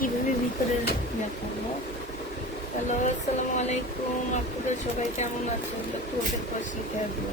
কিভাবে ভিতরে দেখাবো। হ্যালো, আসসালামু আলাইকুম। আপনাদের সবাই কেমন আছেন? একটু ওদের পাশে দেবো।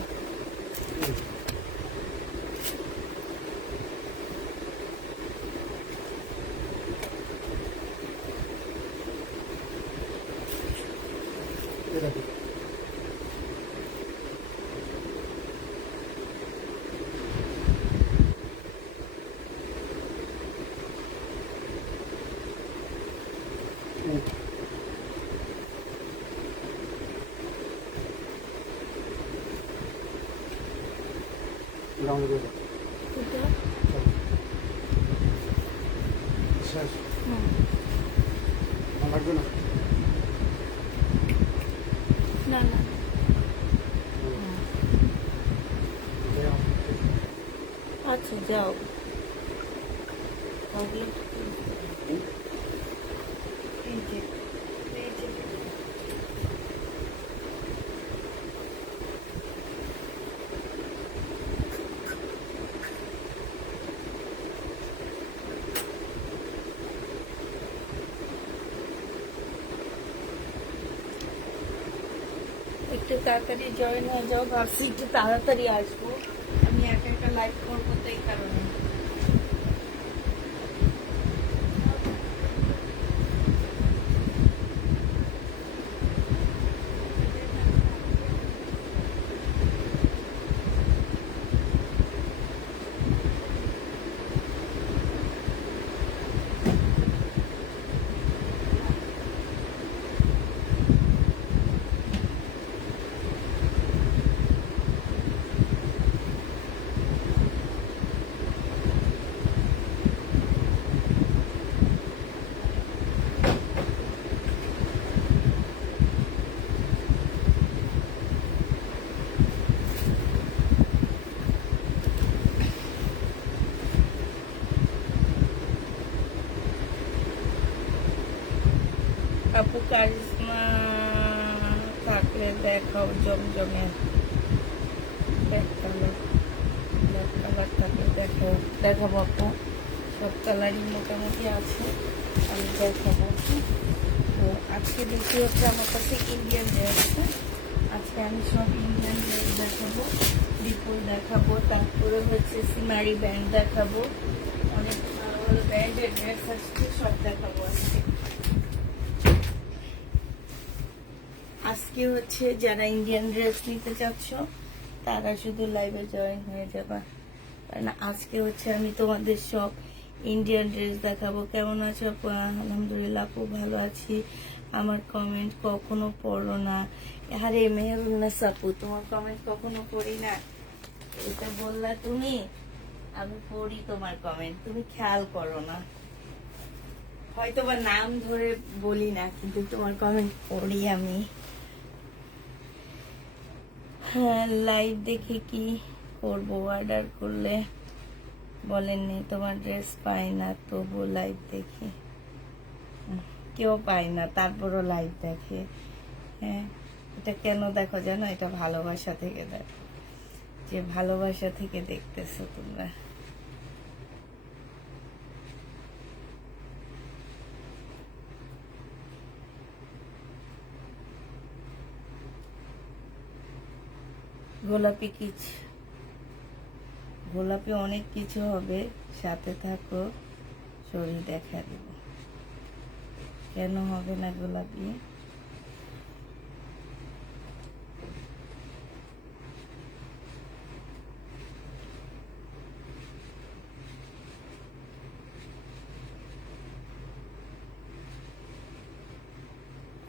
লাগবে না না না আচ্ছা যাও। এই যে একটু তাড়াতাড়ি জয়েন হয়ে যাও। ভাবছি একটু তাড়াতাড়ি আসবো, আমি একা একা লাইভ করবো তো এই কারণে। আপু কারিশমা থাকলে দেখাও জমজমে। ব্ল্যাক কালার থাকলে দেখাও। দেখাবো আপু, সব কালারই মোটামুটি আছে, আমি দেখাবো। তো আজকে দেখি হচ্ছে আমার কাছে ইন্ডিয়ান ড্রেস। আজকে আমি সব ইন্ডিয়ান ড্রেস দেখাবো, বিপুল দেখাবো, তারপরে হচ্ছে সিমারি ব্যান্ড দেখাবো, অনেক ভালো ভালো ব্যান্ডের ড্রেস আসছে, সব দেখাবো আজকে। আজকে হচ্ছে যারা ইন্ডিয়ান ড্রেস নিতে চাচ্ছ তারা শুধু লাইভে জয়েন হয়ে যাবা, কারণ আজকে হচ্ছে আমি তোমাদের সব ইন্ডিয়ান ড্রেস দেখাবো। কেমন আছো আপু? আলহামদুলিল্লাহ আপু, ভালো আছি। আমার কমেন্ট কখনো পড়ো না? আরে মেহরুন্নাস আপু, তোমার কমেন্ট কখনো পড়ি না এটা বললা তুমি? আমি পড়ি তোমার কমেন্ট, তুমি খেয়াল করো না। হয়তো বা নাম ধরে বলি না, কিন্তু তোমার কমেন্ট পড়ি আমি। হ্যাঁ, লাইভ দেখে কি করবো? অর্ডার করলে বলেননি তোমার ড্রেস পাই না, তবু লাইভ দেখি। কেউ পায় না তারপরও লাইভ দেখে। হ্যাঁ, এটা কেন দেখো জানো? এটা ভালোবাসা থেকে দেখো, যে ভালোবাসা থেকে দেখতেছো তোমরা। গোলাপি কিছু, গোলাপি অনেক কিছু হবে, সাথে থাকো, শরীর দেখা দিব। কেন হবে না গোলাপি?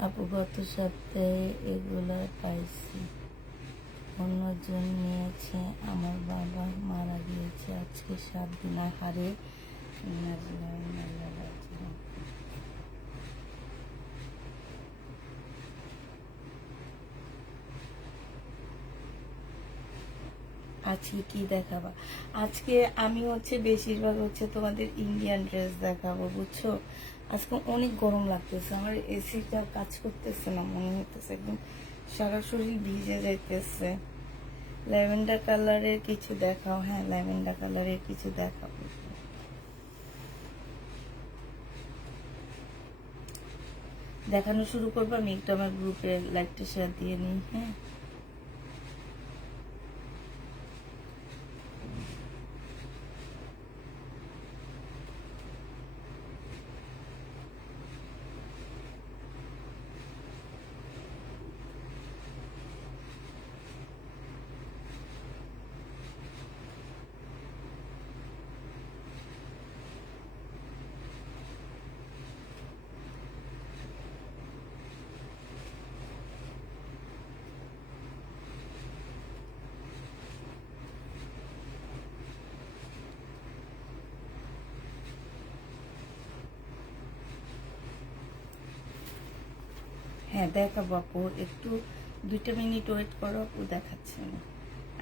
আপু গত সপ্তাহে এগুলা পাইছি, অন্যজন নিয়েছে। আমার বাবা মারা গিয়েছে আজকে 7 দিন। হারে আজকে কি দেখাবা? আজকে আমি হচ্ছে বেশিরভাগ হচ্ছে তোমাদের ইন্ডিয়ান ড্রেস দেখাবো, বুঝছো? আজকে অনেক গরম লাগতেছে, আমার এসিটা কাজ করতেছে না, মনে হইতেছে একদম সারা শরীর ভিজে যাইতেছে। ল্যাভেন্ডার কালারের কিছু দেখাও। হ্যাঁ, ল্যাভেন্ডার কালারের কিছু দেখাবো। দেখানো শুরু করবো। আমি একটু আমার গ্রুপে লাইকটা শেয়ার দিয়ে নিই। হ্যাঁ, হ্যাঁ দেখাবো আপু, একটু 2টা মিনিট ওয়েট করো আপু, দেখাচ্ছে না।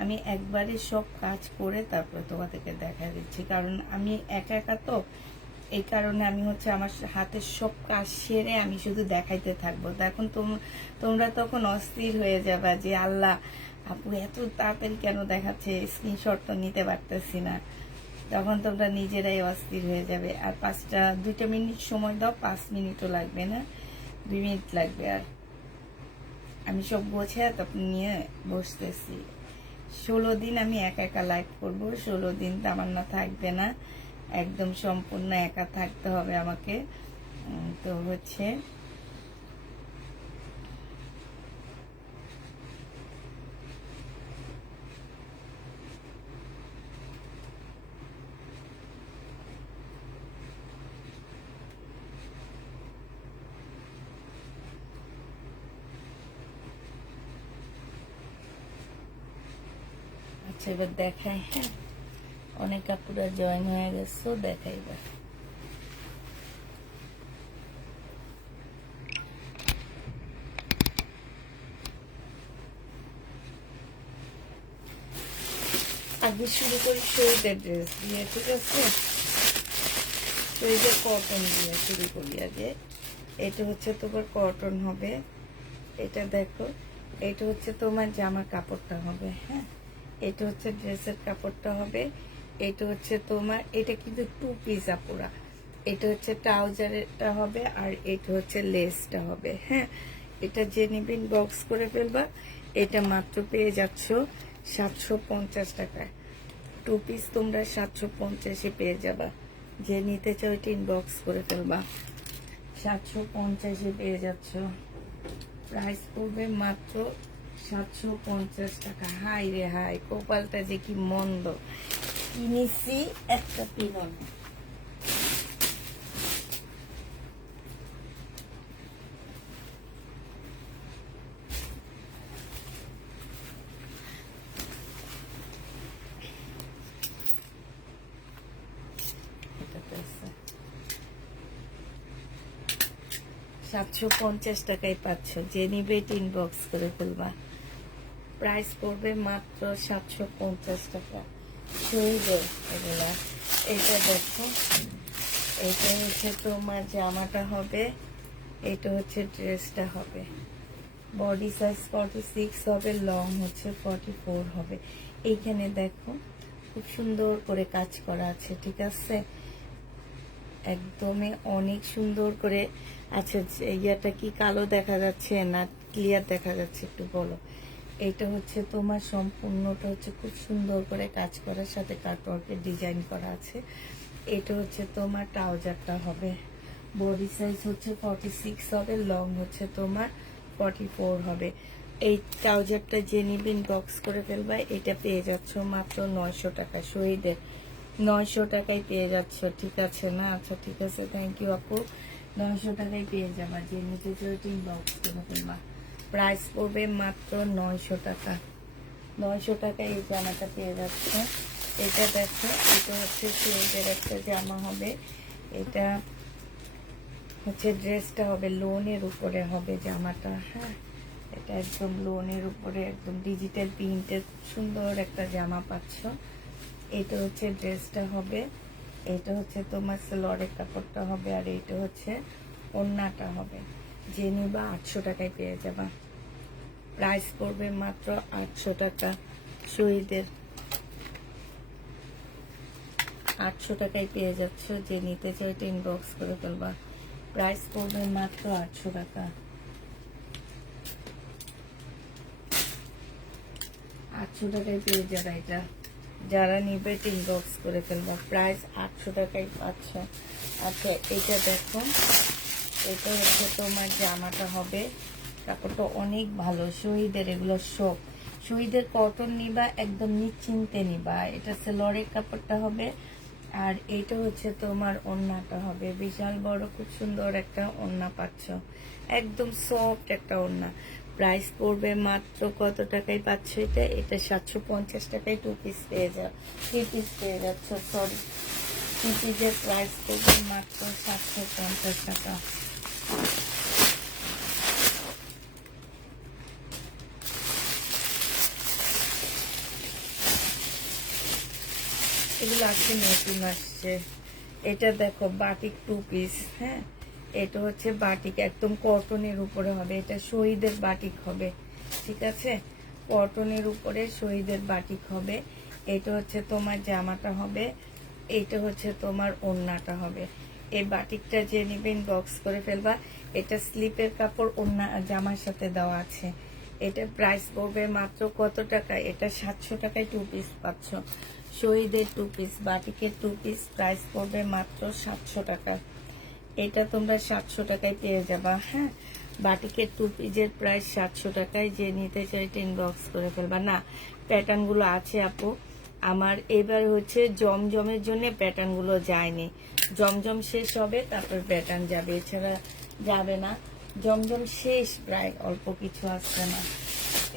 আমি একবারে সব কাজ করে তারপরে তোমাদেরকে দেখা দিচ্ছি, কারণ আমি একা একা তো, এই কারণে আমি হচ্ছে আমার হাতের সব কাজ সেরে আমি শুধু দেখাইতে থাকবো। তখন তোমরা তখন অস্থির হয়ে যাবা যে আল্লাহ আপু এত তাড়াতাড়ি কেন দেখাচ্ছে, স্ক্রিনশট তো নিতে পারতেছি না। তখন তোমরা নিজেরাই অস্থির হয়ে যাবে। আর 2টা মিনিট সময় দাও, 5 মিনিটও লাগবে না, 2 মিনিট লাগবে। আর আমি সব গোছে তখন নিয়ে বসতেছি। 16 দিন আমি একা একা লাইভ করবো। 16 দিন তামান্না থাকবে না, একদম সম্পূর্ণ একা থাকতে হবে আমাকে। তো হচ্ছে আচ্ছা এবার দেখাই। হ্যাঁ, অনেক আপুরা জয়েন হয়ে গেছো, দেখাই এবার। আগে শুরু করি শহীদের ড্রেস দিয়ে, ঠিক আছে? শহীদের কটন দিয়ে শুরু করি আগে। এটা হচ্ছে তোমার কটন হবে, এটা দেখো। এটা হচ্ছে তোমার জামার কাপড়টা হবে। হ্যাঁ, এটা হচ্ছে ড্রেসের কাপড়টা হবে। এটা হচ্ছে তোমার, এটা কিন্তু 2 পিস আপুরা। এটা হচ্ছে ট্রাউজারটা হবে, আর এটা হচ্ছে লেসটা হবে। হ্যাঁ, এটা যে নিবেন বক্স করে ফেলবা। এটা মাত্র পেয়ে যাচ্ছ 750 টাকায়। 2 পিস তোমরা 750-এ পেয়ে যাবা। যে নিতে চাও এটা ইনবক্স করে ফেলবা। 750-এ পেয়ে যাচ্ছ। প্রাইস পড়বে মাত্র 750 টাকা। হাই রে হাই, কপালটা যে কি মন্দ, কিনেছি একটা পিনন। এটা তো আছে। 750 টাকায় পাচ্ছ, যে নিবে এটা ইনবক্স করে ফেলবা। প্রাইস পড়বে মাত্র 750 টাকা। শহীদের এগুলা। এটা দেখো, এটা হচ্ছে তোমার জামাটা হবে, এটা হচ্ছে ড্রেসটা হবে। বডি সাইজ 46 হবে, লং হচ্ছে 44 হবে। এইখানে দেখো খুব সুন্দর করে কাজ করা আছে, ঠিক আছে? একদমই অনেক সুন্দর করে আছে। ইয়াটা কি কালো দেখা যাচ্ছে না ক্লিয়ার দেখা যাচ্ছে একটু বলো? এটা হচ্ছে তোমার সম্পূর্ণটা হচ্ছে খুব সুন্দর করে কাজ করার সাথে কাটওয়ার্কের ডিজাইন করা আছে। এটা হচ্ছে তোমার ট্রাউজারটা হবে, বডি সাইজ হচ্ছে 46 হবে, লং হচ্ছে তোমার 44 হবে। এই ট্রাউজারটা যে নিবেন বক্স করে ফেলবা। এটা পেয়ে যাচ্ছ মাত্র 900 টাকা। শহীদের 900 টাকায় পেয়ে যাচ্ছ, ঠিক আছে না? আচ্ছা ঠিক আছে, থ্যাংক ইউ আপু। 900 টাকায় পেয়ে যাবা, যে নিতে চাও বক্স করে ফেলবা। প্রাইস পড়বে মাত্র 900 টাকা। 900 টাকায় এই জামাটা পেয়ে যাচ্ছে। এটা দেখো, এটা হচ্ছে শহীদের একটা জামা হবে। এটা হচ্ছে ড্রেসটা হবে, লোনের উপরে হবে জামাটা। হ্যাঁ, এটা একদম লোনের উপরে, একদম ডিজিটাল প্রিন্টের সুন্দর একটা জামা পাচ্ছ। এটা হচ্ছে ড্রেসটা হবে। এটা হচ্ছে তোমার সালোয়ারের কাপড়টা হবে, আর এটা হচ্ছে ওড়নাটা হবে। যে নিবা 800 টাকায় পেয়ে যাবা। প্রাইস পড়বে মাত্র 800 টাকা। শহীদের 800 টাকায় পেয়ে যাচ্ছ, যে নিতে চাও এটা ইনবক্স করে ফেলবা। প্রাইস পড়বে মাত্র 800 টাকা। 800 টাকায় পেয়ে যাবে এটা। যারা নিবে ইনবক্স করে ফেলবো, প্রাইস 800 টাকায় পাচ্ছ। আচ্ছা এটা দেখো, এটা হচ্ছে তোমার জামাটা হবে, কাপড়টা অনেক ভালো, শহীদের এগুলো সব শহীদের কটন নিবা, একদম নিশ্চিন্তে নিবা। এটা সেলরের কাপড়টা হবে, আর এইটা হচ্ছে তোমার ওড়নাটা হবে, বিশাল বড় খুব সুন্দর একটা ওড়না পাচ্ছ, একদম সফট একটা ওড়না। প্রাইস পড়বে মাত্র কত টাকায় পাচ্ছ এটা? এটা 750 টাকায় 2 পিস পেয়ে যাও, 3 পিস পেয়ে যাচ্ছ, সরি 3 পিসের প্রাইস পড়বে মাত্র 750 টাকা। এগুলো আসছে নতুন আসছে। এটা দেখো বাটিক 2 পিস, হ্যাঁ এটা হচ্ছে বাটিক, একদম কটনের উপরে হবে, এটা শহীদের বাটিক হবে, ঠিক আছে, কটনের উপরে শহীদের বাটিক হবে। এটা হচ্ছে তোমার জামাটা হবে, এইটা হচ্ছে তোমার ওড়নাটা হবে। এই বাটিকটা যে নিবেন বক্স করে ফেলবা। এটা স্লিপের কাপড়, ওড়না জামার সাথে দেওয়া আছে। এটা প্রাইস পড়বে মাত্র কত টাকা? এটা 700 টাকায় 2 পিস পাচ্ছ, শহীদের 2 পিস, বাটিকের 2 পিস, প্রাইস পড়বে মাত্র 700 টাকা। এটা তোমরা 700 টাকায় পেয়ে যাবা, হ্যাঁ বাটিকের 2 পিসের প্রাইস 700 টাকায়। যে নিতে চাই ইনবক্স করে ফেলবা। না প্যাটার্ন গুলো আছে আপু, আমার এবার হচ্ছে জমজমের জন্য প্যাটার্ন গুলো যায়নি, জমজম শেষ হবে তারপর প্যাটার্ন যাবে, এছাড়া যাবে না। জমজম শেষ প্রায়, অল্প কিছু আসছে না।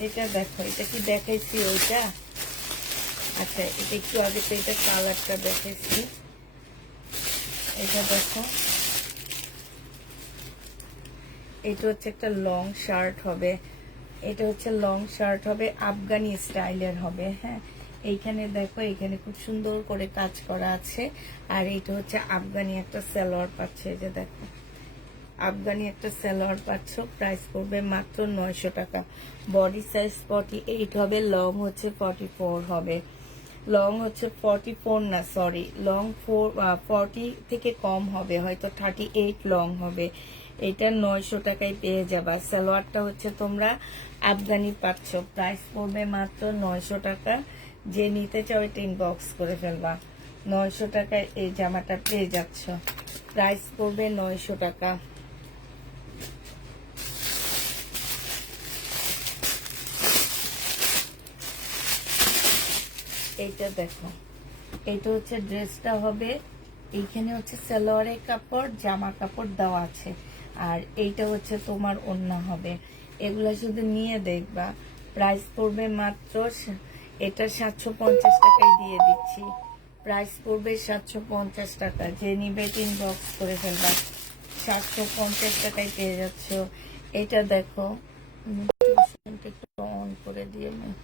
এটা দেখো, এটা কি দেখাইছি ওইটা? আচ্ছা এটা একটু আগে তো এটা কালারটা দেখাইছি, এটা দেখো, এটা হচ্ছে একটা লং শার্ট হবে, এটা হচ্ছে লং শার্ট হবে, আফগানি স্টাইলের হবে, হ্যাঁ এইখানে দেখো, এখানে খুব সুন্দর করে কাজ করা আছে। আর এটা হচ্ছে আফগানি একটা সালোয়ার পাচ্ছে, এই যে দেখো আফগানি একটা সালোয়ার পাচ্ছ, প্রাইস পড়বে মাত্র 900 টাকা। বডি সাইজ 48 হবে, লং হচ্ছে 44 হবে, লং হচ্ছে 44 না সরি, লং 40 থেকে কম হবে, হয়তো 38 লং হবে। এটা 900 টাকায় পেয়ে যাবা। সালোয়ারটা হচ্ছে তোমরা আফগানি পাচ্ছ, প্রাইস পড়বে মাত্র 900 টাকা। যে নিতে চাও এটা ইনবক্স করে ফেলবা। 900 টাকায় এই জামাটা পেয়ে যাচ্ছ, প্রাইস পড়বে 900 টাকা। এইটা দেখো, এইটা হচ্ছে ড্রেসটা হবে, এইখানে হচ্ছে সালোয়ারের কাপড়, জামা কাপড় দেওয়া আছে, আর এইটা হচ্ছে তোমার ওড়না হবে। এগুলা শুধু নিয়ে দেখবা, প্রাইস পড়বে মাত্র, এটা 750 টাকায় দিয়ে দিচ্ছি, প্রাইস পড়বে 750 টাকা। যে নিবে ইনবক্স করে ফেলবা, 750 টাকায় পেয়ে যাচ্ছ। এটা দেখো, একটু অন করে দিয়ে নেই।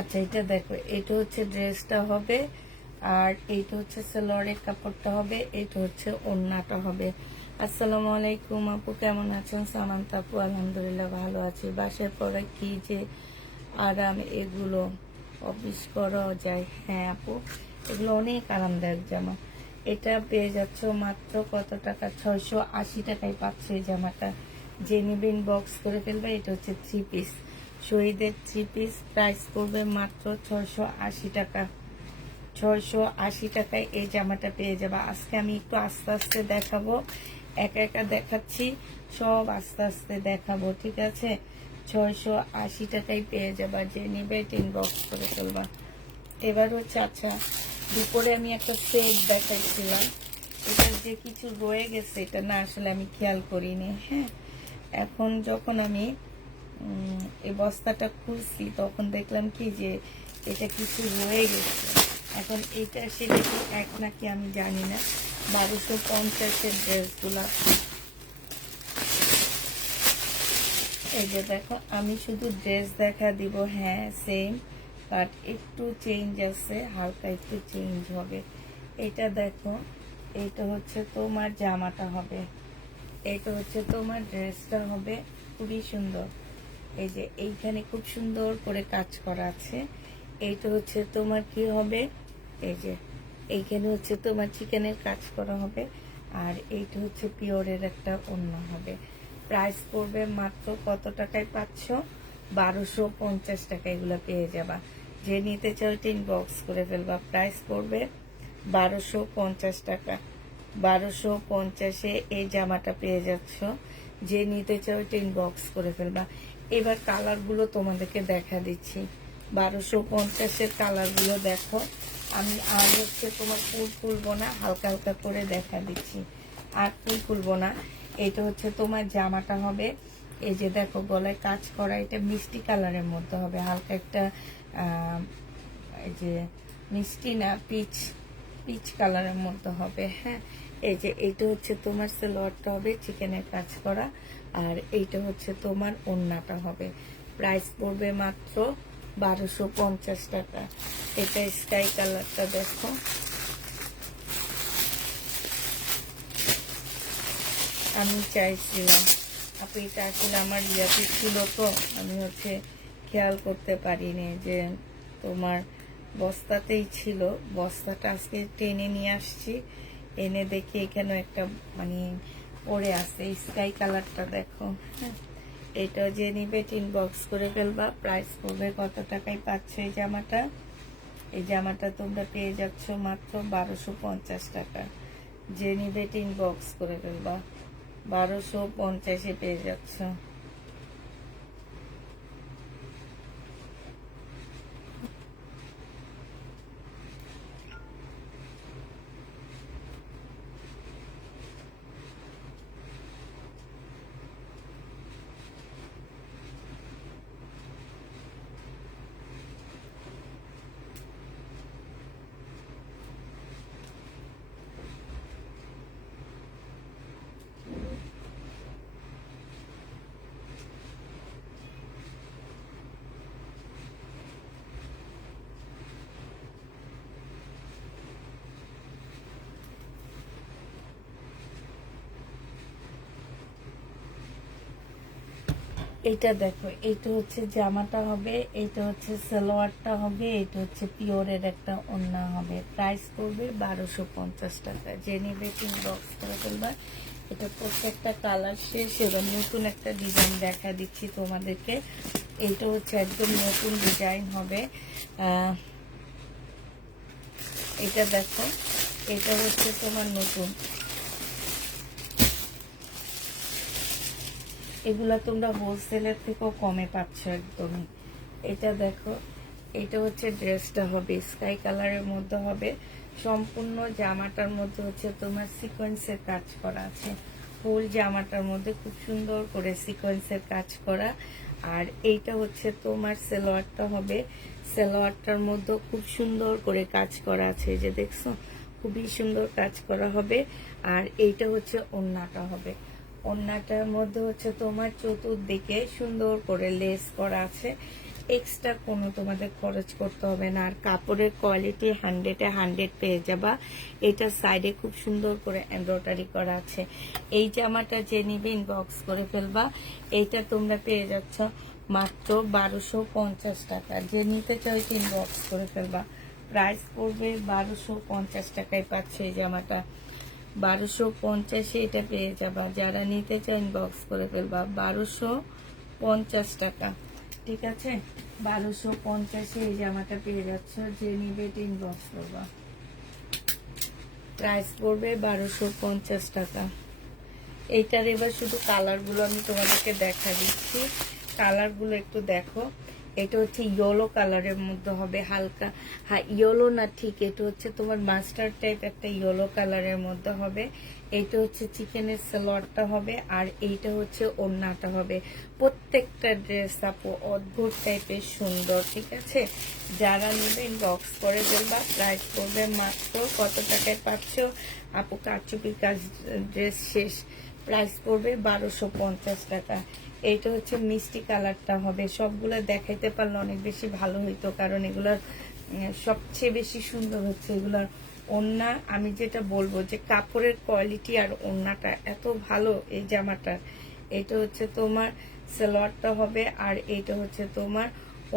আচ্ছা এটা দেখো, এটা হচ্ছে ড্রেসটা হবে, আর এইটা হচ্ছে সালোয়ারের কাপড়টা হবে, এটা হচ্ছে ওড়নাটা হবে। আসসালামু আলাইকুম আপু, কেমন আছেন? সামান্তা আপু, আলহামদুলিল্লাহ ভালো আছি। বাসার পরে কি যে আরাম, এগুলো অফিস করা যায়। হ্যাঁ আপু, এগুলো অনেক আরামদায়ক জামা। এটা পেয়ে যাচ্ছ মাত্র কত টাকা? 680 টাকায় পাচ্ছ এই জামাটা। যে নিবেন বক্স করে ফেলবে। এটা হচ্ছে 3 পিস, শহীদের 3 পিস, প্রাইস পড়বে মাত্র 680 টাকা। 680 টাকায় এই জামাটা পেয়ে যাবা। আজকে আমি একটু আস্তে আস্তে দেখাবো, একা একা দেখাচ্ছি, সব আস্তে আস্তে দেখাবো, ঠিক আছে? 680 টাকায় পেয়ে যাবা। যে নিবে ইনবক্স করে ফেলবা। এবার হচ্ছে, আচ্ছা দুপুরে আমি একটা সেট দেখাইছিলাম, এটার যে কিছু রয়ে গেছে এটা না আসলে আমি খেয়াল করিনি, হ্যাঁ এখন যখন আমি এই বস্তাটা খুলছি তখন দেখলাম কি যে এটা কিছু রয়ে গেছে। এখন এইটা সেটা কি এক নাকি আমি জানি না। 1250-এর ড্রেসগুলা, এই যে দেখো, আমি শুধু ড্রেস দেখা দিব, হ্যাঁ সেম, বাট একটু চেঞ্জ আছে, হালকা একটু চেঞ্জ হবে। এটা দেখো, এইটা হচ্ছে তোমার জামাটা হবে, এইটা হচ্ছে তোমার ড্রেসটা হবে। খুবই সুন্দর। এই যে এইখানে খুব সুন্দর করে কাজ করা আছে। এইটা হচ্ছে তোমার কি হবে, এই যে এইখানে হচ্ছে তোমার চিকেনের কাজ করা হবে। আর এইটা হচ্ছে পিওরের একটা অন্য হবে। প্রাইস পড়বে মাত্র কত টাকায় পাচ্ছ? 1250 টাকা। এগুলো পেয়ে যাবা। যে নিতে চাও ইনবক্স করে ফেলবা। প্রাইস পড়বে 1250 টাকা। 1250-এ এই জামাটা পেয়ে যাচ্ছ। যে নিতে চাও ইনবক্স করে ফেলবা। এবার কালারগুলো তোমাদেরকে দেখা দিচ্ছি। 1250-এর কালারগুলো দেখো। আমি আর হচ্ছে তোমার ফুল তুলবো না, হালকা হালকা করে দেখা দিচ্ছি। আর ফুল তুলবো না। এটা হচ্ছে তোমার জামাটা হবে। এই যে দেখো গলায় কাজ করা, এটা মিষ্টি কালারের মধ্যে হবে। হালকা একটা এই যে মিষ্টি না, পিচ পিচ কালারের মধ্যে হবে। হ্যাঁ, এই যে এইটা হচ্ছে তোমার সালোয়ারটা হবে চিকেনের কাজ করা। আর এইটা হচ্ছে তোমার ওড়নাটা হবে। প্রাইস পড়বে মাত্র 1250 টাকা। এটা স্কাই কালারটা দেখো। আমি চাইছিলাম আপু, এটা আসলে আমার ইয়াতে ছিল, তো আমি হচ্ছে খেয়াল করতে পারিনি যে তোমার বস্তাতেই ছিল। বস্তাটা আজকে টেনে নিয়ে আসছি, এনে দেখি এখানে একটা মানে পড়ে আছে। স্কাই কালারটা দেখো। হ্যাঁ, এটা যে নিবে ইনবক্স করে ফেলবা। প্রাইস পড়বে কত টাকায় পাচ্ছ এই জামাটা? এই জামাটা তোমরা পেয়ে যাচ্ছ মাত্র 1250 টাকা। যে নিবে ইনবক্স করে ফেলবা। 1250-এ পেয়ে যাচ্ছ। এটা দেখো, এইটা হচ্ছে জামাটা হবে, এইটা হচ্ছে সালোয়ারটা হবে, এটা হচ্ছে পিওরের একটা ওড়না হবে। প্রাইস পড়বে 1250 টাকা। যে নিবে ইনবক্স করে ফেলবা। এটা প্রত্যেকটা কালার শেষ। এবার নতুন একটা ডিজাইন দেখা দিচ্ছি তোমাদেরকে। এইটা হচ্ছে একদম নতুন ডিজাইন হবে। এটা দেখো, এটা হচ্ছে তোমার নতুন। এগুলা তোমরা হোলসেলের থেকেও কমে পাচ্ছ একদমই। এটা দেখো, এটা হচ্ছে ড্রেসটা হবে স্কাই কালারের মধ্যে হবে। সম্পূর্ণ জামাটার মধ্যে হচ্ছে তোমার সিকোয়েন্সের কাজ করা আছে। ফুল জামাটার মধ্যে খুব সুন্দর করে সিকোয়েন্সের কাজ করা। আর এইটা হচ্ছে তোমার সালোয়ারটা হবে। সালোয়ারটার মধ্যে খুব সুন্দর করে কাজ করা আছে, যে দেখছো খুবই সুন্দর কাজ করা হবে। আর এইটা হচ্ছে ওড়নাটা হবে। ওড়নাটার মধ্যে হচ্ছে তোমার চতুর্দিকে সুন্দর করে লেস করা আছে। এক্সট্রা কোনো তোমাদের খরচ করতে হবে না। আর কাপড়ের কোয়ালিটি 100-এ 100 পেয়ে যাবা। এটা সাইডে খুব সুন্দর করে এমব্রয়ডারি করা আছে। এই জামাটা যে নিবে ইনবক্স করে ফেলবা। এইটা তোমরা পেয়ে যাচ্ছ মাত্র 1250 টাকা। যে নিতে চাও ইনবক্স করে ফেলবা। প্রাইস পড়বে 1250 টাকায় পাচ্ছে এই জামাটা। 1250-এ এটা পেয়ে যাবা। যারা নিতে চান ইনবক্স করে ফেলবা। 1250 টাকা, ঠিক আছে? 1250-এ এই জামাটা পেয়ে যাচ্ছ। যে নিবে ইনবক্স করবা। প্রাইস পড়বে 1250 টাকা। এইটার এবার শুধু কালারগুলো আমি তোমাদেরকে দেখা দিচ্ছি। কালারগুলো একটু দেখো। এটা হচ্ছে ইয়েলো কালারের মধ্যে হবে, হালকা, হ্যাঁ ইয়েলো না ঠিক, এটা হচ্ছে তোমার মাস্টার্ড টাইপ একটা ইয়েলো কালারের মধ্যে হবে। এইটা হচ্ছে চিকেনের সালোয়ারটা হবে। আর এইটা হচ্ছে ওড়নাটা হবে। প্রত্যেকটা ড্রেস আপু অদ্ভুত টাইপের সুন্দর, ঠিক আছে? যারা নেবেন বক্স করে ফেলবা। প্রাইস করবে মাত্র কত টাকায় পাচ্ছ আপু? কারচুপি কাজ ড্রেস শেষ। প্রাইস পড়বে 1250 টাকা। এইটা হচ্ছে মিষ্টি কালারটা হবে। সবগুলো দেখাইতে পারলে অনেক বেশি ভালো হইতো, কারণ এগুলার সবচেয়ে বেশি সুন্দর হচ্ছে এগুলার ওড়না আমি যেটা বলবো যে কাপড়ের কোয়ালিটি আর ওড়নাটা এত ভালো এই জামাটার। এটা হচ্ছে তোমার সালোয়ারটা হবে, আর এটা হচ্ছে তোমার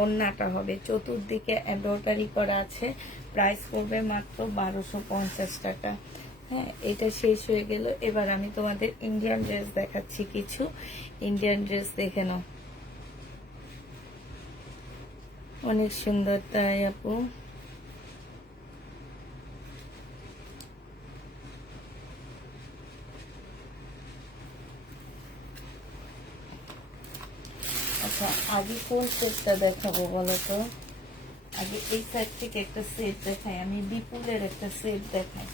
ওড়নাটা হবে, চতুর্দিকে এমব্রয়ডারি করা আছে। প্রাইস পড়বে মাত্র 1250 টাকা। হ্যাঁ, এটা শেষ হয়ে গেল। এবার আমি তোমাদের ইন্ডিয়ান ড্রেস দেখাচ্ছি কিছু। ইন্ডিয়ান ড্রেস দেখে নাও, অনেক সুন্দর তাই আপু। আচ্ছা, আগে কোন সেটটা দেখাবো বলো তো? আগে এই সাইড থেকে একটা সেট দেখাই, আমি বিপুলের একটা সেট দেখাই।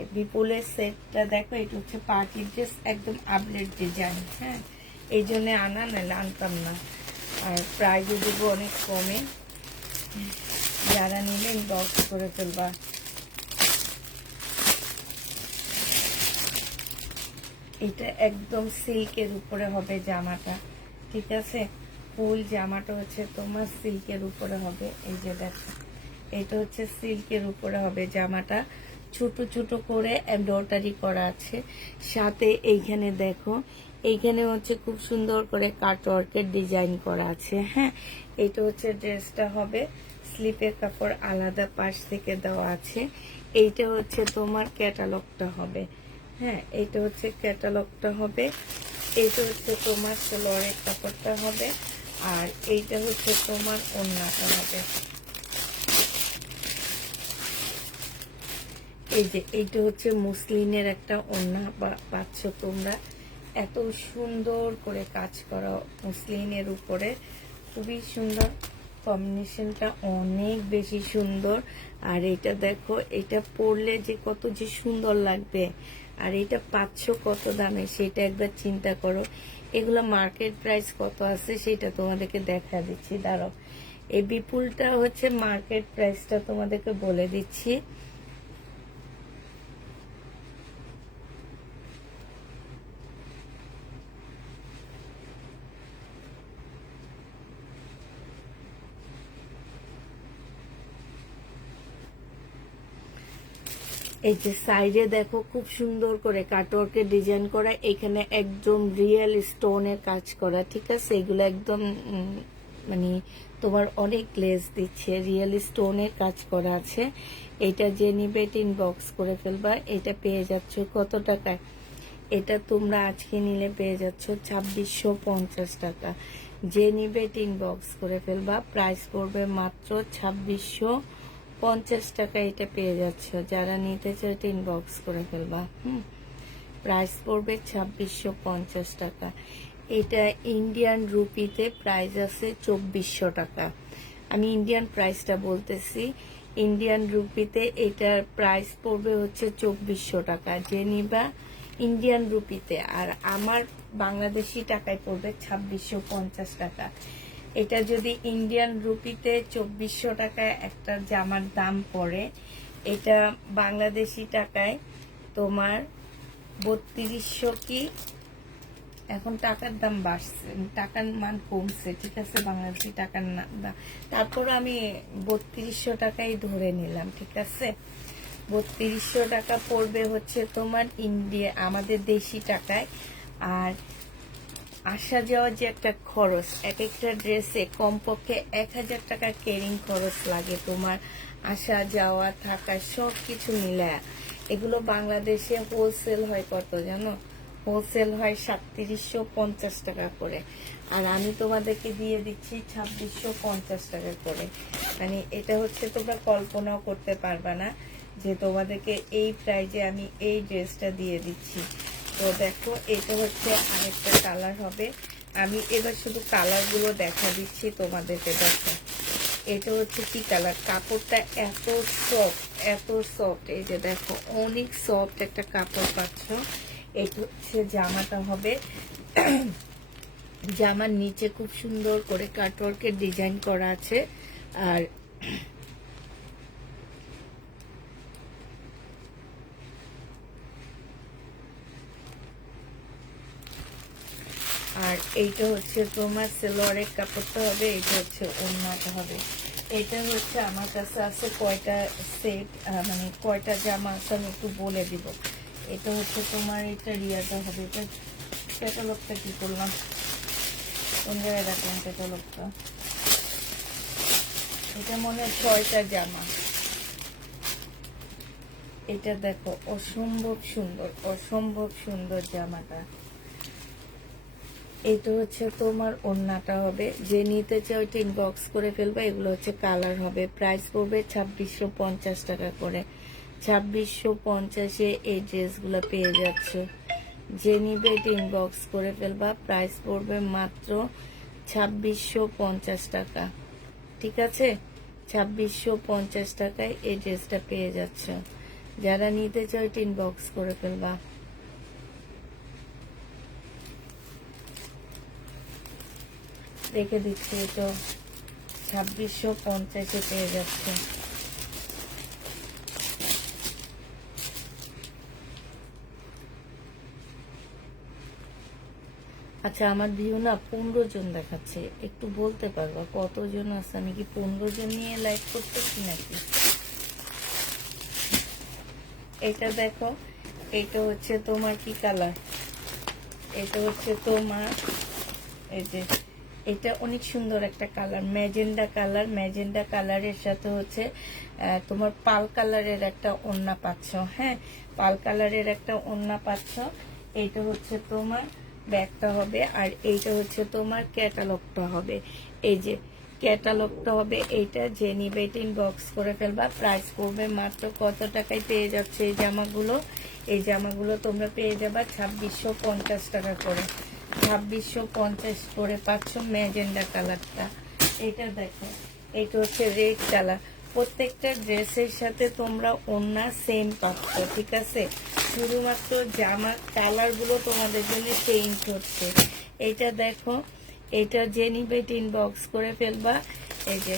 এই বিপুলের সেটটা দেখো, এটা হচ্ছে পার্টি ড্রেস, একদম আপডেট ডিজাইন। হ্যাঁ, এই জন্য আনা, নাহলে আনতাম না। আর প্রাইসও দেবো অনেক কমে, যারা নিলে ইনবক্স করে ফেলবা। এটা একদম সিল্কের উপরে হবে জামাটা, ঠিক আছে? ফুল জামাটা হচ্ছে তোমার সিল্কের উপরে হবে। এই যে দেখো, এটা হচ্ছে সিল্কের উপরে হবে জামাটা, ছোট ছোট করে এমব্রয়ডারি করা আছে। সাথে এইখানে দেখো, এইখানে হচ্ছে খুব সুন্দর করে কাটওয়ার্কের ডিজাইন করা আছে। হ্যাঁ, এটা হচ্ছে ড্রেসটা হবে, স্লিপের কাপড় আলাদা পাশ থেকে দেওয়া আছে। এইটা হচ্ছে তোমার ক্যাটালগটা হবে। হ্যাঁ, এইটা হচ্ছে ক্যাটালগটা হবে। এইটা হচ্ছে তোমার সালোয়ারের কাপড়টা হবে, আর এইটা হচ্ছে তোমার ওড়নাটা হবে। এই যে এইটা হচ্ছে মুসলিনের একটা ওড়না পাচ্ছ তোমরা, এত সুন্দর করে কাজ করা মুসলিনের উপরে, খুবই সুন্দর কম্বিনেশনটা, অনেক বেশি সুন্দর। আর এটা দেখো, এটা পরলে যে কত যে সুন্দর লাগবে, আর এটা পাচ্ছ কত দামে সেটা একবার চিন্তা করো। এগুলো মার্কেট প্রাইস কত আছে সেটা তোমাদেরকে দেখা দিচ্ছি, দাঁড়াও। এই বিপুলটা হচ্ছে মার্কেট প্রাইসটা তোমাদেরকে বলে দিচ্ছি। এই যে সাইডে দেখো, খুব সুন্দর করে কাটওয়ার্কের ডিজাইন করা, এখানে একদম রিয়েল স্টোনের কাজ করা, ঠিক আছে? এগুলো একদম মানে তোমার অনেক গ্লেজ দিচ্ছে, রিয়েল স্টোনের কাজ করা আছে। এটা যে নিবে ইনবক্স করে ফেলবা। এটা পেয়ে যাচ্ছ কত টাকায়? এটা তোমরা আজকে নিলে পেয়ে যাচ্ছ 2650 টাকা। যে নিবে ইনবক্স করে ফেলবা, প্রাইস পড়বে মাত্র 2650 টাকা। এটা পেয়ে যাচ্ছ, যারা নিতে চাও ইনবক্স করে ফেলবা। প্রাইস পড়বে 2650 টাকা। এটা ইন্ডিয়ান রুপিতে প্রাইস আছে 2400 টাকা। আমি ইন্ডিয়ান প্রাইসটা বলতেছি, ইন্ডিয়ান রুপিতে এটার প্রাইস পড়বে হচ্ছে 2400 টাকা যে নিবা ইন্ডিয়ান রুপিতে, আর আমার বাংলাদেশি টাকায় পড়বে 2650 টাকা। এটা যদি ইন্ডিয়ান রুপিতে 2400 টাকায় একটা জামার দাম পড়ে, এটা বাংলাদেশি টাকায় তোমার 3200 কি, এখন টাকার দাম বাড়ছে, টাকার মান কমছে, ঠিক আছে? বাংলাদেশি টাকার দাম, তারপর আমি 3200 টাকাই ধরে নিলাম, ঠিক আছে? 3200 টাকা পড়বে হচ্ছে তোমার ইন্ডিয়া, আমাদের দেশি টাকায়। আর আসা যাওয়া যে একটা খরচ, এক একটা ড্রেসে কমপক্ষে 1000 টাকা ক্যারিং খরচ লাগে তোমার, আসা যাওয়া থাকা সব কিছু মিলায়। এগুলো বাংলাদেশে হোলসেল হয় কত জানো? হোলসেল হয় 3750 টাকা করে, আর আমি তোমাদেরকে দিয়ে দিচ্ছি 2650 টাকা করে। মানে এটা হচ্ছে তোমরা কল্পনাও করতে পারবা না যে তোমাদেরকে এই প্রাইজে আমি এই ড্রেসটা দিয়ে দিচ্ছি। তো দেখো, এটা হচ্ছে আরেকটা কালার হবে। আমি এবার শুধু কালারগুলো দেখা দিচ্ছি তোমাদেরকে। দেখো, এটা হচ্ছে কি কালার, কাপড়টা এত সফট, এত সফট। এই যে দেখো, অনেক সফট একটা কাপড় পাচ্ছ। এটা হচ্ছে জামাটা হবে, জামার নিচে খুব সুন্দর করে কাটওয়ার্কের ডিজাইন করা আছে। আর আর এইটা হচ্ছে তোমার সেলোয়ারের কাপড়টা হবে, এইটা হচ্ছে ওড়নাটা হবে। এটা হচ্ছে আমার কাছে আছে কয়টা সেট, মানে কয়টা জামা আছে আমি একটু বলে দিব। এটা হচ্ছে তোমার এটা রিয়াটা হবে। এটা ক্যাটালগটা কি করলাম, কোন জায়গায় রাখলাম ক্যাটালগটা? এটা মনে হয় 6টা জামা। এটা দেখো অসম্ভব সুন্দর, অসম্ভব সুন্দর জামাটা। এটা হচ্ছে তোমার ওড়নাটা হবে। যে নিতে চাও ওইটা ইনবক্স করে ফেলবে। এগুলো হচ্ছে কালার হবে। প্রাইস পড়বে 2650 টাকা করে। 2650-এ এই ড্রেসগুলো পেয়ে যাচ্ছ। যে নিবে এটা ইনবক্স করে ফেলবা। প্রাইস পড়বে মাত্র 2650 টাকা। ঠিক আছে, 2650 টাকায় এই ড্রেসটা পেয়ে যাচ্ছ। যারা নিতে চাও এটা ইনবক্স করে ফেলবা। রেখে দিচ্ছি, তো 2650-এ পেয়ে যাচ্ছে। আচ্ছা, আমার ভিউ না 15 জন দেখাচ্ছে, একটু বলতে পারবা কতজন আছে? আমি কি 15 জন নিয়ে লাইভ করতেছি নাকি? এটা দেখো, এটা হচ্ছে তোমার কি কালার? এটা হচ্ছে তোমার এই যে, এটা অনেক সুন্দর একটা কালার, ম্যাজেন্ডা কালার। ম্যাজেন্ডা কালারের সাথে হচ্ছে তোমার পাল কালারের একটা ওড়না পাচ্ছ। হ্যাঁ, পাল কালারের একটা ওড়না পাচ্ছ। এইটা হচ্ছে তোমার ব্যাগটা হবে, আর এইটা হচ্ছে তোমার ক্যাটালগটা হবে। এই যে ক্যাটালগটা হবে এইটা। যে নিবে এটা ইনবক্স করে ফেলবা। প্রাইস পড়বে মাত্র কত টাকায় পেয়ে যাচ্ছে এই জামাগুলো? এই জামাগুলো তোমরা পেয়ে যাবা 2650 টাকা করে। 2650 করে পাচ্ছ ম্যাজেন্ডা কালারটা। এটা দেখো, এটা হচ্ছে রেড কালার। প্রত্যেকটা ড্রেসের সাথে তোমরা ওড়না সেম পাচ্ছ। ঠিক আছে, শুধুমাত্র জামার কালারগুলো তোমাদের জন্য চেঞ্জ হচ্ছে। এটা দেখো, এটা যে নিবে এটা ইনবক্স করে ফেলবা। এই যে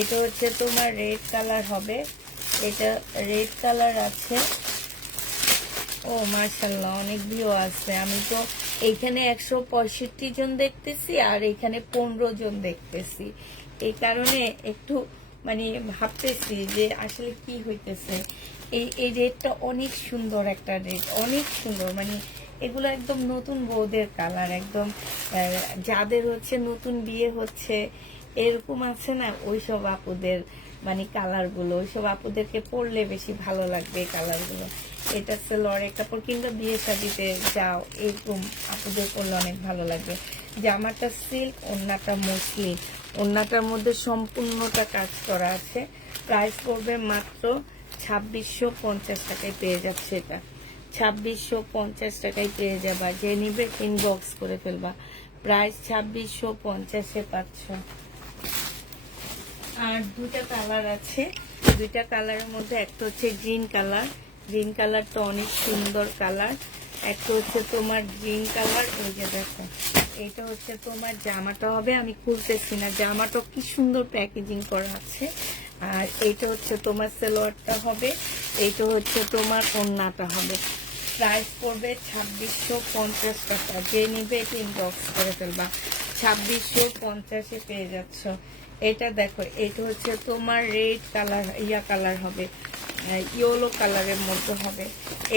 এটা হচ্ছে তোমার রেড কালার হবে। এটা রেড কালার আছে। ও মাশাল্লাহ, অনেক ভিউ আছে। আমি তো এইখানে 165 জন দেখতেছি, আর এখানে 15 জন দেখতেছি। এই কারণে একটু মানে ভাবতেছি যে আসলে কি হইতেছে। এই রেডটা অনেক সুন্দর একটা রেড, অনেক সুন্দর। মানে এগুলো একদম নতুন বউদের কালার, একদম যাদের হচ্ছে নতুন বিয়ে হচ্ছে এরকম আছে না, ওইসব আপুদের মানে কালারগুলো, ওইসব আপুদেরকে পরলে বেশি ভালো লাগবে এই কালারগুলো। এটা সেলোয়ারের কাপড়, কিংবা বিয়ে শাদিতে যাও এরকম আপুদের পরলে অনেক ভালো লাগবে। জামাটা সিল্ক, ওড়নাটা মসলিন। ওড়নাটার মধ্যে সম্পূর্ণটা কাজ করা আছে। প্রাইস পড়বে মাত্র 2650 টাকায় পেয়ে যাচ্ছে। এটা 2650 টাকায় পেয়ে যাবা। যে নিবে ইনবক্স করে ফেলবা। প্রাইস 2650-এ পাচ্ছ। আর দুইটা কালার আছে। দুইটা কালারের মধ্যে একটা হচ্ছে গ্রিন কালার। গ্রিন কালারটা অনেক সুন্দর কালার। একটা হচ্ছে তোমার গ্রিন কালার। এই যে দেখো, এইটা হচ্ছে তোমার জামাটা হবে। আমি খুলতেছি না, জামাটা কি সুন্দর প্যাকেজিং করা আছে। আর এইটা হচ্ছে তোমার সেলোয়ারটা হবে। এইটা হচ্ছে তোমার ওড়নাটা হবে। প্রাইস পড়বে 2650 টাকা। যে নিবে এটা ইনবক্স করে ফেলবা। 2650-এ পেয়ে যাচ্ছ। এটা দেখো, এটা হচ্ছে তোমার রেড কালার, ইয়া কালার হবে, ইয়েলো কালারের মধ্যে হবে।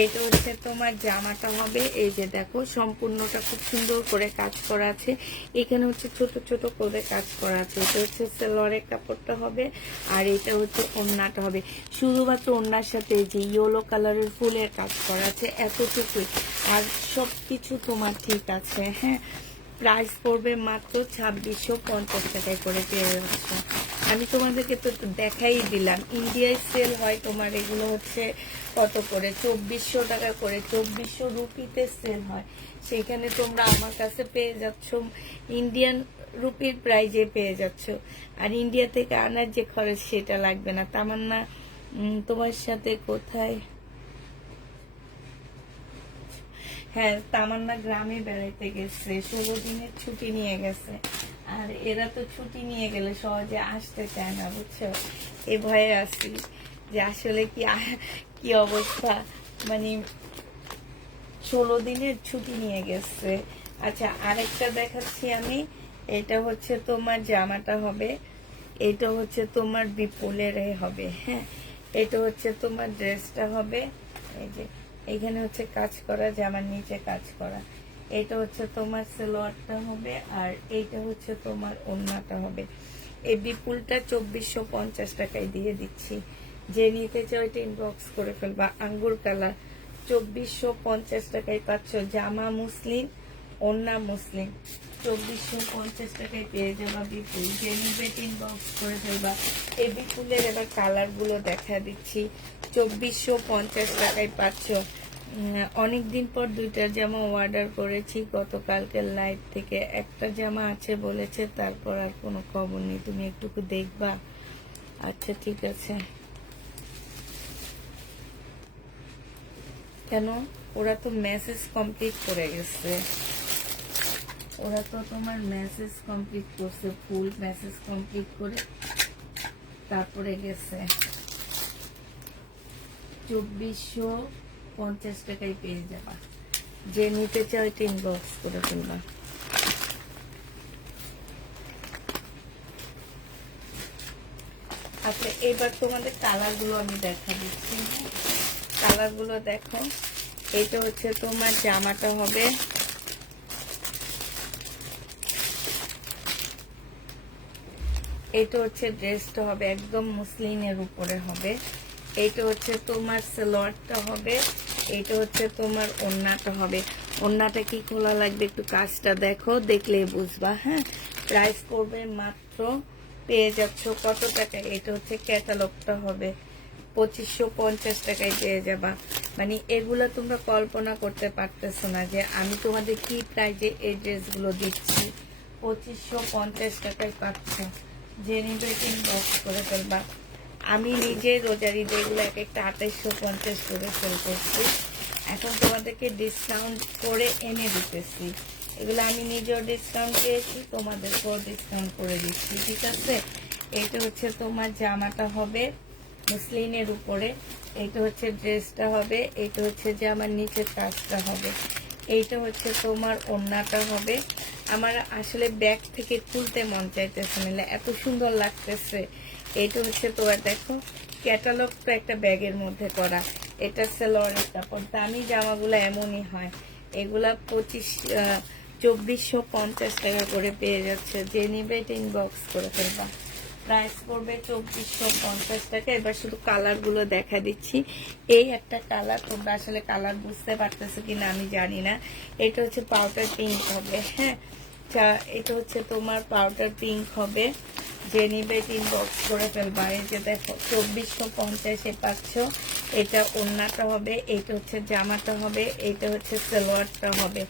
এটা হচ্ছে তোমার জামাটা হবে। এই যে দেখো, সম্পূর্ণটা খুব সুন্দর করে কাজ করা আছে। এখানে হচ্ছে ছোট ছোট করে কাজ করা আছে। এটা হচ্ছে সেলোয়ারের কাপড়টা হবে, আর এটা হচ্ছে ওড়নাটা হবে। শুধুমাত্র ওড়নার সাথে যে ইয়েলো কালারের ফুলের কাজ করা আছে, এতটুকুই। আর সবকিছু তোমার ঠিক আছে। হ্যাঁ, প্রাইস পড়বে মাত্র 2650 টাকায় করে পেয়ে যাচ্ছে। আমি তোমাদেরকে তো দেখাই দিলাম, ইন্ডিয়ায় সেল হয় তোমার এগুলো হচ্ছে কত করে, 2400 টাকা করে, 2400 রুপিতে সেল হয়। সেখানে তোমরা আমার কাছে পেয়ে যাচ্ছ ইন্ডিয়ান রুপির প্রাইজে পেয়ে যাচ্ছ। আর ইন্ডিয়া থেকে আনার যে খরচ সেটা লাগবে না। তামান্না তোমার সাথে কোথায়? হ্যাঁ, তামান্না গ্রামে বেড়াইতে গেছে, 16 দিনের ছুটি নিয়ে গেছে। আর এরা তো ছুটি নিয়ে গেলে সহজে আসতে চায় না, বুঝছো? এ ভয়ে আছি যে আসলে কি অবস্থা। মানে 16 দিনের ছুটি নিয়ে গেছে। আচ্ছা, আরেকটা দেখাচ্ছি আমি। এটা হচ্ছে তোমার জামাটা হবে, এটা হচ্ছে তোমার বিপুলের হবে। হ্যাঁ, এটা হচ্ছে তোমার ড্রেসটা হবে। এই যে এখানে হচ্ছে কাজ করা, জামার নিচে কাজ করা। এটা হচ্ছে তোমার সালোয়ারটা হবে, আর এইটা হচ্ছে তোমার ওড়নাটা হবে। এই বিপুলটা 2450 টাকায় দিয়ে দিচ্ছি। যে নিতে চাও এটা ইনবক্স করে ফেলবা। আঙ্গুর কালার 2450 টাকায় পাচ্ছ। জামা মুসলিম, ওড়না মুসলিম, 2450 টাকায় পেয়ে যাবা বিপুল। যে নিবে ইনবক্স করে ফেলবা। এই বিপুলের এবার কালার গুলো দেখা দিচ্ছি। 2450 টাকায় পাচ্ছ। অনেকদিন পর দুইটা জামা অর্ডার করেছি গতকালকের লাইভ থেকে। একটা জামা আছে বলেছে, তারপর আর কোনো খবর নেই। তুমি একটুকু দেখবা? আচ্ছা ঠিক আছে। কেন? ওরা তো মেসেজ কমপ্লিট করে গেছে। ওরা তো তোমার মেসেজ কমপ্লিট করছে, ফুল মেসেজ কমপ্লিট করে তারপরে গেছে। 2450 টাকায় পেয়ে যাবা। যে নিতে চাও এটা ইনবক্স করে ফেলবা। আচ্ছা, এবার তোমাদের কালার গুলো আমি দেখা দিচ্ছি। কালার গুলো দেখো। এটা হচ্ছে তোমার জামাটা হবে, এটা হচ্ছে ড্রেসটা হবে, একদম মুসলিনের উপরে হবে। এইটা হচ্ছে তোমার সালোয়ারটা হবে, এইটা হচ্ছে তোমার ওড়নাটা হবে। ওড়নাটা কি খোলা লাগবে একটু কাজটা দেখো, দেখলেই বুঝবা। হ্যাঁ, প্রাইস করবে মাত্র, পেয়ে যাচ্ছ কত টাকায়? এটা হচ্ছে ক্যাটালগটা হবে, 2550 টাকায় পেয়ে যাবা। মানে এগুলা তোমরা কল্পনা করতে পারতেছো না যে আমি তোমাদের কি প্রাইজে এই ড্রেসগুলো দিচ্ছি। 2550 টাকায় পাচ্ছ। যে নিবে ইনবক্স করে ফেলবা। আমি নিজে রোজার ঈদে এগুলো এক একটা 2850 করে সেল করছি। এখন তোমাদেরকে ডিসকাউন্ট করে এনে দিতেছি। এগুলো আমি নিজেও ডিসকাউন্ট পেয়েছি, তোমাদেরকেও ডিসকাউন্ট করে দিচ্ছি। ঠিক আছে, এটা হচ্ছে তোমার জামাটা হবে মুসলিনের উপরে, এইটা হচ্ছে ড্রেসটা হবে, এইটা হচ্ছে যে আমার নিচের কাজটা হবে, এইটা হচ্ছে তোমার ওড়নাটা হবে। আমার আসলে ব্যাগ থেকে খুলতে মন চাইতেছে না, এত সুন্দর লাগতেছে। এইটা হচ্ছে তোমার দেখো ক্যাটালগটা একটা ব্যাগের মধ্যে করা। এটা সালোয়ারের কাপড়। দামি জামাগুলো এমনই হয়। এগুলা 2450 টাকা করে পেয়ে যাচ্ছে। যে নিবে এটা ইনবক্স করে ফেলবা। প্রাইস পড়বে 2450 টাকা। এবার শুধু কালার গুলো দেখা দিচ্ছি। এই একটা কালার, তোমরা আসলে কালার বুঝতে পারতেছো কিনা আমি জানি না। এটা হচ্ছে পাউডার পিঙ্ক হবে। হ্যাঁ, এটা হচ্ছে তোমার পাউডার পিঙ্ক হবে। যে নিবে ইনবক্স করে ফেলবা। এই যে দেখো 2450 পাচ্ছ। এটা ওড়নাটা হবে, এইটা হচ্ছে জামাটা হবে, এইটা হচ্ছে সালোয়ারটা হবে।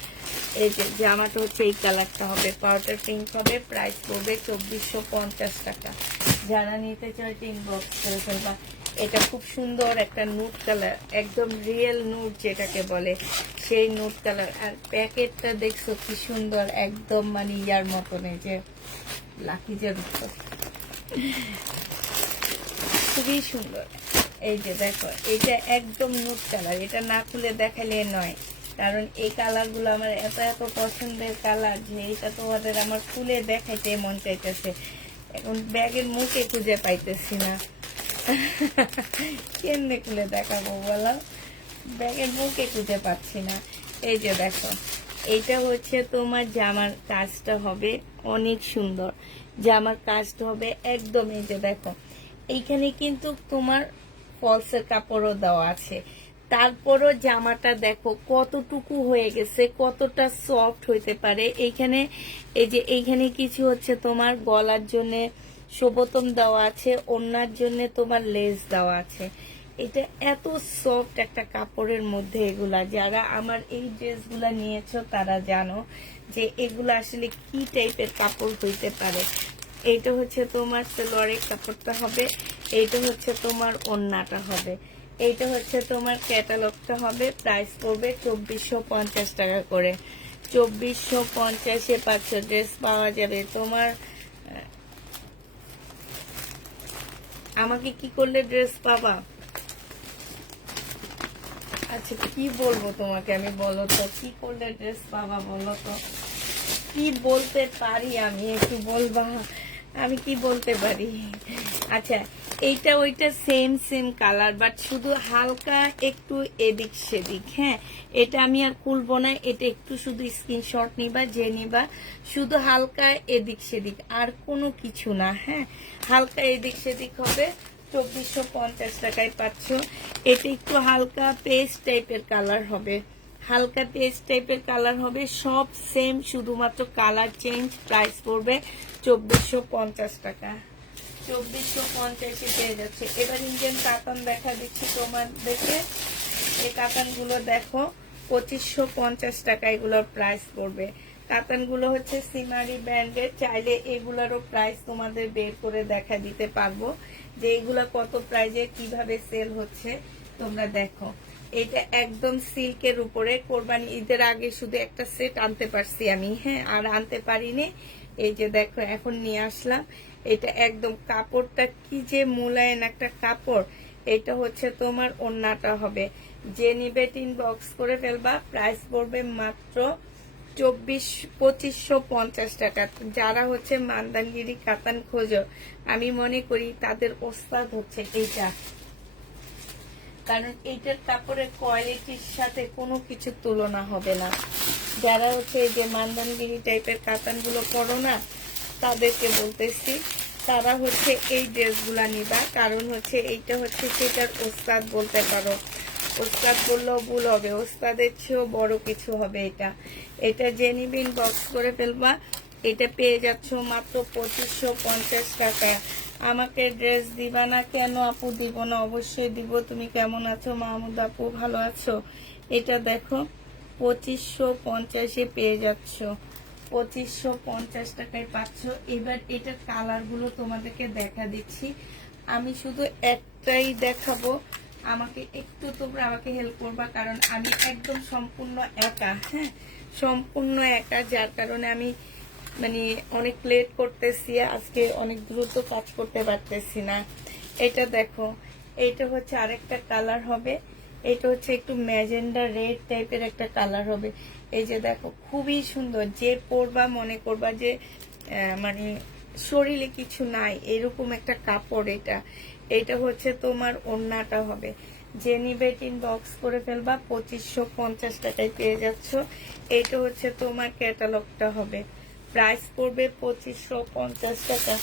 এই যে জামাটা হচ্ছে এই কালারটা হবে, পাউডার পিঙ্ক হবে। প্রাইস পড়বে 2450 টাকা। যারা নিতে চায় ইনবক্স করে ফেলবা। এটা খুব সুন্দর একটা নুট কালার, একদম রিয়েল নুট যেটাকে বলে সেই নুট কালার। আর প্যাকেটটা দেখছো কি সুন্দর, একদম মানে ইয়ার মতন, এই যে লাকি যে খুবই সুন্দর। এই যে দেখো এটা একদম নুট কালার, এটা না খুলে দেখালে নয়, কারণ এই কালারগুলো আমার এত এত পছন্দের কালার যে এটা তোমাদের আমার খুলে দেখাইতে মন চাইতেছে। এখন ব্যাগের মুখে খুঁজে পাইতেছি না, কেমনে খুলে দেখাবো বলো, ব্যাগের মুখে খুঁজে পাচ্ছি না। এই যে দেখো এইটা হচ্ছে তোমার জামার কাজটা হবে, অনেক সুন্দর জামার কাজটা হবে একদম। এই যে দেখো এইখানে কিন্তু তোমার ফলসের কাপড়ও দেওয়া আছে, তারপরও জামাটা দেখো কতটুকু হয়ে গেছে, কতটা সফট হইতে পারে। এইখানে এই যে এইখানে কিছু হচ্ছে তোমার গলার জন্য শোভতম দেওয়া আছে, ওড়নার জন্য তোমার লেস দেওয়া আছে। এটা এত সফট একটা কাপড়ের মধ্যে এগুলা, যারা আমার এই ড্রেসগুলা নিয়েছো তারা জানো যে এগুলা আসলে কি টাইপের কাপড় হইতে পারে। এইটা হচ্ছে তোমার সালোয়ারের কাপড়টা হবে, এইটা হচ্ছে তোমার ওড়নাটা হবে, এইটা হচ্ছে তোমার ক্যাটালগটা হবে। প্রাইস পড়বে 2450 টাকা করে। 2450-এ পাচ্ছ ড্রেস পাওয়া যাবে তোমার। আমাকে কি করলে ড্রেস পাবা? আচ্ছা কি বলবো তোমাকে আমি, বলো তো কি করলে ড্রেস পাবা বলো তো। কি বলতে পারি, আমি একটু বলবা আমি কি বলতে পারি। আচ্ছা, এইটা ওইটা সেম সেম কালার, বাট শুধু হালকা একটু এদিক সেদিক। হ্যাঁ, এটা আমি আর খুলবো না, এটা একটু শুধু স্ক্রিনশট নিবা, যে নিবা শুধু হালকা এদিক সেদিক, আর কোনো কিছু না। হ্যাঁ, হালকা এদিক সেদিক হবে। 2450 টাকায় পাচ্ছ। এটা একটু হালকা পেস্ট টাইপের কালার হবে, হালকা পেস্ট টাইপের কালার হবে, সব সেম, শুধুমাত্র কালার চেঞ্জ। প্রাইস পড়বে 2450 টাকা। 2450 পেয়ে যাচ্ছে। এবার ইন্ডিয়ান কাতান দেখা দিচ্ছি তোমাদেরকে। এই কাতানগুলো দেখো 2550 টাকা এগুলোর প্রাইস পড়বে। কাতানগুলো হচ্ছে সিমারি ব্র্যান্ডের। চাইলে এগুলোরও প্রাইস তোমাদের বের করে দেখা দিতে পারবো, যে এগুলা কত প্রাইজে কিভাবে সেল হচ্ছে তোমরা দেখো। এটা একদম সিল্কের উপরে। কোরবানি ঈদের আগে শুধু একটা সেট আনতে পারছি আমি, হ্যাঁ, আর আনতে পারিনি। এই যে দেখো এখন নিয়ে আসলাম। এটা একদম কাপড়টা কি যে মোলায়েম একটা কাপড়। এটা হচ্ছে তোমার ওড়নাটা হবে। যে নিবে ইনবক্স করে ফেলবা। প্রাইস পড়বে মাত্র 2550 টাকা। যারা হচ্ছে মান্দানগিরি কাতান খোঁজো, আমি মনে করি তাদের ওস্তাদ হচ্ছে এইটা, কারণ এইটার কাপড়ের কোয়ালিটির সাথে কোনো কিছু তুলনা হবে না। যারা হচ্ছে এই যে মান্দানগিরি টাইপের কাতানগুলো পরো না, তাদেরকে বলতেছি, তারা হচ্ছে এই ড্রেসগুলা নিবা, কারণ হচ্ছে এইটা হচ্ছে সেটার ওস্তাদ বলতে পারো। ওস্তাদ বললেও ভুল হবে, ওস্তাদের চেয়েও বড় কিছু হবে এটা। এটা যে নিবে ইনবক্স করে ফেলবা। এটা পেয়ে যাচ্ছ মাত্র 2550 টাকা। আমাকে ড্রেস দিবা না কেন আপু? দিব না, অবশ্যই দিব। তুমি কেমন আছো মাহমুদ আপু? ভালো আছো? এটা দেখো 2550 পেয়ে যাচ্ছ। 2550 টাকায় পাচ্ছ। এবার এটার কালার গুলো তোমাদেরকে দেখা দিচ্ছি। আমি শুধু একটাই দেখাবো, আমাকে একটু তোমরা আমাকে হেল্প করবা, কারণ আমি একদম সম্পূর্ণ একা। হ্যাঁ, সম্পূর্ণ একা, যার কারণে আমি মানে অনেক লেট করতেছি আজকে, অনেক দ্রুত কাজ করতে পারতেছি না। এটা দেখো, এইটা হচ্ছে আরেকটা কালার হবে। এটা হচ্ছে একটু ম্যাজেন্ডা রেড টাইপের একটা কালার হবে। এই যে দেখো, খুবই সুন্দর। যে পরবা মনে করবা যে মানে শরীরে কিছু নাই, এরকম একটা কাপড় এটা। এটা হচ্ছে তোমার ওড়নাটা হবে। যে নিবে ইনবক্স করে ফেলবা। 2550 টাকায় পেয়ে যাচ্ছ। এটা হচ্ছে তোমার ক্যাটালগটা হবে। প্রাইস পড়বে 2550 টাকা।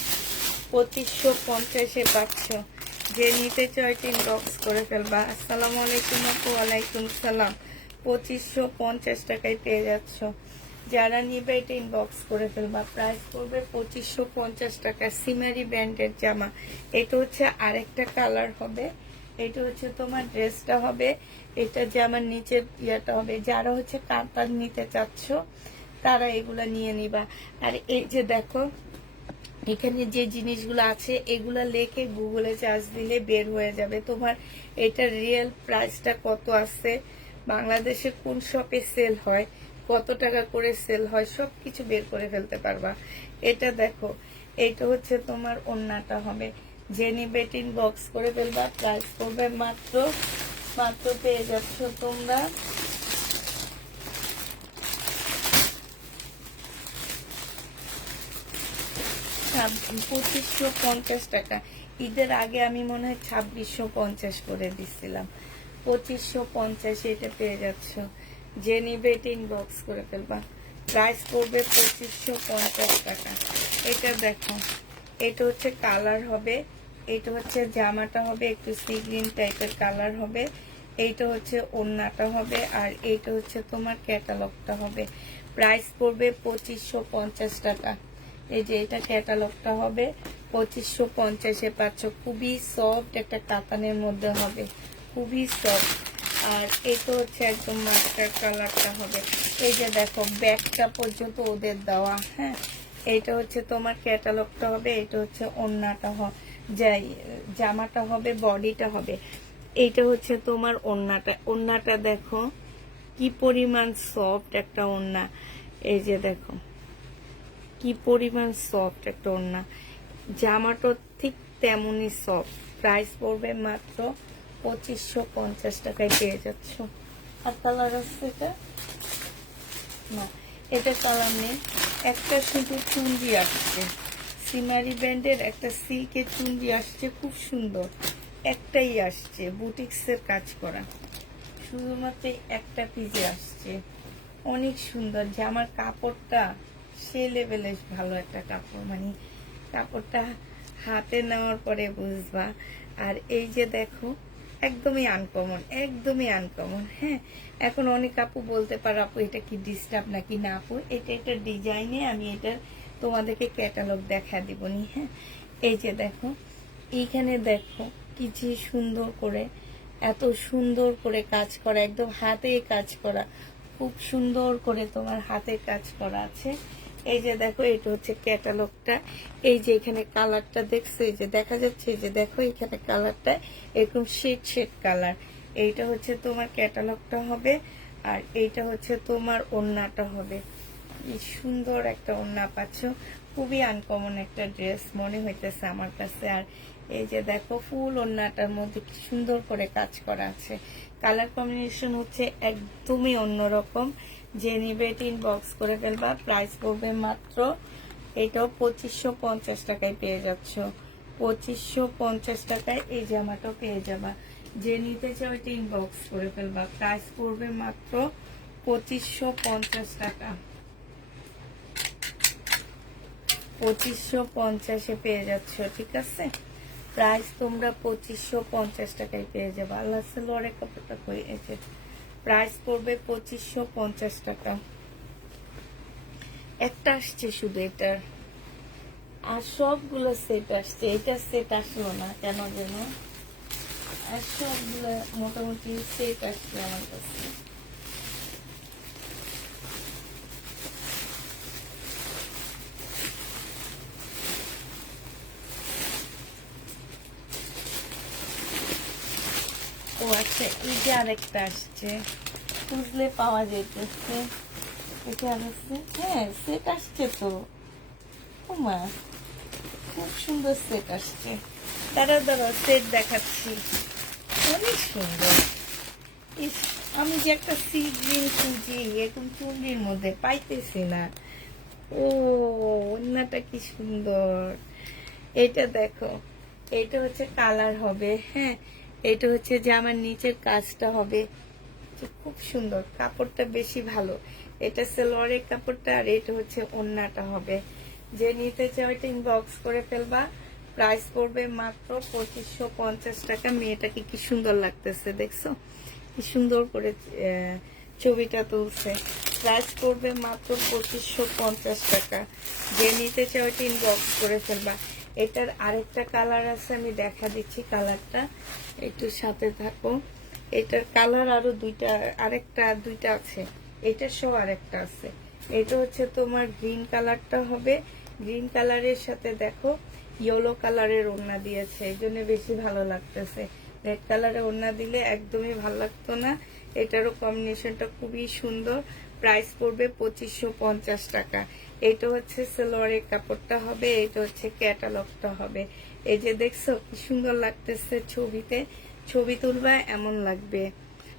2550 পাচ্ছ। যে নিতে চাই ইনবক্স করে ফেলবা। আসসালামু আলাইকুম আপু। ওয়ালাইকুম সালাম। 2550 টাকায় পেয়ে যাচ্ছ। যারা নিবে এটা ইনবক্স করে ফেলবা। প্রাইস পড়বে 2550 টাকা। সিমারি ব্র্যান্ডের জামা। এটা হচ্ছে আরেকটা কালার হবে। এটা হচ্ছে তোমার ড্রেসটা হবে। এটা জামার নিচে ইয়াটা হবে। যারা হচ্ছে কাতান নিতে চাচ্ছ তারা এগুলা নিয়ে নিবা। আর এই যে দেখো, এখানে যে জিনিসগুলো আছে এগুলা লেখে গুগলে চার্জ দিলে বের হয়ে যাবে তোমার এটার রিয়েল প্রাইসটা কত আছে, বাংলাদেশে কোন শপে সেল হয়, কত টাকা করে সেল হয়, সবকিছু বের করে ফেলতে পারবা। এটা দেখো, এইটা হচ্ছে তোমার ওড়নাটা হবে। যে নিবে ইনবক্স করে ফেলবা। প্রাইস করবে মাত্র পেয়ে যাচ্ছ তোমরা 2550 টাকা। ঈদের আগে আমি মনে হয় 2650 করে দিচ্ছিলাম। 2550 এটা পেয়ে যাচ্ছ। যে নিবে এটা ইনবক্স করে ফেলবা। প্রাইস পড়বে 2550 টাকা। এটা দেখো, এটা হচ্ছে কালার হবে। এটা হচ্ছে জামাটা হবে একটু সি গ্রিন টাইপের কালার হবে। এইটা হচ্ছে ওড়নাটা হবে। আর এইটা হচ্ছে তোমার ক্যাটালগটা হবে। প্রাইস পড়বে 2550 টাকা। এই যে এটা ক্যাটালগটা হবে। 2550 পাচ্ছ। খুবই সফট একটা কাতানের মধ্যে হবে, খুবই সফট। আর এটা হচ্ছে একদম মাস্টার কালারটা হবে। এই যে দেখো, ব্যাগটা পর্যন্ত ওদের দেওয়া। হ্যাঁ, এইটা হচ্ছে তোমার ক্যাটালগটা হবে। এটা হচ্ছে ওড়নাটা যাই জামাটা হবে, বডিটা হবে। এইটা হচ্ছে তোমার ওড়নাটা। ওড়নাটা দেখো কি পরিমাণ সফট একটা ওড়না। এই যে দেখো কি পরিমাণ সফট একটা ওড়না। জামাটা ঠিক তেমনই সফট। প্রাইস পড়বে মাত্র 2550 টাকায় পেয়ে যাচ্ছ। আর কালার আছে এটা না, এটা কালার নেই। একটা শুধু চুনরি আসছে, সিমারি ব্র্যান্ডের একটা সিল্কের চুনরি আসছে, খুব সুন্দর। একটাই আসছে, বুটিক্সের কাজ করা, শুধুমাত্র একটা পিজে আসছে, অনেক সুন্দর। জামার কাপড়টা সে লেভেলে ভালো একটা কাপড়, মানে কাপড়টা হাতে নেওয়ার পরে বুঝবা। আর এই যে দেখো, একদমই আনকমন, একদমই আনকমন। হ্যাঁ, এখন অনেক আপু বলতে পারো আপু এটা কি ডিস্টার্ব নাকি না, আপু এটা ডিজাইনে আমি এটা তোমাদেরকে ক্যাটালগ দেখা দিবনি। হ্যাঁ, এই যে দেখো, এইখানে দেখো কি যে সুন্দর করে, এত সুন্দর করে কাজ করা, একদম হাতে কাজ করা, খুব সুন্দর করে তোমার হাতে কাজ করা আছে। এই যে দেখো, এটা হচ্ছে ক্যাটালগটা। এই যে এখানে কালারটা দেখছো, এই যে দেখা যাচ্ছে, এই যে দেখো এখানে কালারটা এরকম শেড শেড কালার। এইটা হচ্ছে তোমার ক্যাটালগটা হবে, আর এইটা হচ্ছে তোমার ওড়নাটা হবে। এই সুন্দর একটা ওড়না পাচ্ছ, খুবই আনকমন একটা ড্রেস মনে হইতেছে আমার কাছে। আর এই যে দেখো, ফুল ওড়নাটার মধ্যে কি সুন্দর করে কাজ করা আছে। কালার কম্বিনেশন হচ্ছে একদমই অন্যরকম। যে নিবে ইনবক্স করে ফেলবা। প্রাইস পড়বে মাত্র, এটাও 2550 টাকায় পেয়ে যাচ্ছ। 2550 টাকায় এই জামাটাও পেয়ে যাবা। যে নিতে চাও এটা ইনবক্স করে ফেলবা। প্রাইস পড়বে মাত্র 2550 টাকা। 2550-এ পেয়ে যাচ্ছ, ঠিক আছে। প্রাইস তোমরা 2550 টাকায় পেয়ে যাবে। আল্লাহ সালোয়ারের কাপড়টা কই, এই যে প্রাইস পড়বে 2550 টাকা। একটা আসছে শুধু এটার, আর সবগুলো সেট আসছে, এটা সেট আসলো না কেন যেন। আর সবগুলো মোটামুটি সেট আসছে আমার কাছে। ও আচ্ছা, এই যে আরেকটা আসছে, খুঁজলে পাওয়া যাইতেছে। এটা আসছে, হ্যাঁ সেট আসছে তো। ও মা, খুব সুন্দর সেট আসছে। দাঁড়াও দাঁড়াও, সেট দেখাচ্ছি, অনেক সুন্দর। ইস, আমি যে একটা সি গ্রিন খুঁজি এরকম চুন্ডির মধ্যে পাইতেছি না। ও, ওন্নাটা কি সুন্দর। এটা দেখো, এটা হচ্ছে কালার হবে। হ্যাঁ, এটা হচ্ছে যে আমার নিচের কাজটা হবে, খুব সুন্দর। কাপড়টা বেশি ভালো, এটা সালোয়ারের কাপড়টা, আর এটা হচ্ছে ওন্নাটা হবে। যে নিতে চাও এটা ইনবক্স করে ফেলবা। প্রাইস পড়বে মাত্র 2550 টাকা। মেয়েটাকে কি সুন্দর লাগতেছে দেখছো, কি সুন্দর করে ছবিটা তুলছে। প্রাইস পড়বে মাত্র 2550 টাকা। যে নিতে চাও এটা ইনবক্স করে ফেলবা। এটার আরেকটা কালার আছে, আমি দেখা দিচ্ছি কালারটা, একটু সাথে থাকো। এটার কালার আরো দুইটা আছে, এটার সব আরেকটা আছে। এটা হচ্ছে তোমার গ্রিন কালারটা হবে, গ্রিন কালারের সাথে দেখো ইয়েলো কালারের ওড়না দিয়েছে, এই জন্য বেশি ভালো লাগতেছে। রেড কালারের ওড়না দিলে একদমই ভালো লাগতো না। এটারও কম্বিনেশনটা খুবই সুন্দর। প্রাইস পড়বে 2550 টাকা। এটা হচ্ছে সালোয়ারের কাপড়টা হবে, এটা হচ্ছে ক্যাটালগটা হবে। এই যে দেখছো কি সুন্দর লাগতেছে, ছবিতে ছবি তুলবা এমন লাগবে,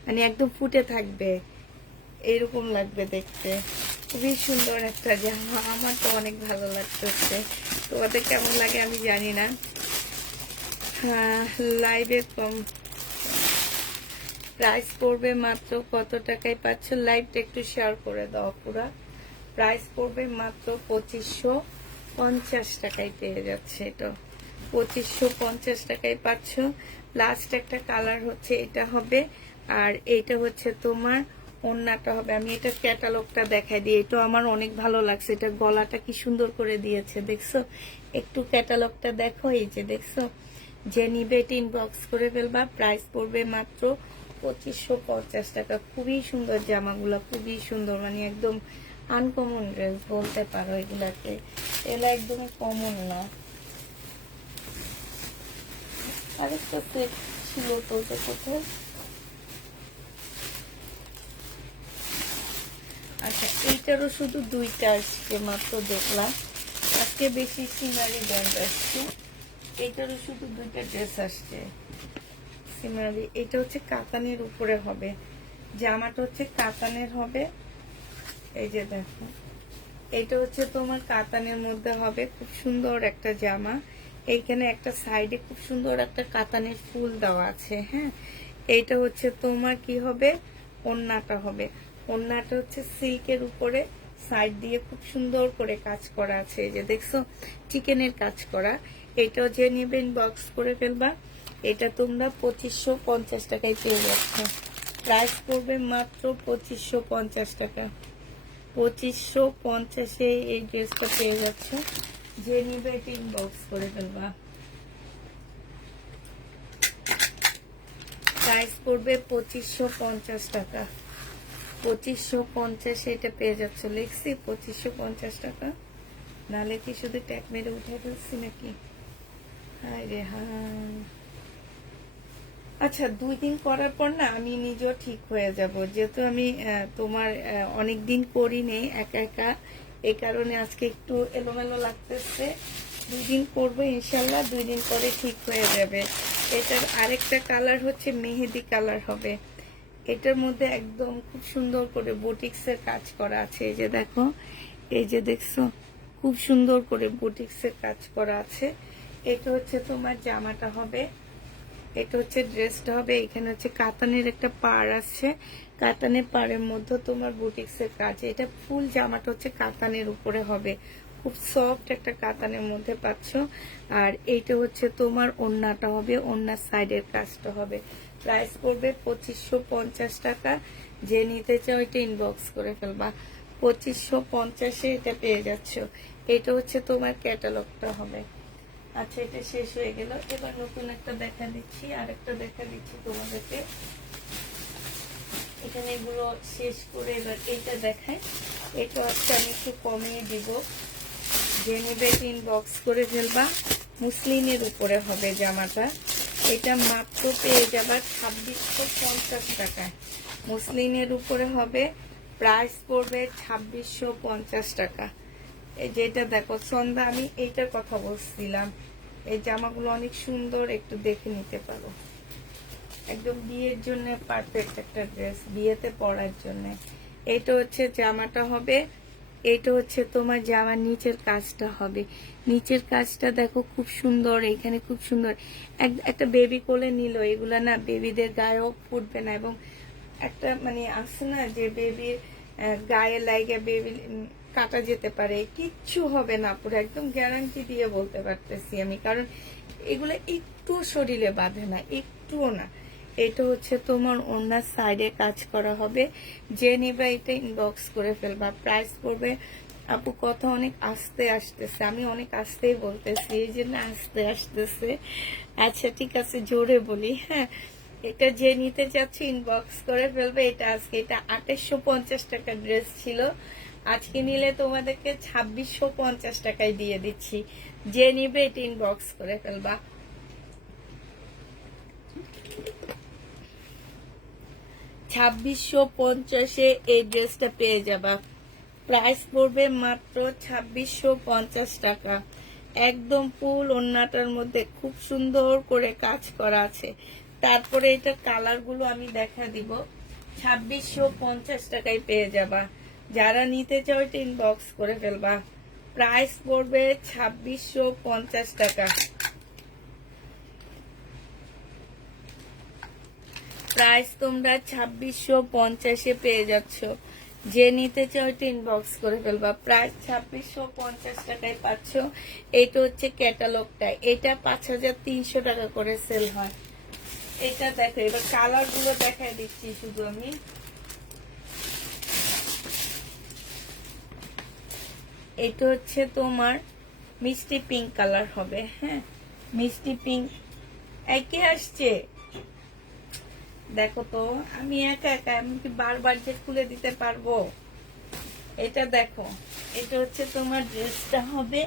মানে একদম ফুটে থাকবে, এরকম লাগবে দেখতে। খুবই সুন্দর একটা জামা, আমার তো অনেক ভালো লাগতেছে। তোমাদের কেমন লাগে আমি জানি না। হ্যাঁ, লাইভে কম প্রাইস পড়বে মাত্র কত টাকায় পাচ্ছ, লাইভটা একটু শেয়ার করে দাও পুরা। প্রাইস পড়বে মাত্র 2550 টাকায় পেয়ে যাচ্ছে। এটা 2550 টাকায় পাচ্ছ। লাস্ট একটা কালার হচ্ছে এটা হবে, আর এইটা হচ্ছে তোমার ওড়নাটা হবে। আমি এটা ক্যাটালগটা দেখাই দিই, এটা আমার অনেক ভালো লাগছে। এটা গলাটা কি সুন্দর করে দিয়েছে দেখছো, একটু ক্যাটালগটা দেখো। এই যে দেখছো, যে নিবে এটা ইনবক্স করে ফেলবা। প্রাইস পড়বে মাত্র 2550 টাকা। খুবই সুন্দর জামাগুলো, খুবই সুন্দর, মানে একদম আনকমন ড্রেস বলতে পারো এগুলাকে, এগুলা একদমই কমন না। আরেকটা সেট ছিল তো, যে কোথায়, আচ্ছা এইটারও শুধু দুইটা আসছে মাত্র দেখলাম, আজকে বেশি সিনারি ব্র্যান্ড আসছে। এইটারও শুধু দুইটা ড্রেস আসছে সিনারি। এটা হচ্ছে কাতানের উপরে হবে, জামাটা হচ্ছে কাতানের হবে। এই যে দেখো, এটা হচ্ছে তোমার কাতানের মধ্যে হবে, খুব সুন্দর একটা জামা। এইখানে একটা সাইডে খুব সুন্দর একটা কাতানের ফুল দেওয়া আছে। হ্যাঁ, এইটা হচ্ছে তোমার কি হবে, ওড়নাটা হবে। ওড়নাটা হচ্ছে সিল্কের উপরে সাইড দিয়ে খুব সুন্দর করে কাজ করা আছে, এই যে দেখছো চিকেনের কাজ করা। এটাও যে নিবেন বক্স করে ফেলবা। এটা তোমরা 2550 টাকায় পেয়ে যাচ্ছ। প্রাইস পড়বে মাত্র 2550 টাকা। 2550-এ এই ড্রেসটা পেয়ে যাচ্ছ। যে নিবে এটা ইনবক্স করে ফেলবা। প্রাইস পড়বে 2550 টাকা। 2550 এটা পেয়ে যাচ্ছ। লিখছি 2550 টাকা, নালে কি শুধু ট্যাগ মেরে উঠে ফেলছি নাকি? হায় রে হায়। আচ্ছা, 2 দিন করার পর না আমি নিজেও ঠিক হয়ে যাব, যেহেতু আমি তোমার অনেক দিন করি নেই একা একা, এই কারণে আজকে একটু এলোমেলো লাগতেছে। 2 দিন করবো ইনশাল্লাহ, 2 দিন পরে ঠিক হয়ে যাবে। এটার আরেকটা কালার হচ্ছে মেহেদি কালার হবে। এটার মধ্যে একদম খুব সুন্দর করে বুটিক্সের কাজ করা আছে, এই যে দেখো, এই যে দেখছো খুব সুন্দর করে বুটিক্সের কাজ করা আছে। এটা হচ্ছে তোমার জামাটা হবে, এটা হচ্ছে ড্রেসটা হবে। এখানে হচ্ছে কাতানের একটা পাড় আছে, কাতানের পাড়ের মধ্যে তোমার বুটিক্সের কাজ। এটা ফুল জামাটা হচ্ছে কাতানের উপরে হবে, খুব সফট একটা কাতানের মধ্যে পাচ্ছ। আর এইটা হচ্ছে তোমার ওড়নাটা হবে, ওড়নার সাইডের কাজটা হবে। প্রাইস পড়বে 2550 টাকা। যে নিতে চাও এটা ইনবক্স করে ফেলবা। 2550-এ এটা পেয়ে যাচ্ছ। এটা হচ্ছে তোমার ক্যাটালগটা হবে। আচ্ছা, এটা শেষ হয়ে গেল, এবার নতুন একটা দেখা দিচ্ছি, আরেকটা দেখা দিচ্ছি তোমাদেরকে। এখানে এগুলো শেষ করে এবার এইটা দেখাই। এটা হচ্ছে আমি একটু কমিয়ে দিব। যে নেবে ইনবক্স করে ফেলবা। মুসলিনের উপরে হবে জামাটা। এটা মাত্র পেয়ে যাবা 2650 টাকায়। মুসলিনের উপরে হবে, প্রাইস পড়বে 2650 টাকা। এই যেটা দেখো সন্ধ্যা, আমি এইটার কথা বলছিলাম। এই জামাগুলো অনেক সুন্দর, একটু দেখে নিতে পারো। একদম বিয়ের জন্য পারফেক্ট একটা ড্রেস, বিয়েতে পরার জন্য। এটা হচ্ছে জামাটা হবে। এটা হচ্ছে তোমার জামার নিচের কাজটা হবে। নিচের কাজটা দেখো খুব সুন্দর, এখানে খুব সুন্দর একটা বেবি কোলে নিল। এগুলা না বেবিদের গায়েও ফুটবে না, এবং একটা মানে আছে না যে বেবির গায়ে লাগে বেবি কাটা যেতে পারে, কিচ্ছু হবে না, পুরো একদম গ্যারান্টি দিয়ে বলতে পারতেছি আমি, কারণ এগুলো একটু শরীরে বাঁধে না, একটুও না। এটা হচ্ছে তোমার ওনার সাইডে কাজ করা হবে। যে নেবে এটা ইনবক্স করে ফেলবা। প্রাইস পড়বে, আপু কথা অনেক আস্তে আসতেছে, আমি অনেক আস্তেই বলতেছি, এই জন্য আস্তে আসতেছে। আচ্ছা ঠিক আছে, জোরে বলি। হ্যাঁ, এটা যে নিতে চাচ্ছি ইনবক্স করে ফেলবে। এটা আজকে এটা 2850 টাকা ড্রেস ছিল, আজকে নিলে তোমাদেরকে 2650 টাকায় দিয়ে দিচ্ছি। যে নিবে এটা ইনবক্স করে ফেলবা। 2650-এ এই ড্রেসটা পেয়ে যাবা। প্রাইস পড়বে মাত্র 2650 টাকা। একদম ফুল ওড়নাটার মধ্যে খুব সুন্দর করে কাজ করা আছে। তারপরে এটা কালার গুলো আমি দেখা দিব। 2650 টাকায় পেয়ে যাবা। যারা নিতে চাও এটা ইনবক্স করে ফেলবা। প্রাইস পড়বে 2650 টাকা। প্রাইস তোমরা 2650-এ পেয়ে যাচ্ছ। যে নিতে চাও এটা ইনবক্স করে ফেলবা। প্রাইস 2650 টাকায় পাচ্ছ। এটা হচ্ছে ক্যাটালগটা, এটা 5300 টাকা করে সেল হয়। এটা দেখো, এবার কালার গুলো দেখাই দিচ্ছি শুধু আমি। এটা হচ্ছে তোমার মিষ্টি পিঙ্ক কালার হবে। হ্যাঁ, মিষ্টি পিঙ্ক। একে আসছে দেখো তো, আমি একা একা আমি কি বারবার যে খুলে দিতে পারবো? এটা দেখো, এটা হচ্ছে তোমার ড্রেসটা হবে,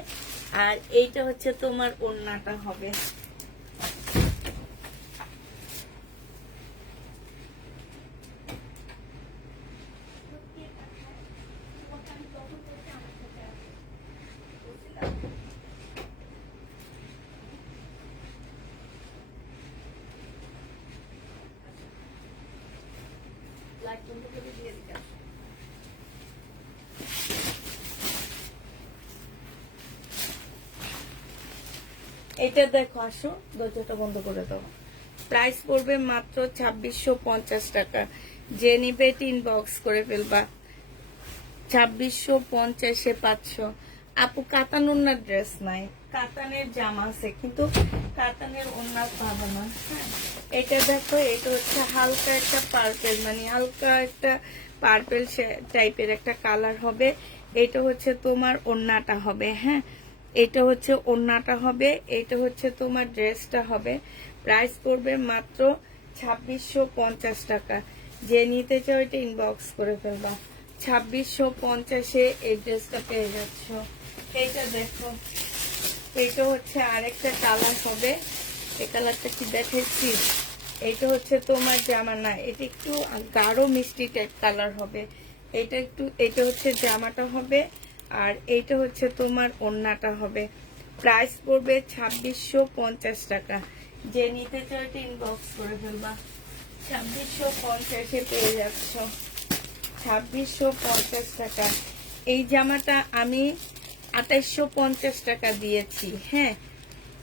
আর এইটা হচ্ছে তোমার ওড়নাটা হবে। এটা দেখো, আসো দরজাটা বন্ধ করে দাও। প্রাইস পড়বে মাত্র 2650 টাকা। যে নিবে ইনবক্স করে ফেলবা। 2650-এ 500। আপু কাতান ওড়নার ড্রেস নাই, কাতানের জামা আছে কিন্তু কাতানের ওড়না পাবো না। হ্যাঁ, এটা দেখো, এটা হচ্ছে হালকা একটা পার্পেল, মানে হালকা একটা পার্পেল টাইপের একটা কালার হবে। এটা হচ্ছে তোমার ওড়নাটা হবে। হ্যাঁ, এটা হচ্ছে ওড়নাটা হবে, এটা হচ্ছে তোমার ড্রেসটা হবে। প্রাইস পড়বে মাত্র 2650 টাকা। যে নিতে চাও এটা ইনবক্স করে ফেলবা। 2650-এ এই ড্রেসটা পেয়ে যাচ্ছ। এইটা দেখো, এইটা হচ্ছে আরেকটা কালার হবে। এই কালারটা কি দেখেছি? এটা হচ্ছে তোমার জামা না, এটা একটু গাঢ় মিষ্টি টাইপ কালার হবে। এটা হচ্ছে জামাটা হবে, আর এইটা হচ্ছে তোমার ওড়নাটা হবে। প্রাইস পড়বে 2650 টাকা। যে নিতে চাও এটা ইনবক্স করে ফেলবা। 2650-এ পেয়ে যাচ্ছ। 2650 টাকা। এই জামাটা আমি 2850 টাকা দিয়েছি। হ্যাঁ,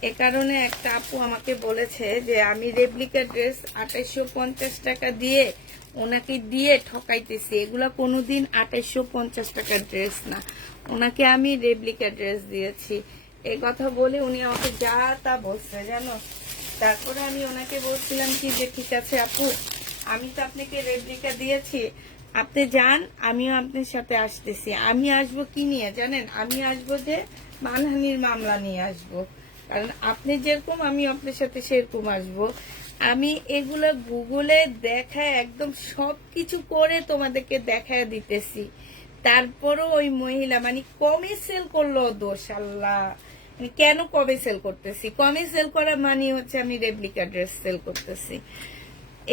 এ কারণে একটা আপু আমাকে বলেছে যে আমি রেপ্লিকা ড্রেস 2850 টাকা দিয়ে ওনাকে দিয়ে ঠকাইতেছি। এগুলা কোনোদিন 2850 টাকার ড্রেস না, ওনাকে আমি রেপ্লিকা ড্রেস দিয়েছি। এই কথা বলে উনি আমাকে যা তা বলছে জানো। তারপরে আমি ওনাকে বলছিলাম কি যে ঠিক আছে আপু, আমি তো আপনাকে রেপ্লিকা দিয়েছি, আপনি যান, আমিও আপনার সাথে আসতেছি। আমি আসবো কি নিয়ে জানেন? আমি আসবো যে মানহানির মামলা নিয়ে আসবো। কারণ আপনি যেরকম আমি আপনার সাথে সেরকম আসবো। আমি এগুলো গুগলে দেখায় একদম সবকিছু করে তোমাদেরকে দেখায় দিতেছি। তারপরও ওই মহিলা মানে কমে সেল করলো, দোষ আল্লাহ। মানে কেন কমে সেল করতেছি? কমে সেল করা মানে হচ্ছে আমি রেপ্লিকা ড্রেস সেল করতেছি।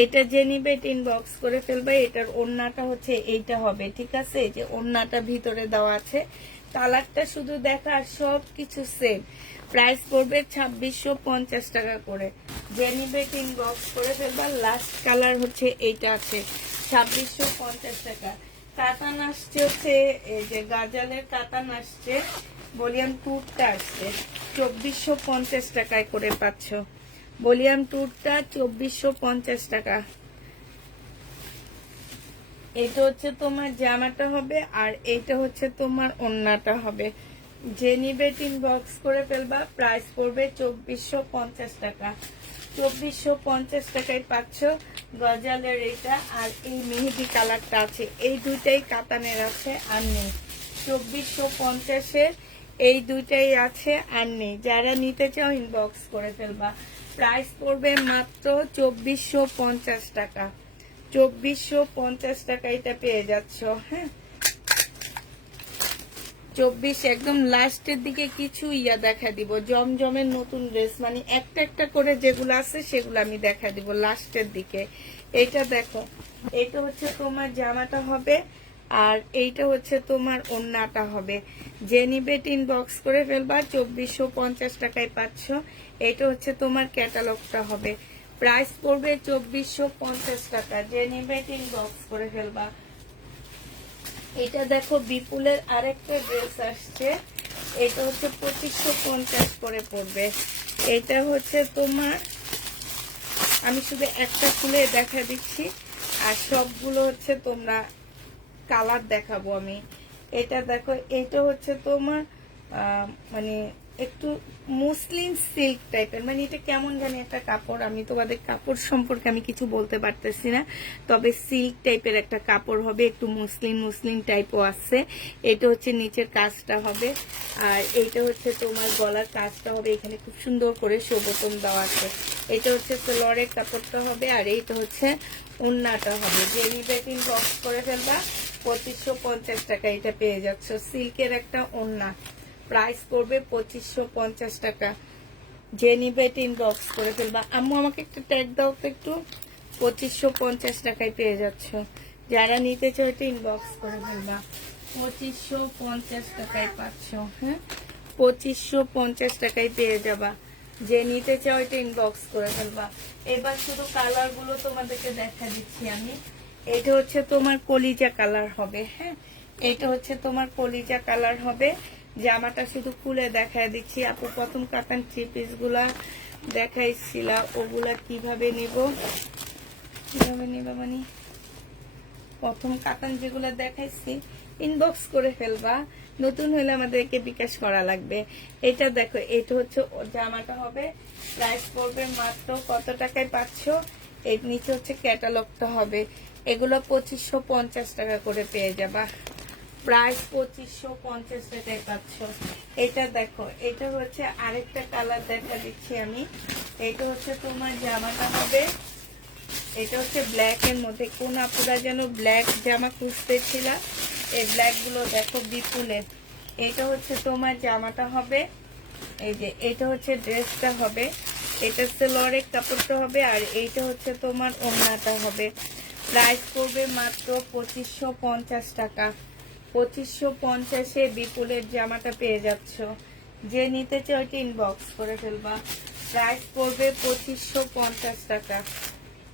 এটা যে নিবে এটা ইনবক্স করে ফেলবে। এটার ওড়নাটা হচ্ছে এইটা হবে, ঠিক আছে? এই যে ওড়নাটা ভিতরে দেওয়া আছে, কালারটা শুধু দেখা, আর সবকিছু সেম। প্রাইস পড়বে 2650 টাকা করে। যে নিবে এটা ইনবক্স করে ফেলবা। লাস্ট কালার হচ্ছে এইটা আছে, 2650 টাকা। কাতান আসছে হচ্ছে এই যে গাজালের কাতান আসছে, বলিয়াম টুরটা আসছে 2450 টাকায় করে পাচ্ছ। ভলিউম টুরটা 2450 টাকা। এটা হচ্ছে তোমার জামাটা হবে, আর এইটা হচ্ছে তোমার ওড়নাটা হবে। যে নিবে ইনবক্স করে ফেলবা। প্রাইস পড়বে 2450 টাকা। 2450 টাকায় পাচ্ছ গজালের এটা। আর এই মেহেদি কালারটা আছে, এই দুইটাই কাতানের আছে, আর নেই। 2450-এর এই দুইটাই আছে, আর নেই। যারা নিতে চাও ইনবক্স করে ফেলবা। প্রাইস পড়বে মাত্র 2450 টাকা। 2450 টাকা এটা পেয়ে যাচ্ছ। হ্যাঁ, 24 একদম লাস্টের দিকে কিছু দেখা দিব, জমজমের নতুন ড্রেস, মানে একটা একটা করে যেগুলো আছে সেগুলো আমি দেখা দিব লাস্টের দিকে। এটা দেখো, এটা হচ্ছে তোমার জামাটা হবে, আর এইটা হচ্ছে তোমার ওড়নাটা হবে। যে নিবে ইনবক্স করে ফেলবা। 2450 টাকায় পাচ্ছ। এটা হচ্ছে তোমার ক্যাটালগটা হবে। প্রাইস পড়বে 2450 টাকা। যে নিবে ইনবক্স করে ফেলবা। এটা দেখো, বিপুলের আরেকটা ড্রেস আসছে, এটা হচ্ছে 2550 করে পড়বে। এটা হচ্ছে তোমার, আমি শুধু একটা খুলে দেখা দিচ্ছি, আর সবগুলো হচ্ছে তোমরা কালার দেখাবো আমি। এটা দেখো, এটা হচ্ছে তোমার মানে একটু মুসলিম সিল্ক টাইপের, মানে এটা কেমন জানি একটা কাপড়, আমি তোমাদের কাপড় সম্পর্কে আমি কিছু বলতে পারতেছি না, তবে সিল্ক টাইপের একটা কাপড় হবে, একটু মুসলিম মুসলিম টাইপও আছে। এটা হচ্ছে নিচের কাজটা হবে, আর এইটা হচ্ছে তোমার গলার কাজটা হবে, এখানে খুব সুন্দর করে শোবতম দেওয়া আছে। এটা হচ্ছে ফ্লোরের কাপড়টা হবে, আর এইটা হচ্ছে ওড়নাটা হবে। যে রিবেটিং বক্স করে ফেলবা। 2550 টাকা এটা পেয়ে যাচ্ছ। সিল্কের একটা ওড়না, প্রাইস পড়বে 2550 টাকা। যে নিবে ইনবক্স করে ফেলবা। আম্মু আমাকে একটা ট্যাগ দাও তো একটু। 2550 টাকায় পেয়ে যাচ্ছ। যারা নিতে চাও এটা ইনবক্স করে ফেলবা। 2550 টাকায় পাচ্ছ। হ্যাঁ, 2550 টাকায় পেয়ে যাবা। যে নিতে চাও এটা ইনবক্স করে ফেলবা। এবার শুধু কালার গুলো তোমাদেরকে দেখা দিচ্ছি আমি। এটা হচ্ছে তোমার কলিজা কালার হবে। হ্যাঁ, এটা হচ্ছে তোমার কলিজা কালার হবে। জামাটা শুধু খুলে দেখায় দিচ্ছি। আপু প্রথম কাতান 3 পিস গুলা দেখাইছিলা, ওগুলা কিভাবে নিব মানে প্রথম কাতান যেগুলো দেখাইছি ইনবক্স করে ফেলবা, নতুন হলে আমাদেরকে বিকাশ করা লাগবে। এটা দেখো, এটা হচ্ছে জামাটা হবে, প্রাইস পড়বে মাত্র কত টাকায় পাচ্ছ, এর নিচে হচ্ছে ক্যাটালগটা হবে। এগুলো 2550 টাকা করে পেয়ে যাবা, প্রাইস 2550 টাকায় পাচ্ছ। এটা দেখো, এটা হচ্ছে আরেকটা কালার দেখা দিচ্ছি আমি। এটা হচ্ছে তোমার জামাটা হবে, এটা হচ্ছে ব্ল্যাক এর মধ্যে। কোন আপুরা যেন ব্ল্যাক জামা খুঁজতেছিল, এই ব্ল্যাক গুলো দেখো বিপুলের। এটা হচ্ছে তোমার জামাটা হবে, এই যে এটা হচ্ছে ড্রেসটা হবে, এটা সেলোয়ারের কাপড়টা হবে, আর এইটা হচ্ছে তোমার ওড়নাটা হবে। প্রাইস পড়বে মাত্র 2550 টাকা। 2550-এ বিপুলের জামাটা পেয়ে যাচ্ছ। যে নিতে চাও ওইটা ইনবক্স করে ফেলবা। প্রাইস পড়বে 2550 টাকা।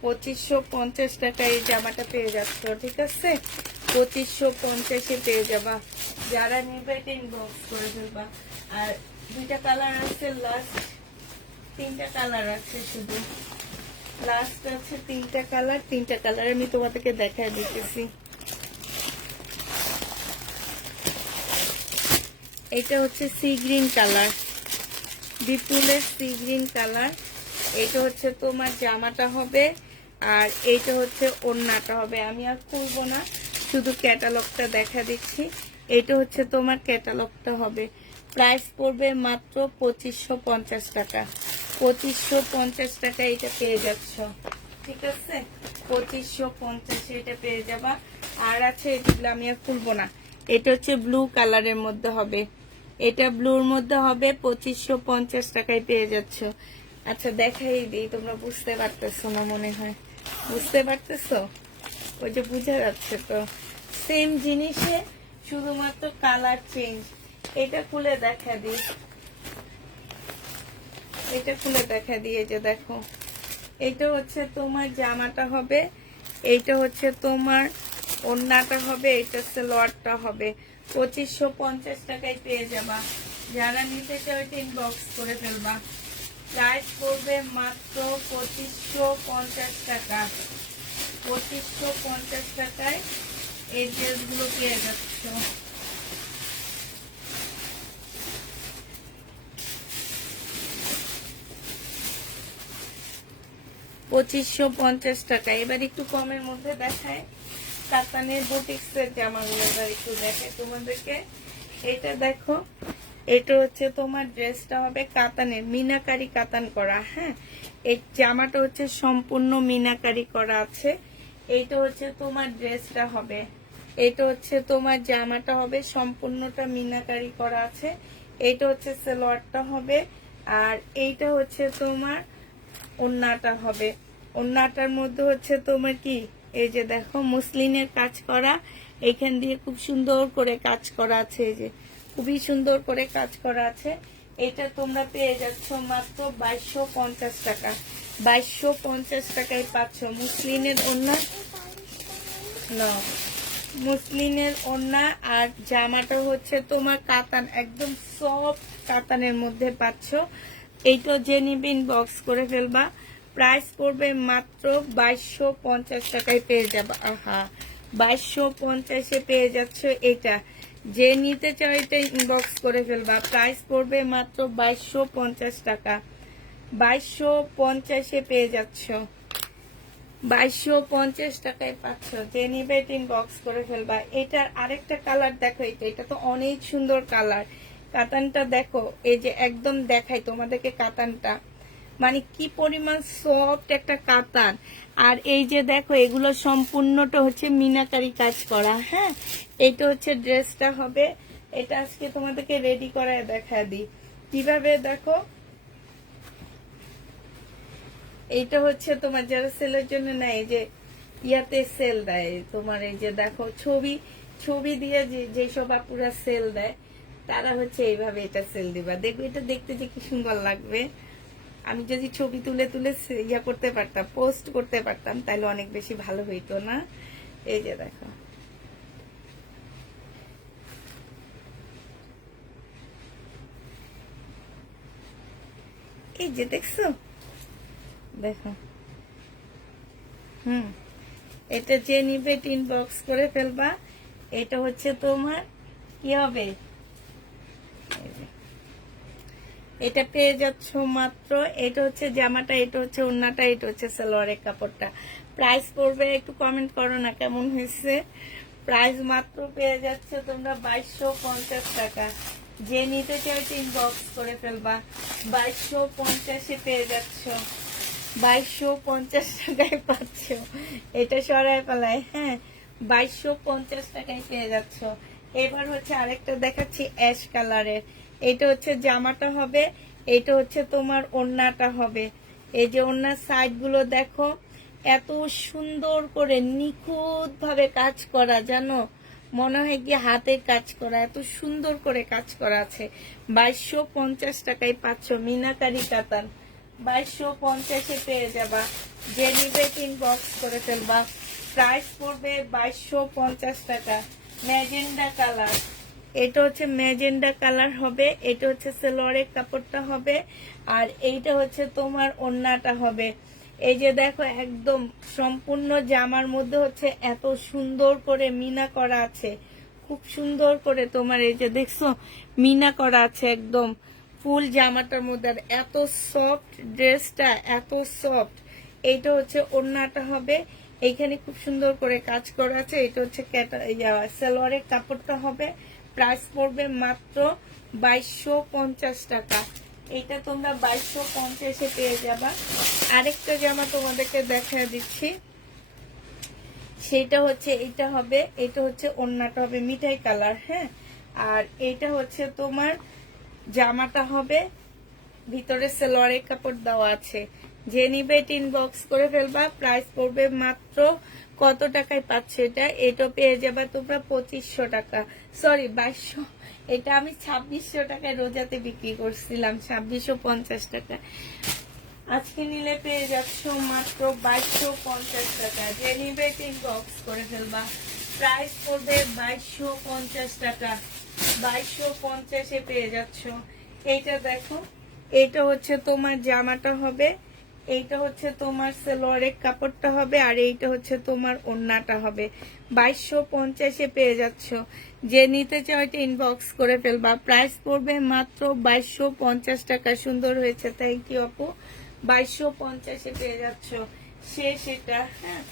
2550 টাকা এই জামাটা পেয়ে যাচ্ছ, ঠিক আছে? 2550-এ পেয়ে যাবা। যারা নিবে এটা ইনবক্স করে ফেলবা। আর দুইটা কালার আছে, লাস্ট 3টা কালার আছে, শুধু লাস্ট আছে 3টা কালার। 3টা কালার আমি তোমাদেরকে দেখায় দিতেছি। এটা হচ্ছে সি গ্রিন কালার, বিপুলের সি গ্রিন কালার। এটা হচ্ছে তোমার জামাটা হবে, আর এইটা হচ্ছে ওড়নাটা হবে। আমি আর খুলবো না, শুধু ক্যাটালগটা দেখা দিচ্ছি। এটা হচ্ছে তোমার ক্যাটালগটা হবে। প্রাইস পড়বে মাত্র 2550 টাকা। 2550 টাকা এটা পেয়ে যাচ্ছ, ঠিক আছে? 2550 এটা পেয়ে যাবা। আর আছে এগুলো আমি আর খুলবো না। এটা হচ্ছে ব্লু কালারের মধ্যে হবে, এটা ব্লুর মধ্যে হবে, 2550 টাকায় পেয়ে যাচ্ছ। আচ্ছা দেখাই দিই, তোমরা বুঝতে পারতেছো না মনে হয়, বুঝতে পারতেছো? ওই যে বুঝা যাচ্ছে তো, সেম জিনিসে শুধুমাত্র কালার চেঞ্জ। এটা খুলে দেখা দিই, এটা খুলে দেখা দিয়ে, যে দেখো, এটা হচ্ছে তোমার জামাটা হবে, এইটা হচ্ছে তোমার ওড়নাটা হবে, এটা সালোয়ারটা হবে। 2550 টাকায় পেয়ে যাবা। যারা নিতে চাও এটা ইনবক্স করে ফেলবা। প্রাইস পড়বে মাত্র 2550 টাকা। 2550 টাকায় এই ড্রেসগুলো পেয়ে যাচ্ছ। টাকা। এবার একটু কমের মধ্যে দেখায়, কাতানের বুটিক্সের জামাগুলো একটু দেখে তোমাদেরকে। এটা দেখো, এটা হচ্ছে তোমার ড্রেসটা হবে কাতানের, মিনাকারি কাতান করা। হ্যাঁ, এই জামাটা হচ্ছে সম্পূর্ণ মিনাকারি করা আছে। এইটা হচ্ছে তোমার ড্রেসটা হবে, এটা হচ্ছে তোমার জামাটা হবে, সম্পূর্ণটা মিনাকারি করা আছে। এইটা হচ্ছে সালোয়ারটা হবে, আর এইটা হচ্ছে তোমার ওড়নাটা হবে। ওড়নাটার মধ্যে হচ্ছে তোমার কি, এই যে দেখো মুসলিনের কাজ করা, এখান দিয়ে খুব সুন্দর করে কাজ করা আছে, এই যে খুবই সুন্দর করে কাজ করা আছে। এটা তোমরা পেয়ে যাচ্ছ মাত্র 2250 টাকা। 2250 টাকায় পাচ্ছ মুসলিনের ওড়না, মুসলিনের ওড়না। আর জামাটা হচ্ছে তোমার কাতান, একদম সফট কাতানের মধ্যে পাচ্ছ। এইটা যে নিবে ইনবক্স করে ফেলবা। প্রাইস পড়বে মাত্র 2250 টাকায় পেয়ে যাবা। আহা, 2250-এ পেয়ে যাচ্ছ এটা। যে নিতে চাও এটা ইনবক্স করে ফেলবা। প্রাইস পড়বে মাত্র 2250 টাকা। 2250-এ পেয়ে যাচ্ছ, 2250 টাকায় পাচ্ছ। যে নিবে এটা ইনবক্স করে ফেলবা। এটার আরেকটা কালার দেখো, এটা তো অনেক সুন্দর কালার। কাতানটা দেখো, এই যে একদম দেখাই তোমাদেরকে কাতানটা, মানে কি পরিমাণ সফট একটা কাতান। আর এই যে দেখো, এগুলো সম্পূর্ণটা হচ্ছে মিনাকারি কাজ করা। হ্যাঁ, এটা হচ্ছে ড্রেসটা হবে। এটা আজকে তোমাদেরকে রেডি করায় দেখা দিই কিভাবে। দেখো, এইটা হচ্ছে তোমার যারা সেলের জন্য নেয়, যে ইয়াতে সেল দেয় তোমার, এই যে দেখো ছবি দিয়ে যেসব আপুরা সেল দেয়, তারা হচ্ছে এইভাবে এটা সেল দিবা। দেখবে এটা দেখতে যে কি সুন্দর লাগবে। আমি যদি ছবি তুলে তুলে ইয়া করতে পারতাম, পোস্ট করতে পারতাম, তাহলে অনেক বেশি ভালো হইতো না? এই যে দেখো, এই যে দেখছো, দেখো। এটা যে নিবে ইনবক্স করে ফেলবা। এটা হচ্ছে তোমার কি হবে, এই যে, এটা পেয়ে যাচ্ছ মাত্র। এটা হচ্ছে জামাটা, এটা হচ্ছে ওড়নাটা, এটা হচ্ছে সালোয়ারের কাপড়টা। প্রাইস পড়বে, একটু কমেন্ট করো না কেমন হয়েছে। প্রাইস মাত্র পেয়ে যাচ্ছ তোমরা 2250 টাকা। যে নিতে চাও ইনবক্স করে ফেলবা। 2250 পেয়ে যাচ্ছ, 2250 টাকায় পাচ্ছ। এটা সরাই পালায়, হ্যাঁ, 2250 টাকায় পেয়ে যাচ্ছ। এবার হচ্ছে আরেকটা দেখাচ্ছি অ্যাশ কালারের। এটা হচ্ছে জামাটা হবে, এটা হচ্ছে তোমার ওড়নাটা হবে। এই যে ওড়নার সাইড গুলো দেখো, এত সুন্দর করে নিখুঁত ভাবে কাজ করা, জানো, মনে হয় কি হাতে কাজ করা, এত সুন্দর করে কাজ করা আছে। 2250 টাকায় পাচ্ছ মিনাকারি কাতান। 2250 পেয়ে যাবা। যে নিবে ইনবক্স করে ফেলবা। প্রাইস পড়বে 2250 টাকা। ম্যাজেন্ডা কালার, এটা হচ্ছে ম্যাজেন্ডা কালার হবে। এটা হচ্ছে সালোয়ারের কাপড়টা হবে, আর এইটা হচ্ছে তোমার ওড়নাটা হবে। এই যে দেখো, একদম সম্পূর্ণ জামার মধ্যে হচ্ছে এত সুন্দর করে মিনা করা আছে, খুব সুন্দর করে তোমার এই যে দেখছো মিনা করা আছে একদম ফুল জামাটার মধ্যে। আর এত সফট ড্রেসটা, এত সফট। এইটা হচ্ছে ওড়নাটা হবে, এইখানে খুব সুন্দর করে কাজ করা আছে। এটা হচ্ছে সালোয়ারের কাপড়টা হবে। প্রাইস পড়বে মাত্র 2250 টাকা। এটা তোমরা 2250 পেয়ে যাবা। আরেকটা জামা তোমাদেরকে দেখা দিচ্ছি, সেটা হচ্ছে এটা হবে। এটা হচ্ছে ওড়নাটা হবে মিঠাই কালার, হ্যাঁ। আর এটা হচ্ছে তোমার জামাটা হবে, ভিতরে সালোয়ারের কাপড় দেওয়া আছে। যে নিবে ইনবক্স করে ফেলবা। প্রাইস পড়বে মাত্র কত টাকায় পাচ্ছ এটা? এটা পেয়ে যাবা তোমরা 2500 টাকা, সরি 2200। এটা আমি 2600 টাকায় রোজাতে বিক্রি করছিলাম, 2650 টাকা। আজকে নিলে পেয়ে যাচ্ছ মাত্র 2250 টাকা। যে নিবে ইনবক্স করে ফেলবা। প্রাইস পড়বে 2250 টাকা। 2250 পেয়ে যাচ্ছ। এইটা দেখো, এইটা হচ্ছে তোমার জামাটা হবে, এইটা হচ্ছে তোমার সালোয়ারের কাপড়টা হবে, আর এইটা হচ্ছে তোমার ওড়নাটা হবে। 2250 পেয়ে যাচ্ছ। যে নিতে চাও এটা ইনবক্স করে ফেলবা। প্রাইস পড়বে মাত্র 2250 টাকা। সুন্দর হয়েছে, থ্যাংক ইউ আপু। 2250 পেয়ে যাচ্ছ। শেষ এটা, হ্যাঁ,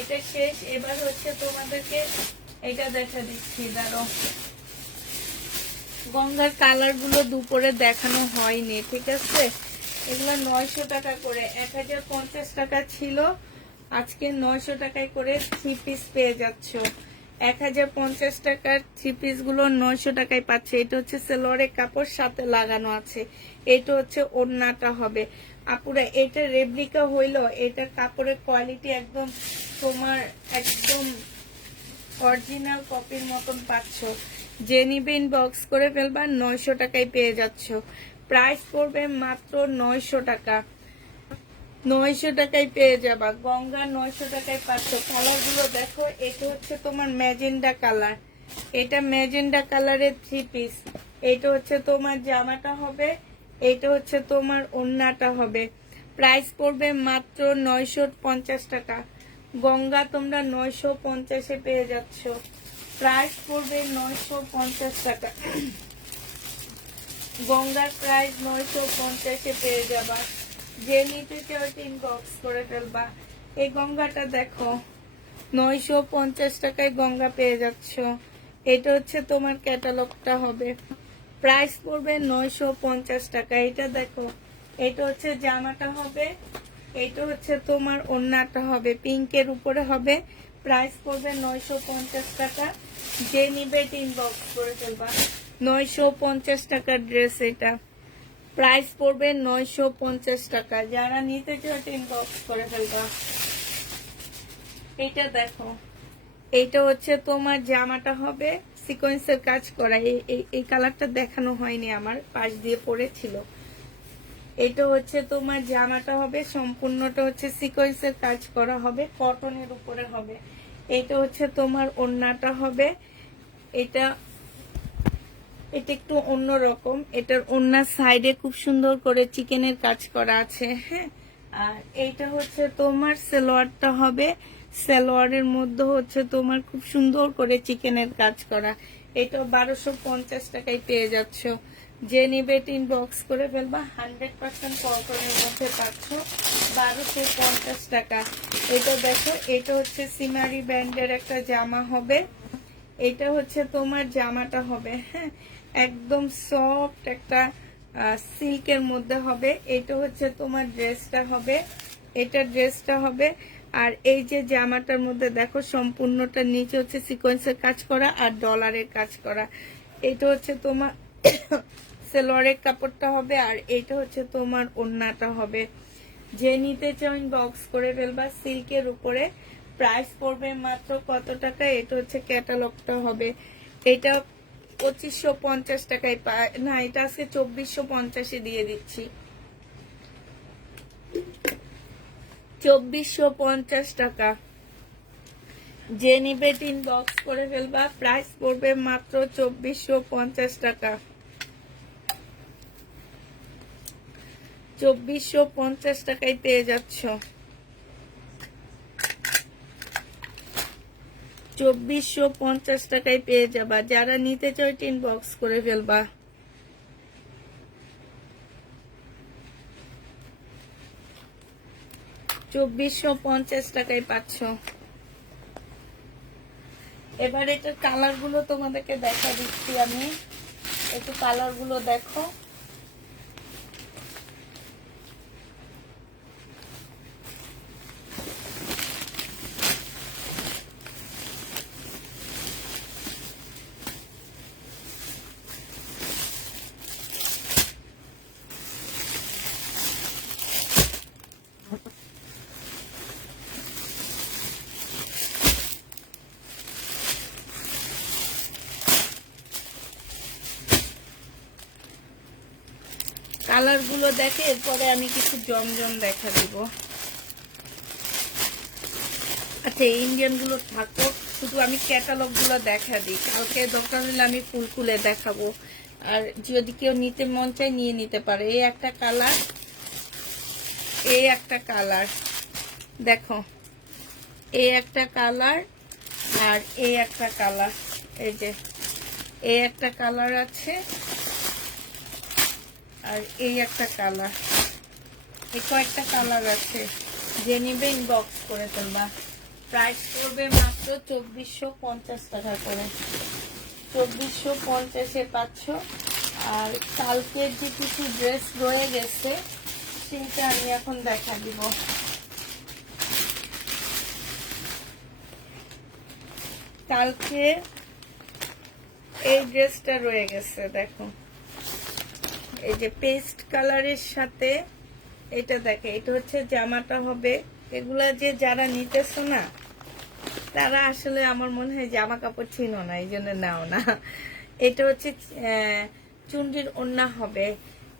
এটা শেষ। এবার হচ্ছে তোমাদেরকে এটা দেখা দিচ্ছি, দাঁড়াও। গঙ্গার কালার গুলো দুপুরে দেখানো হয়নি, ঠিক আছে। এগুলো 900 টাকা করে, 1050 টাকা ছিল, আজকে 900 টাকায় করে 3 পিস পেয়ে যাচ্ছ। 1050 টাকার 3 পিস গুলো 900 টাকায় পাচ্ছে। এটা হচ্ছে সালোয়ারের কাপড়, সাথে লাগানো আছে। এটা হচ্ছে ওড়নাটা হবে। আপুরা, এটা রেপ্লিকা হইলো, এটা কাপড়ের কোয়ালিটি একদম তোমার একদম অরিজিনাল কপির মতন পাচ্ছ। যে নিবে ইনবক্স করে ফেলবা। 900 টাকায় পেয়ে যাচ্ছ। প্রাইস পড়বে মাত্র 900 টাকা। 900 টাকায় পেয়ে যাবা। গঙ্গা 900 টাকায় পাচ্ছ। কালার গুলো দেখো, এটা হচ্ছে তোমার ম্যাজেন্ডা কালার, এটা ম্যাজেন্ডা কালারের 3 পিস। এটা হচ্ছে তোমার জামাটা হবে, এটা হচ্ছে তোমার ওড়নাটা হবে। প্রাইস পড়বে মাত্র 950 টাকা। গঙ্গা তোমরা 950 পেয়ে যাচ্ছ। প্রাইস পড়বে 950 টাকা। গঙ্গার প্রাইস 950 পেয়ে যাবা। যে নিতে চাও ইনবক্স করে ফেলবা। এই গঙ্গাটা দেখো, 950 টাকায় গঙ্গা পেয়ে যাচ্ছ। এটা হচ্ছে তোমার ক্যাটালগটা হবে। প্রাইস পড়বে 950 টাকা। এটা দেখো, এটা হচ্ছে জামাটা হবে, এটা হচ্ছে তোমার ওড়নাটা হবে, পিঙ্কের উপরে হবে। প্রাইস পড়বে 950 টাকা। যে নিবে ইনবক্স করে ফেলবা। 950 টাকার ড্রেস এটা। প্রাইস পড়বে 950 টাকা। যারা নিতে চাও ইনবক্স করে ফেলবা। এটা দেখো, এইটা হচ্ছে তোমার জামাটা হবে, সিকোয়েন্সের কাজ করা। এই কালারটা দেখানো হয়নি, আমার পাশ দিয়ে পড়েছিল। এটা হচ্ছে তোমার জামাটা হবে, সম্পূর্ণটা হচ্ছে সিকোয়েন্সের কাজ করা হবে, কটনের উপরে হবে। এটা হচ্ছে তোমার ওড়নাটা হবে, এটা এটা একটু অন্যরকম। এটার ওড়নার সাইডে খুব সুন্দর করে চিকেনের কাজ করা আছে। হ্যাঁ, আর এইটা হচ্ছে তোমার সালোয়ারটা হবে, সালোয়ারের মধ্যে হচ্ছে তোমার খুব সুন্দর করে চিকেনের কাজ করা। এটা 1250 টাকায় পেয়ে যাচ্ছ। যে নিবে ইনবক্স করে ফেলবা, 100% কটনের মধ্যে পাচ্ছ 1250 টাকা। এটা দেখো, এটা হচ্ছে সিমারি ব্র্যান্ডের একটা জামা হবে। এটা হচ্ছে তোমার জামাটা হবে, হ্যাঁ, একদম সফট একটা সিল্কের মধ্যে হবে। এটা হচ্ছে তোমার ড্রেসটা হবে, এটা ড্রেসটা হবে। আর এই যে জামাটার মধ্যে দেখো সম্পূর্ণটা নিচে হচ্ছে সিকোয়েন্সের কাজ করা আর ডলারের কাজ করা। এটা হচ্ছে তোমার সালোয়ারের কাপড়টা হবে, আর এটা হচ্ছে তোমার ওড়নাটা হবে। যে নিতে চাও ইনবক্স করে ফেলবা। সিল্কের উপরে প্রাইস পড়বে মাত্র কত টাকা? এটা হচ্ছে ক্যাটালগটা হবে। এটা 2550 টাকায় পায় না, এটা আজকে 2450 দিয়ে দিচ্ছি। 2450 টাকা। যে নিবে ইনবক্স করে ফেলবা। প্রাইস পড়বে মাত্র 2450 টাকা। 2450 টাকায় পেয়ে যাচ্ছ। 2450 টাকায় পেয়ে যাবা। যারা নিতে চাও ইনবক্স করে ফেলবা। 2450 টাকায় পাচ্ছ। এবার এটা কালার গুলো তোমাদেরকে দেখা দিচ্ছি আমি। একটু কালার গুলো দেখো। কালার গুলো দেখে এরপরে আমি কিছু জমজম দেখা দিব। আচ্ছা, ইন্ডিয়ান গুলো থাকো, শুধু আমি ক্যাটালগ গুলো দেখা দিই। কালকে দরকার হলে আমি ফুল খুলে দেখাবো। আর যদি কেউ নিতে মন চায় নিয়ে নিতে পারে। এই একটা কালার, এই একটা কালার দেখো, এই একটা কালার আর এই একটা কালার। এই যে এই একটা কালার আছে আর এই একটা কালার। এই কয়েকটা কালার আছে। যে নিবে ইনবক্স করে ফেলবা। প্রাইস পড়বে মাত্র 2450 টাকা করে। 2450-এ পাচ্ছ। আর কালকের যে কিছু ড্রেস রয়ে গেছে সেটা আমি এখন দেখা দিব। কালকে এই ড্রেসটা রয়ে গেছে দেখো, এই যে পেস্ট কালারের সাথে এটা দেখে। এটা হচ্ছে জামাটা হবে। এগুলা যে যারা নিতেছো না তারা আসলে আমার মনে হয় জামা কাপড় চিনো না, এই জন্য নাও না। এটা হচ্ছে চুন্ডির ওড়না হবে।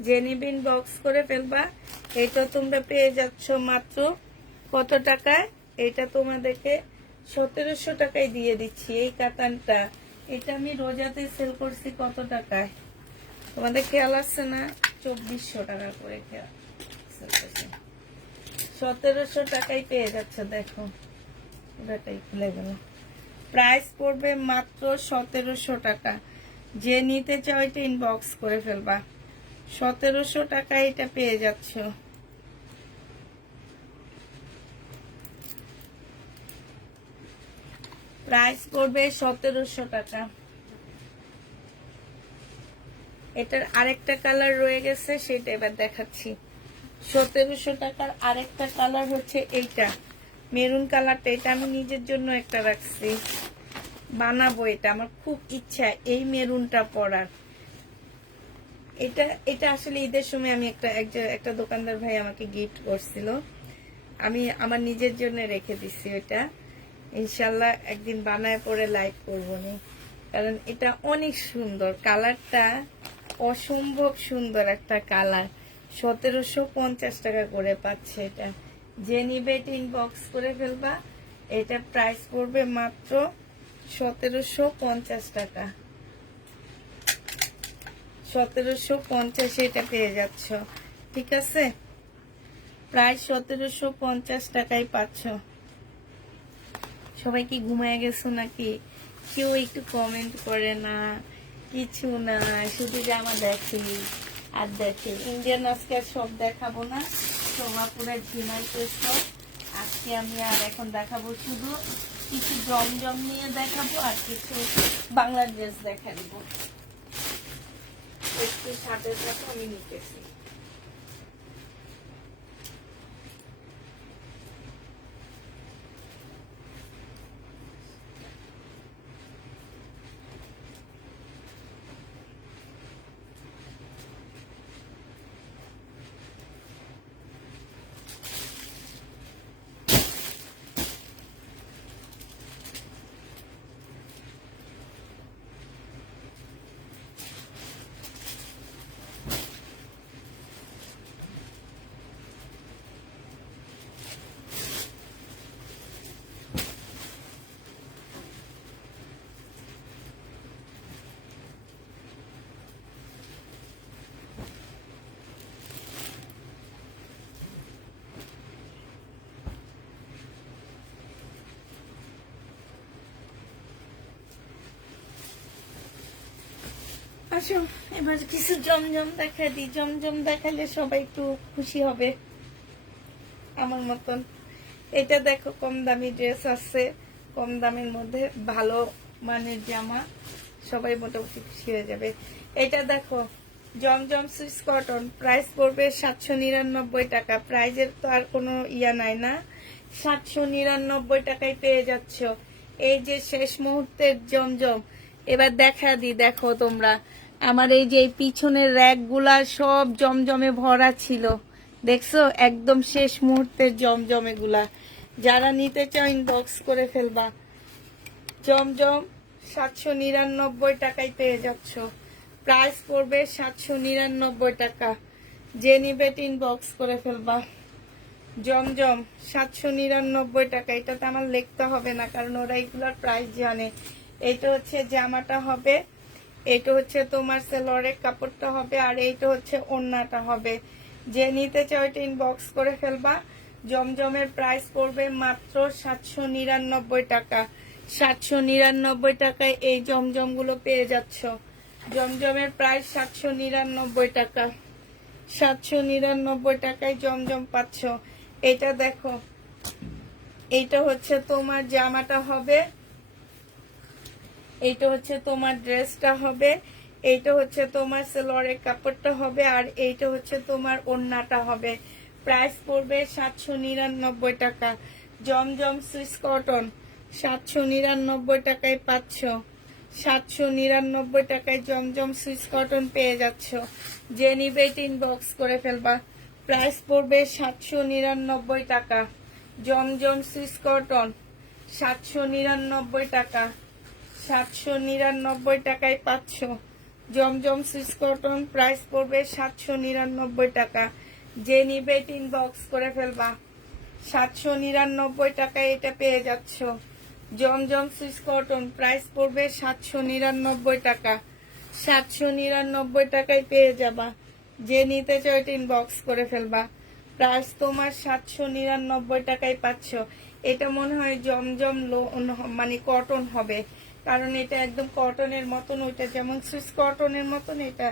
যে নিবে ইনবক্স করে ফেলবা। এটা তোমরা পেয়ে যাচ্ছ মাত্র কত টাকায়? এটা তোমাদেরকে 1700 টাকায় দিয়ে দিচ্ছি। এই কাতানটা, এটা আমি রোজাতে সেল করছি কত টাকায় তোমাদের খেয়াল আসছে না? 2400 টাকা করে খেয়াল। 1700 টাকায় পেয়ে যাচ্ছে। দেখো পুরোটাই খুলে গেল। প্রাইস পড়বে মাত্র 1700 টাকা। যে নিতে চাও এটা ইনবক্স করে ফেলবা। 1700 টাকায় এটা পেয়ে যাচ্ছ। প্রাইস পড়বে 1700 টাকা। এটার আরেকটা কালার রয়ে গেছে, সেটা এবার দেখাচ্ছি। 1700 টাকার আরেকটা কালার হচ্ছে এইটা, মেরুন কালারটা। এটা আমি নিজের জন্য একটা রাখছি, বানাবো। এটা আমার খুব ইচ্ছা এই মেরুনটা পরার। এটা আসলে ঈদের সময় আমি একটা দোকানদার ভাই আমাকে গিফট করছিল। আমি আমার নিজের জন্য রেখে দিচ্ছি। ওইটা ইনশাল্লাহ একদিন বানায় পরে লাইভ করবো নি, কারণ এটা অনেক সুন্দর। কালারটা অসম্ভব সুন্দর একটা কালার। 1750 টাকা করে পাচ্ছে এটা। যে নিবে এটা ইনবক্স করে ফেলবা। এটা প্রাইস পড়বে মাত্র 1750 টাকা। 1750 এটা পেয়ে যাচ্ছ, ঠিক আছে? প্রায় 1750 টাকায় পাচ্ছ। সবাই কি ঘুমায় গেছো নাকি? কেউ একটু কমেন্ট করে না, কিছু না, শুধু জামা দেখে আর দেখে। ইন্ডিয়ান আজকে আর সব দেখাবো না, তোমরা পুরো ঝিমাইতেছ। আজকে আমি আর এখন দেখাবো শুধু কিছু জমজম নিয়ে দেখাবো আর কিছু বাংলা ড্রেস দেখা দিব। একটু সাথে সাথে আমি নিতেছি। আসো এবার কিছু জমজম দেখা দিই। জমজম দেখালে সবাই একটু খুশি হবে আমার মতন। এটা দেখো, কম দামি ড্রেস আছে, কম দামের মধ্যে ভালো মানের জামা, সবাই মোটামুটি খুশি হয়ে যাবে। এটা দেখো, জমজম সুইস কটন, প্রাইস পড়বে 799 টাকা। প্রাইজের তো আর কোনো ইয়া নাই না, 799 টাকায় পেয়ে যাচ্ছ। এই যে শেষ মুহূর্তের জমজম, এবার দেখা দিই। দেখো তোমরা, আমার এই যে পিছনের র্যাক গুলা সব জমজমে ভরা ছিল, দেখছো? একদম শেষ মুহূর্তের জমজম এগুলা। যারা নিতে চাও ইনবক্স করে ফেলবা। জমজম 799 টাকায় পেয়ে যাচ্ছ। প্রাইস পড়বে 799 টাকা। যে নিবে ইনবক্স করে ফেলবা। জমজম 799 টাকা। এটাতে আমার লিখতে হবে না, কারণ ওরা এগুলার প্রাইস জানে। এটা হচ্ছে জামাটা হবে, এটা হচ্ছে তোমার সেলরের কাপড়টা হবে, আর এইটা হচ্ছে ওড়নাটা হবে। যে নিতে চাও এটা ইনবক্স করে ফেলবা। জমজমের প্রাইস পড়বে মাত্র 799 টাকা। 799 টাকায় এই জমজম গুলো পেয়ে যাচ্ছ। জমজমের প্রাইস 799 টাকা। 799 টাকায় জমজম পাচ্ছ। এটা দেখো, এইটা হচ্ছে তোমার জামাটা হবে, এইটা হচ্ছে তোমার ড্রেসটা হবে, এইটা হচ্ছে তোমার সেলোয়ারের কাপড়টা হবে, আর এইটা হচ্ছে তোমার ওড়নাটা হবে। প্রাইস পড়বে 799 টাকা। জমজম সুইস কটন 799 টাকায় পাচ্ছ। 799 টাকায় জমজম সুইস কটন পেয়ে যাচ্ছ। যে নিবে ইনবক্স করে ফেলবা। প্রাইস পড়বে 799 টাকা। জমজম সুইস কটন 799 টাকা। 799 টাকায় পাচ্ছ। জমজম সুইস কটন প্রাইস পড়বে 799 টাকা। যে নিবে ইনবক্স করে ফেলবা। 799 টাকায় এটা পেয়ে যাচ্ছ। জমজম সুইস কটন প্রাইস পড়বে 799 টাকা। 799 টাকায় পেয়ে যাবা। যে নিতে চাও এটা ইনবক্স করে ফেলবা। প্রাইস তোমার 799 টাকায় পাচ্ছ। এটা মনে হয় জমজম মানে কটন হবে, কারণ এটা একদম কটনের মতন। ওইটা যেমন সুইস কটনের মতন, এটা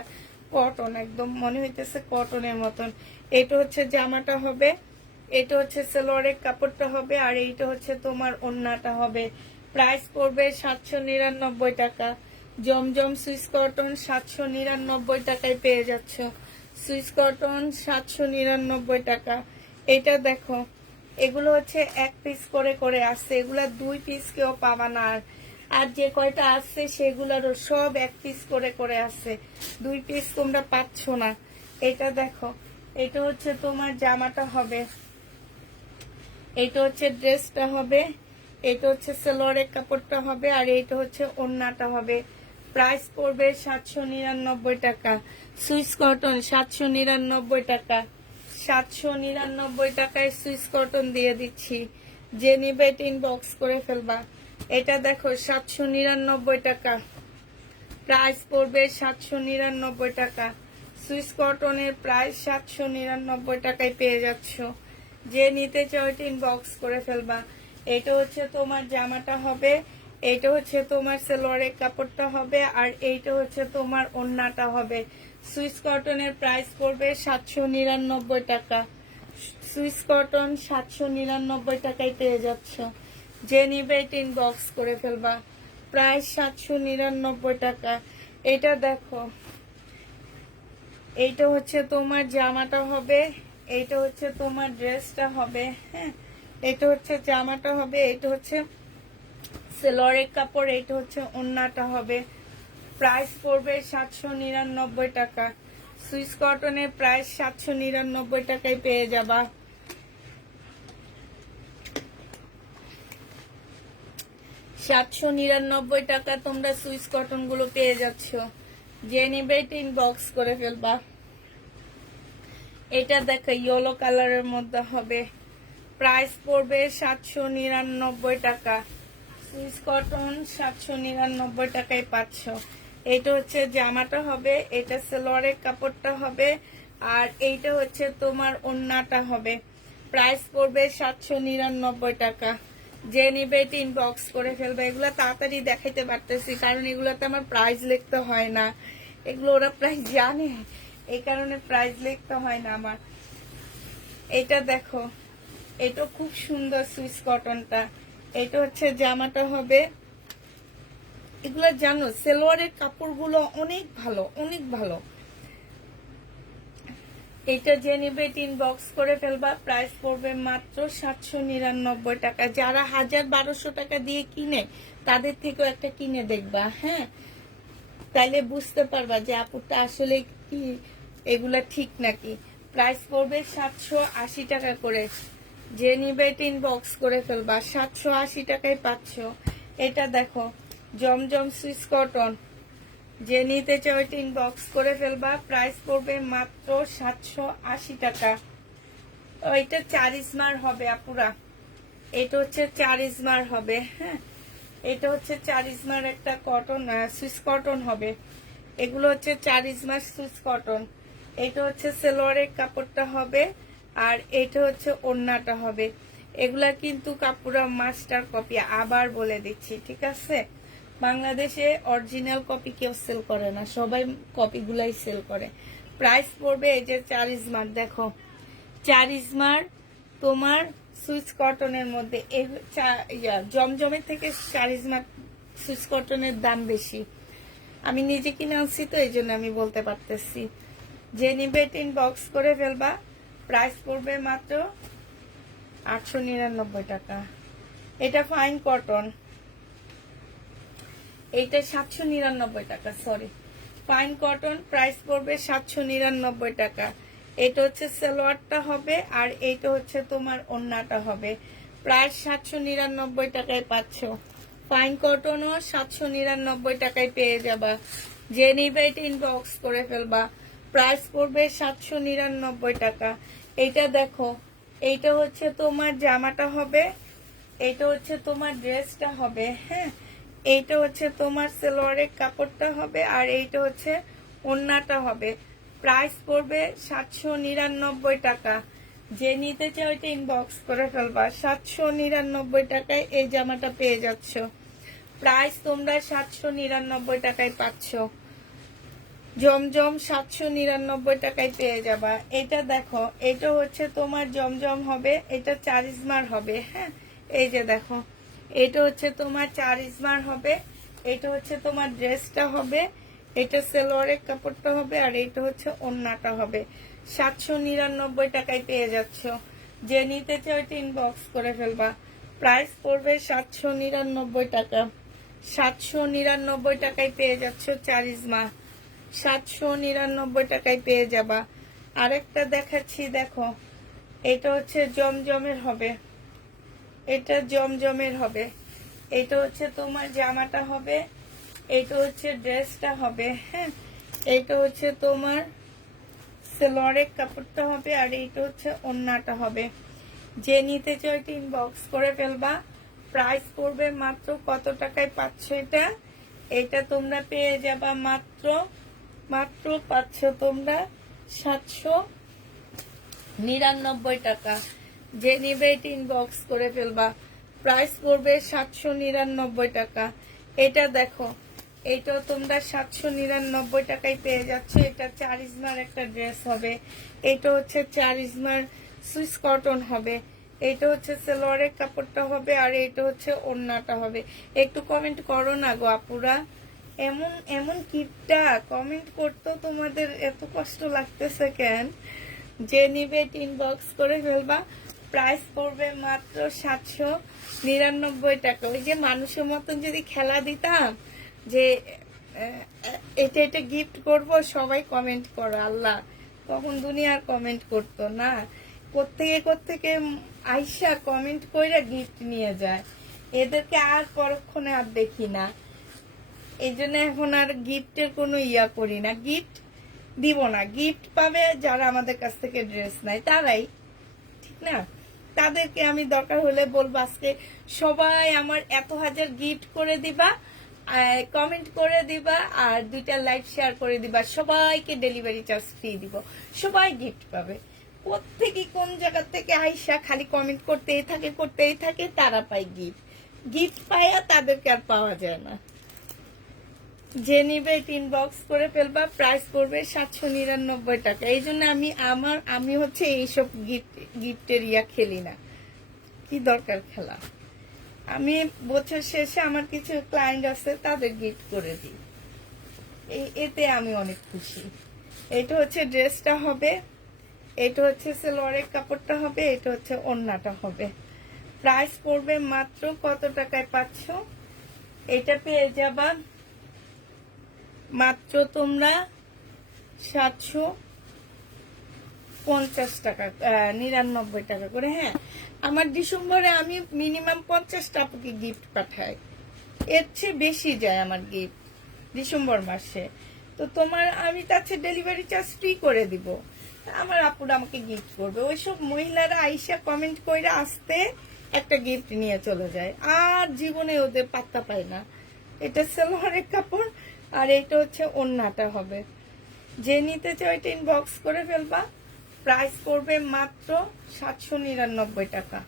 কটন, একদম মনে হইতেছে কটনের মতন। এটা হচ্ছে জামাটা হবে, এটা হচ্ছে সেলোয়ারের কাপড়টা হবে, আর এইটা হচ্ছে তোমার ওড়নাটা হবে। প্রাইস পড়বে 799 টাকা। জমজম সুইস কটন 799 টাকায় পেয়ে যাচ্ছ। সুইস কটন 799 টাকা। এটা দেখো, এগুলো হচ্ছে এক পিস করে করে আসছে, এগুলা 2 পিস কেউ পাবা না। আর যে কয়টা আসছে সেগুলোরও সব এক পিস করে করে আসছে, 2 পিস তোমরা পাচ্ছ না। এটা দেখো, এটা হচ্ছে তোমার জামাটা হবে, এটা হচ্ছে ড্রেসটা হবে, এটা হচ্ছে সেলোয়ারের কাপড়টা হবে, আর এইটা হচ্ছে ওড়নাটা হবে। প্রাইস পড়বে 799 টাকা। সুইস কটন 799 টাকা। 799 টাকায় সুইস কটন দিয়ে দিচ্ছি। যে নিবে ইনবক্স করে ফেলবা। এটা দেখো 799 টাকা। প্রাইস পড়বে 799 টাকা। সুইস কটনের প্রাইস 799 টাকায় পেয়ে যাচ্ছ। যে নিতে চাও এটা ইনবক্স করে ফেলবা। এটা হচ্ছে তোমার জামাটা হবে, এটা হচ্ছে তোমার সালোয়ারের কাপড়টা হবে, আর এইটা হচ্ছে তোমার ওড়নাটা হবে। সুইস কটনের প্রাইস পড়বে 799 টাকা। সুইস কটন 799 টাকায় পেয়ে যাচ্ছ। যে নিবে এটা ইনবক্স করে ফেলবা। প্রাইস 799 টাকা। এটা দেখো, এইটা হচ্ছে তোমার জামাটা হবে, এইটা হচ্ছে তোমার ড্রেসটা হবে। হ্যাঁ, এটা হচ্ছে জামাটা হবে, এটা হচ্ছে সেলোয়ারের কাপড়, এটা হচ্ছে ওড়নাটা হবে। প্রাইস পড়বে 799 টাকা। সুইস কটনের প্রাইস 799 টাকায় পেয়ে যাবা। 799 টাকা তোমরা সুইস কটন গুলো পেয়ে যাচ্ছ। যে নিবে ইনবক্স করে ফেলবা। এটা দেখো ইয়েলো কালারের মধ্যে হবে, প্রাইস পড়বে 799 টাকা। সুইস কটন 799 টাকায় পাচ্ছ। এটা হচ্ছে জামাটা হবে, এটা সালোয়ারের কাপড়টা হবে, আর এইটা হচ্ছে তোমার ওড়নাটা হবে। প্রাইস পড়বে 799 টাকা। যে নিবে এটা ইনবক্স করে ফেলবে। এগুলো তাড়াতাড়ি দেখাইতে পারতেছি কারণ এগুলোতে আমার প্রাইস লিখতে হয় না, এগুলো ওরা প্রাইস জানে, এই কারণে প্রাইস লিখতে হয় না আমার। এটা দেখো, এটা খুব সুন্দর সুইস কটনটা। এটা হচ্ছে জামাটা হবে। এগুলো জানো সালোয়ারের কাপড়গুলো অনেক ভালো, অনেক ভালো। এটা যে নিবে ইনবক্স করে ফেলবা। প্রাইস পড়বে মাত্র 799 টাকা। যারা 1000-1200 টাকা দিয়ে কিনে তাদের থেকেও একটা কিনে দেখবা। হ্যাঁ, তাইলে বুঝতে পারবা যে আপুরটা আসলে কি এগুলা ঠিক নাকি। প্রাইস পড়বে 780 টাকা করে। যে নিবে ইনবক্স করে ফেলবা। 780 টাকায় পাচ্ছ। এটা দেখো জমজম সুইস কটন। যে নিতে চাও এটা ইনবক্স করে ফেলবা। প্রাইস পড়বে মাত্র 780 টাকা। এটা 4 ইসমার হবে আপুরা, এটা হচ্ছে 4 ইসমার হবে। হ্যাঁ, এটা হচ্ছে 4 ইসমার একটা কটন সুইস কটন হবে। এগুলো হচ্ছে 4 ইসমার সুইস কটন। এটা হচ্ছে সালোয়ারের কাপড়টা হবে, আর এটা হচ্ছে ওড়নাটা হবে। এগুলা কিন্তু কাপড়া মাস্টার কপি, আবার বলে দিচ্ছি, ঠিক আছে। বাংলাদেশে অরিজিনাল কপি কেউ সেল করে না, সবাই কপিগুলাই সেল করে। প্রাইস পড়বে এই যে 4 ইসমার, দেখো 4 ইসমার তোমার সুইস কটনের মধ্যে। এই জমজমের থেকে 4 ইসমার সুইস কটনের দাম বেশি। আমি নিজে কিনে আনছি তো এই জন্য আমি বলতে পারতেছি। যে নিবে ইনবক্স করে ফেলবা। প্রাইস পড়বে মাত্র 899 টাকা। এটা ফাইন কটন, এইটা 799 টাকা, সরি ফাইন কটন। প্রাইস পড়বে 799 টাকা। এটা হচ্ছে সালোয়ারটা হবে, আর এইটা হচ্ছে তোমার ওড়নাটা হবে। প্রাইস 799 টাকায় পাচ্ছ। ফাইন কটনও 799 টাকায় পেয়ে যাবা। যে নিবে এটা ইনবক্স করে ফেলবা। প্রাইস পড়বে 799 টাকা। এইটা দেখো, এইটা হচ্ছে তোমার জামাটা হবে, এইটা হচ্ছে তোমার ড্রেসটা হবে। হ্যাঁ, এইটা হচ্ছে তোমার সালোয়ারের কাপড়টা হবে, আর এইটা হচ্ছে ওড়নাটা হবে। প্রাইস পড়বে 799 টাকা। যে নিতে চাও এটা ইনবক্স করে ফেলবা। 799 টাকায় এই জামাটা পেয়ে যাচ্ছ। প্রাইস তোমরা 799 টাকায় পাচ্ছ। জমজম 799 টাকায় পেয়ে যাবা। এটা দেখো, এটা হচ্ছে তোমার জমজম হবে, এটা 4 ইসমার হবে। হ্যাঁ, এই যে দেখো, এটা হচ্ছে তোমার 4 ইসমার হবে, এটা হচ্ছে তোমার ড্রেসটা হবে, এটা সালোয়ারের কাপড়টা হবে, আর এটা হচ্ছে ওড়নাটা হবে। 799 টাকায় পেয়ে যাচ্ছ। যে নিতে চাও এটা ইনবক্স করে ফেলবা। প্রাইস পড়বে 799 টাকা। 799 টাকায় পেয়ে যাচ্ছ 4 ইসমা। 799 টাকায় পেয়ে যাবা। আরেকটা দেখাচ্ছি, দেখো এটা হচ্ছে জমজমের হবে, এটা জমজমের হবে। এটা হচ্ছে তোমার জামাটা হবে, এটা হচ্ছে ড্রেসটা হবে। হ্যাঁ, এটা হচ্ছে তোমার সালোয়ারের কাপড়টা হবে, আর এইটা হচ্ছে ওড়নাটা হবে। যে নিতে চাও এটা ইনবক্স করে ফেলবা। প্রাইস পড়বে মাত্র কত টাকায় পাচ্ছ এটা? এটা তোমরা পেয়ে যাবা মাত্র মাত্র পাচ্ছ তোমরা 799 টাকা। যে নিবে এটা ইনবক্স করে ফেলবা। প্রাইস পড়বে 799 টাকা। এটা দেখো, এটাও তোমরা 799 টাকায় পেয়ে যাচ্ছ। এটা চারিজমার একটা ড্রেস হবে। এটা হচ্ছে চারিজমার সুইস কটন হবে। এটা হচ্ছে সালোয়ারের কাপড়টা হবে, আর এটা হচ্ছে ওড়নাটা হবে। একটু কমেন্ট করো না গো আপুরা, এমন এমন কিপটা কমেন্ট করতেও তোমাদের এত কষ্ট লাগতেছে কেন? যে নিবে ইনবক্স করে ফেলবা। প্রাইস পড়বে মাত্র 799 টাকা। ওই যে মানুষের মতন যদি খেলা দিতাম যে এটা এটা গিফট করব, সবাই কমেন্ট করো, আল্লাহ তখন দুনিয়ার কমেন্ট করতো না। কোত্থেকে আইসা কমেন্ট কইরা গিফট নিয়ে যায়। এদেরকে আর পরক্ষণে আর দেখি না। এই জন্য এখন আর গিফটের কোনো ইয়া করি না, গিফট দিব না। গিফট পাবে যারা আমাদের কাছ থেকে ড্রেস নেয়, তারাই, ঠিক না? তাদেরকে আমি দরকার হলে বলবো আজকে সবাই আমার এত হাজার গিফট করে দিবা, কমেন্ট করে দিবা, আর 2টা লাইক শেয়ার করে দিবা। সবাইকে ডেলিভারি চার্জ ফ্রি দিব, সবাই গিফট পাবে। কোত্থেকে কোন জায়গা থেকে আইসা খালি কমেন্ট করতেই থাকে, তারা পায় গিফট। গিফট পায়া তাদেরকে আর পাওয়া যায় না। যে নিবে ইনবক্স করে ফেলবা। প্রাইস পড়বে 799 টাকা। এই জন্য আমি হচ্ছে এইসব গিফটের ইয়া খেলি না। কি দরকার খেলা? আমি বছর শেষে আমার কিছু ক্লায়েন্ট আছে, তাদের গিফট করে দিই। এতে আমি অনেক খুশি। এটা হচ্ছে ড্রেসটা হবে, এটা হচ্ছে সালোয়ারের কাপড়টা হবে, এটা হচ্ছে ওড়নাটা হবে। প্রাইস পড়বে মাত্র কত টাকায় পাচ্ছ? এটা পেয়ে যাবা মাত্র তোমরা 750 টাকা, 99 টাকা করে। হ্যাঁ, আমার ডিসেম্বরে আমি মিনিমাম 50টা আপুকে গিফট পাঠাই, এর চেয়ে বেশি যায় আমার গিফট ডিসেম্বর মাসে। তো তোমার আমি তার ডেলিভারি চার্জ ফ্রি করে দিব। আমার আপুরা আমাকে গিফট করবে। ওইসব মহিলারা আইসা কমেন্ট কইরা আসতে একটা গিফট নিয়ে চলে যায়, আর জীবনে ওদের পাত্তা পায় না। এটা সালোয়ারের কাপড়, আর এটা হচ্ছে ওড়নাটা হবে। যে নিতে চাও এটা ইনবক্স করে ফেলবা। প্রাইস পড়বে মাত্র 799 টাকা।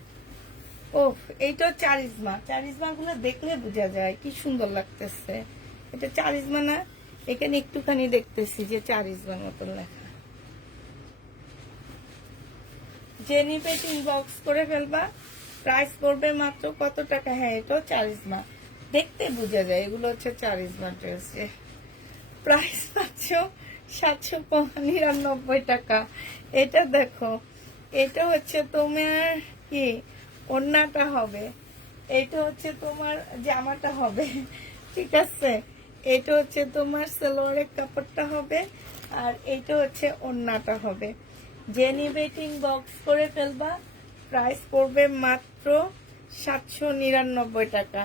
ও, এইটা চারিজমা গুলো দেখলে বোঝা যায় কি সুন্দর লাগতেছে। এটা চারিজমা না, এখানে একটুখানি দেখতেছি যে চারিজমার মতন লেখা। যে নিবে ইনবক্স করে ফেলবা। প্রাইস পড়বে মাত্র কত টাকা? হ্যাঁ, এটাও চারিজমা, দেখতে বোঝা যায় এগুলো হচ্ছে চারিজমা ড্রেস। প্রাইস পাচ্ছ 799 টাকা। এটা দেখো, এটা হচ্ছে তোমার কি ওড়নাটা হবে, এটা হচ্ছে তোমার জামাটা হবে, ঠিক আছে? এটা হচ্ছে তোমার সালোয়ারের কাপড়টা হবে, আর এটা হচ্ছে ওড়নাটা হবে। যে নিবে ইনবক্স করে ফেলবা। প্রাইস পড়বে মাত্র 799 টাকা।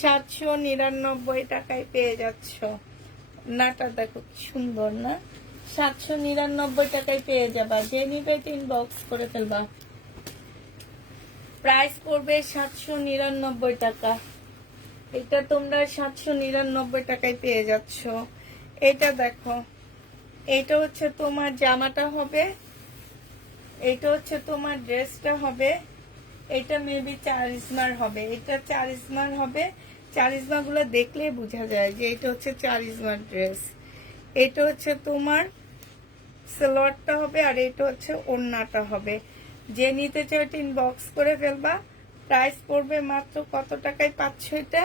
799 টাকায় পেয়ে যাচ্ছ। নাটা দেখো কি সুন্দর না? 799 টাকায় পেয়ে যাবা। যে নিবে ইনবক্স করে ফেলবা। প্রাইস পড়বে 799 টাকা। এটা তোমরা 799 টাকায় পেয়ে যাচ্ছ। এটা দেখো, এটা হচ্ছে তোমার জামাটা হবে, এটা হচ্ছে তোমার ড্রেসটা হবে। এটা মেবি চারিজমার হবে, এটা চারিজমার হবে। চারিজমা গুলো দেখলে বোঝা যায় যে এটা হচ্ছে চারিজমার ড্রেস। এটা হচ্ছে তোমার সালোয়ারটা হবে, আর এটা হচ্ছে ওড়নাটা হবে। যে নিতে চাও এটা ইনবক্স করে ফেলবা। প্রাইস পড়বে মাত্র কত টাকায় পাচ্ছ এটা?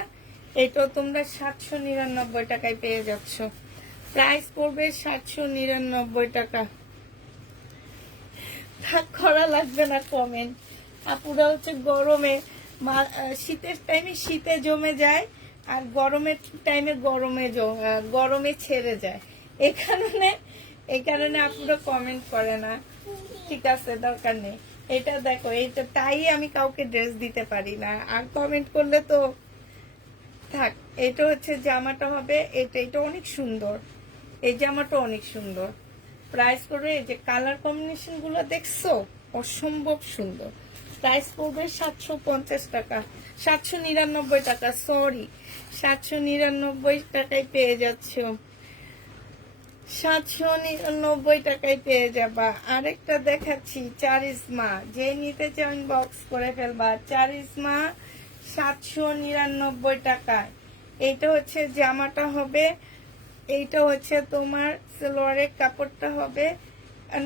এটাও তোমরা 799 টাকায় পেয়ে যাচ্ছ। প্রাইস পড়বে 799 টাকা। ভাগ করা লাগবে না কমেন্ট। আপুরা হচ্ছে গরমে, শীতের টাইমে শীতে জমে যায়, আর গরমের টাইমে গরমে ছেড়ে যায়। এই কারণে আপুরা কমেন্ট করে না, ঠিক আছে? দরকার নেই। এটা দেখো, এটা তাই আমি কাউকে ড্রেস দিতে পারি না, আর কমেন্ট করলে তো থাক। এটা হচ্ছে জামাটা হবে, এটা অনেক সুন্দর, এই জামাটা অনেক সুন্দর। প্রাইস করে, এই যে কালার কম্বিনেশন গুলো দেখছো, অসম্ভব সুন্দর। প্রাইস পড়বে 750 টাকা, 799 টাকা, সরি 799 টাকায় পেয়ে যাচ্ছ, 799 টাকায় পেয়ে যাবা। আরেকটা দেখাচ্ছি চারিসমা, যে নিতে চাও ইনবক্স করে ফেলবা। চারিসমা 799 টাকায়। এইটা হচ্ছে জামাটা হবে, এইটা হচ্ছে তোমার সালোয়ারের কাপড়টা হবে,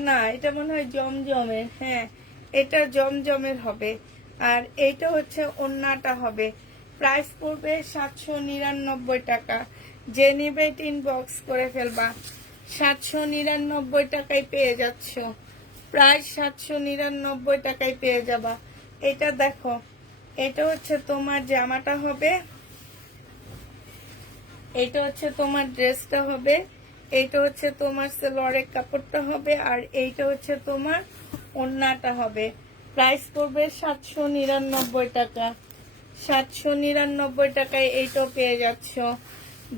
না এটা মনে হয় জমজমের, হ্যাঁ এটা জমজমের হবে। আর এইটা হচ্ছে ওড়নাটা হবে। প্রাইস পড়বে 799 টাকা। যে নিবে ইনবক্স করে ফেলবা। 799 টাকায় পেয়ে যাচ্ছ, প্রায় 799 টাকায় পেয়ে যাবা। এটা দেখো, এটা হচ্ছে তোমার জামাটা হবে, এটা হচ্ছে তোমার ড্রেসটা হবে, এইটা হচ্ছে তোমার সালোয়ারের কাপড়টা হবে, আর এইটা হচ্ছে তোমার ওড়নাটা হবে। প্রাইস পড়বে 799 টাকা। 799 টাকায় এইটাও পেয়ে যাচ্ছ।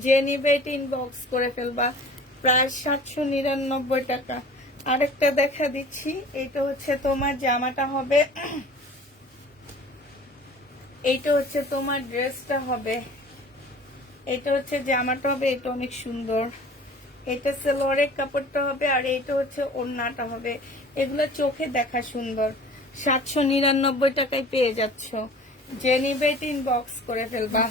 যে নিবে ইনবক্স করে ফেলবা। প্রায় 799 টাকা। আরেকটা দেখা দিচ্ছি, এইটা হচ্ছে তোমার জামাটা হবে, এইটা হচ্ছে তোমার ড্রেসটা হবে, এটা হচ্ছে জামাটা হবে, এটা অনেক সুন্দর। এটা সালোয়ারের কাপড়টা হবে, আর এইটা হচ্ছে ওড়নাটা হবে। এগুলো চোখে দেখা সুন্দর। 799 টাকায় পেয়ে যাচ্ছ। যে নিবে ইনবক্স করে ফেলবা।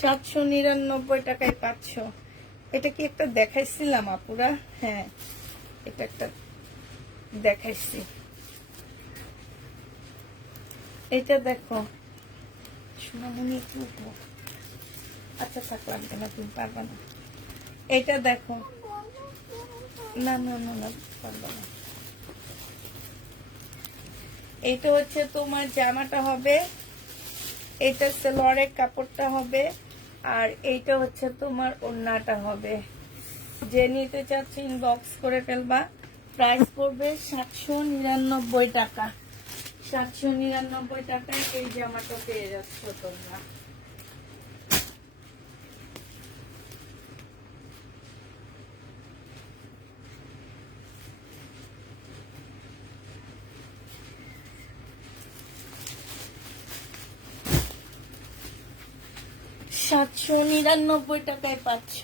799 টাকায় পাচ্ছ। এটা কি একটা দেখাইছিলাম আপুরা? হ্যাঁ, এটা একটা দেখাইছি। এটা দেখো সোনামণি, একটু উঠো। আচ্ছা থাক, লাগবে না, তুমি পারবে না। এটা দেখো, না না না না পারবে না। এইটা হচ্ছে তোমার জামাটা হবে, এটা সালোয়ারের কাপড়টা হবে, আর এইটা হচ্ছে তোমার ওড়নাটা হবে। যে নিতে চাচ্ছে ইনবক্স করে ফেলবা। প্রাইস পড়বে 799 টাকা। 799 টাকায় এই জামাটা পেয়ে যাচ্ছ তোমরা। সাতশো 799 টাকায় পাচ্ছ।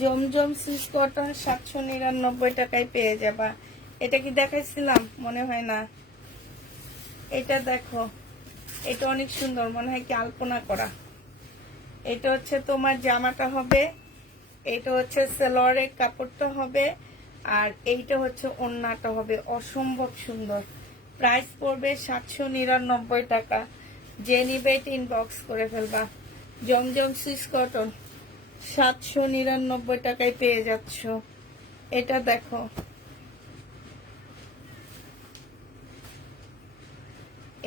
জমজম সিস কটন 799 টাকায় পেয়ে যাবা। এটা কি দেখাইছিলাম? মনে হয় না। এটা দেখো, এটা অনেক সুন্দর, মনে হয় কি আলপনা করা। এটা হচ্ছে তোমার জামাটা হবে, এটা হচ্ছে সালোয়ারের কাপড়টা হবে, আর এইটা হচ্ছে ওড়নাটা হবে। অসম্ভব সুন্দর। প্রাইস পড়বে 799 টাকা। যে নিবে ইনবক্স করে ফেলবা। জমজম সুইস কটন 799 টাকায় পেয়ে যাচ্ছ। এটা দেখো,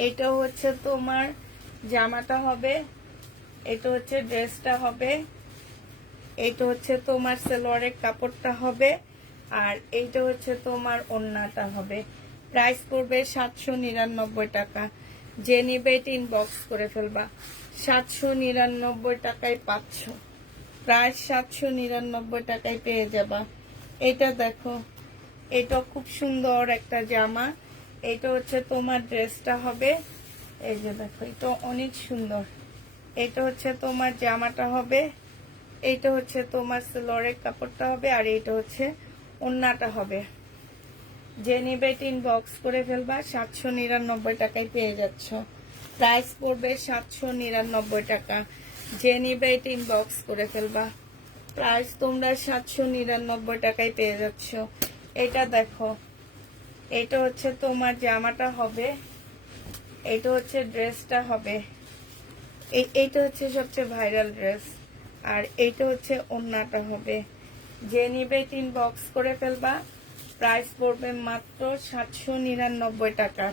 এটা হচ্ছে তোমার জামাটা হবে, এটা হচ্ছে ড্রেসটা হবে, এইটা হচ্ছে তোমার সালোয়ারের কাপড়টা হবে, আর এইটা হচ্ছে তোমার ওড়নাটা হবে। প্রাইস পড়বে 799 টাকা। যে নিবে ইনবক্স করে ফেলবা। 799 টাকায় পাচ্ছ। প্রায় 799 টাকায় পেয়ে যাবা। এটা দেখো, এটা খুব সুন্দর একটা জামা। এটা হচ্ছে তোমার ড্রেসটা হবে, এই যে দেখো, এটা অনেক সুন্দর। এটা হচ্ছে তোমার জামাটা হবে, এইটা হচ্ছে তোমার সালোয়ারের কাপড়টা হবে, আর এইটা হচ্ছে ওড়নাটা হবে। যে নিবে ইনবক্স করে ফেলবা। 799 টাকায় পেয়ে যাচ্ছ। প্রাইস পড়বে 799 টাকা। যে নিবে ইনবক্স করে ফেলবা। প্রাইস তোমরা 799 টাকায় পেয়ে যাচ্ছ। এটা দেখো, এটা হচ্ছে তোমার জামাটা হবে, এটা হচ্ছে ড্রেসটা হবে, এইটা হচ্ছে সবচেয়ে ভাইরাল ড্রেস, আর এইটা হচ্ছে ওড়নাটা হবে। যে নিবে ইনবক্স করে ফেলবা। প্রাইস পড়বে মাত্র 799 টাকা।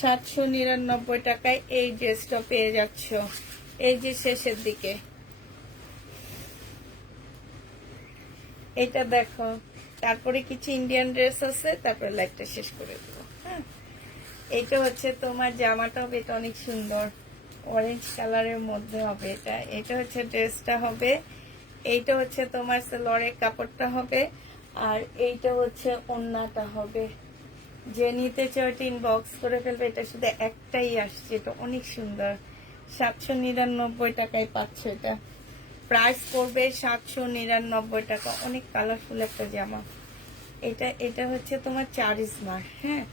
799 টাকায় এই ড্রেসটা পেয়ে যাচ্ছ। এই যে শেষের দিকে এটা দেখো, তারপরে কিছু ইন্ডিয়ান ড্রেস আছে, তারপরে লাইটটা শেষ করে দেবো। হ্যাঁ, এটা হচ্ছে তোমার জামাটা হবে, এটা অনেক সুন্দর, অরেঞ্জ কালারের মধ্যে হবে। এটা হচ্ছে ড্রেসটা হবে, এইটা হচ্ছে তোমার সালোয়ারের কাপড়টা হবে, আর এইটা হচ্ছে ওন্নাটা হবে। যে নিতে চাও এটা ইনবক্স করে ফেলবে। এটা শুধু একটাই আসছে, এটা অনেক সুন্দর। 799 টাকায় পাচ্ছ এটা। প্রাইস পড়বে 799 টাকা। অনেক কালারফুল একটা জামা। এটা হচ্ছে তোমার 4 স্মার্ট। হ্যাঁ,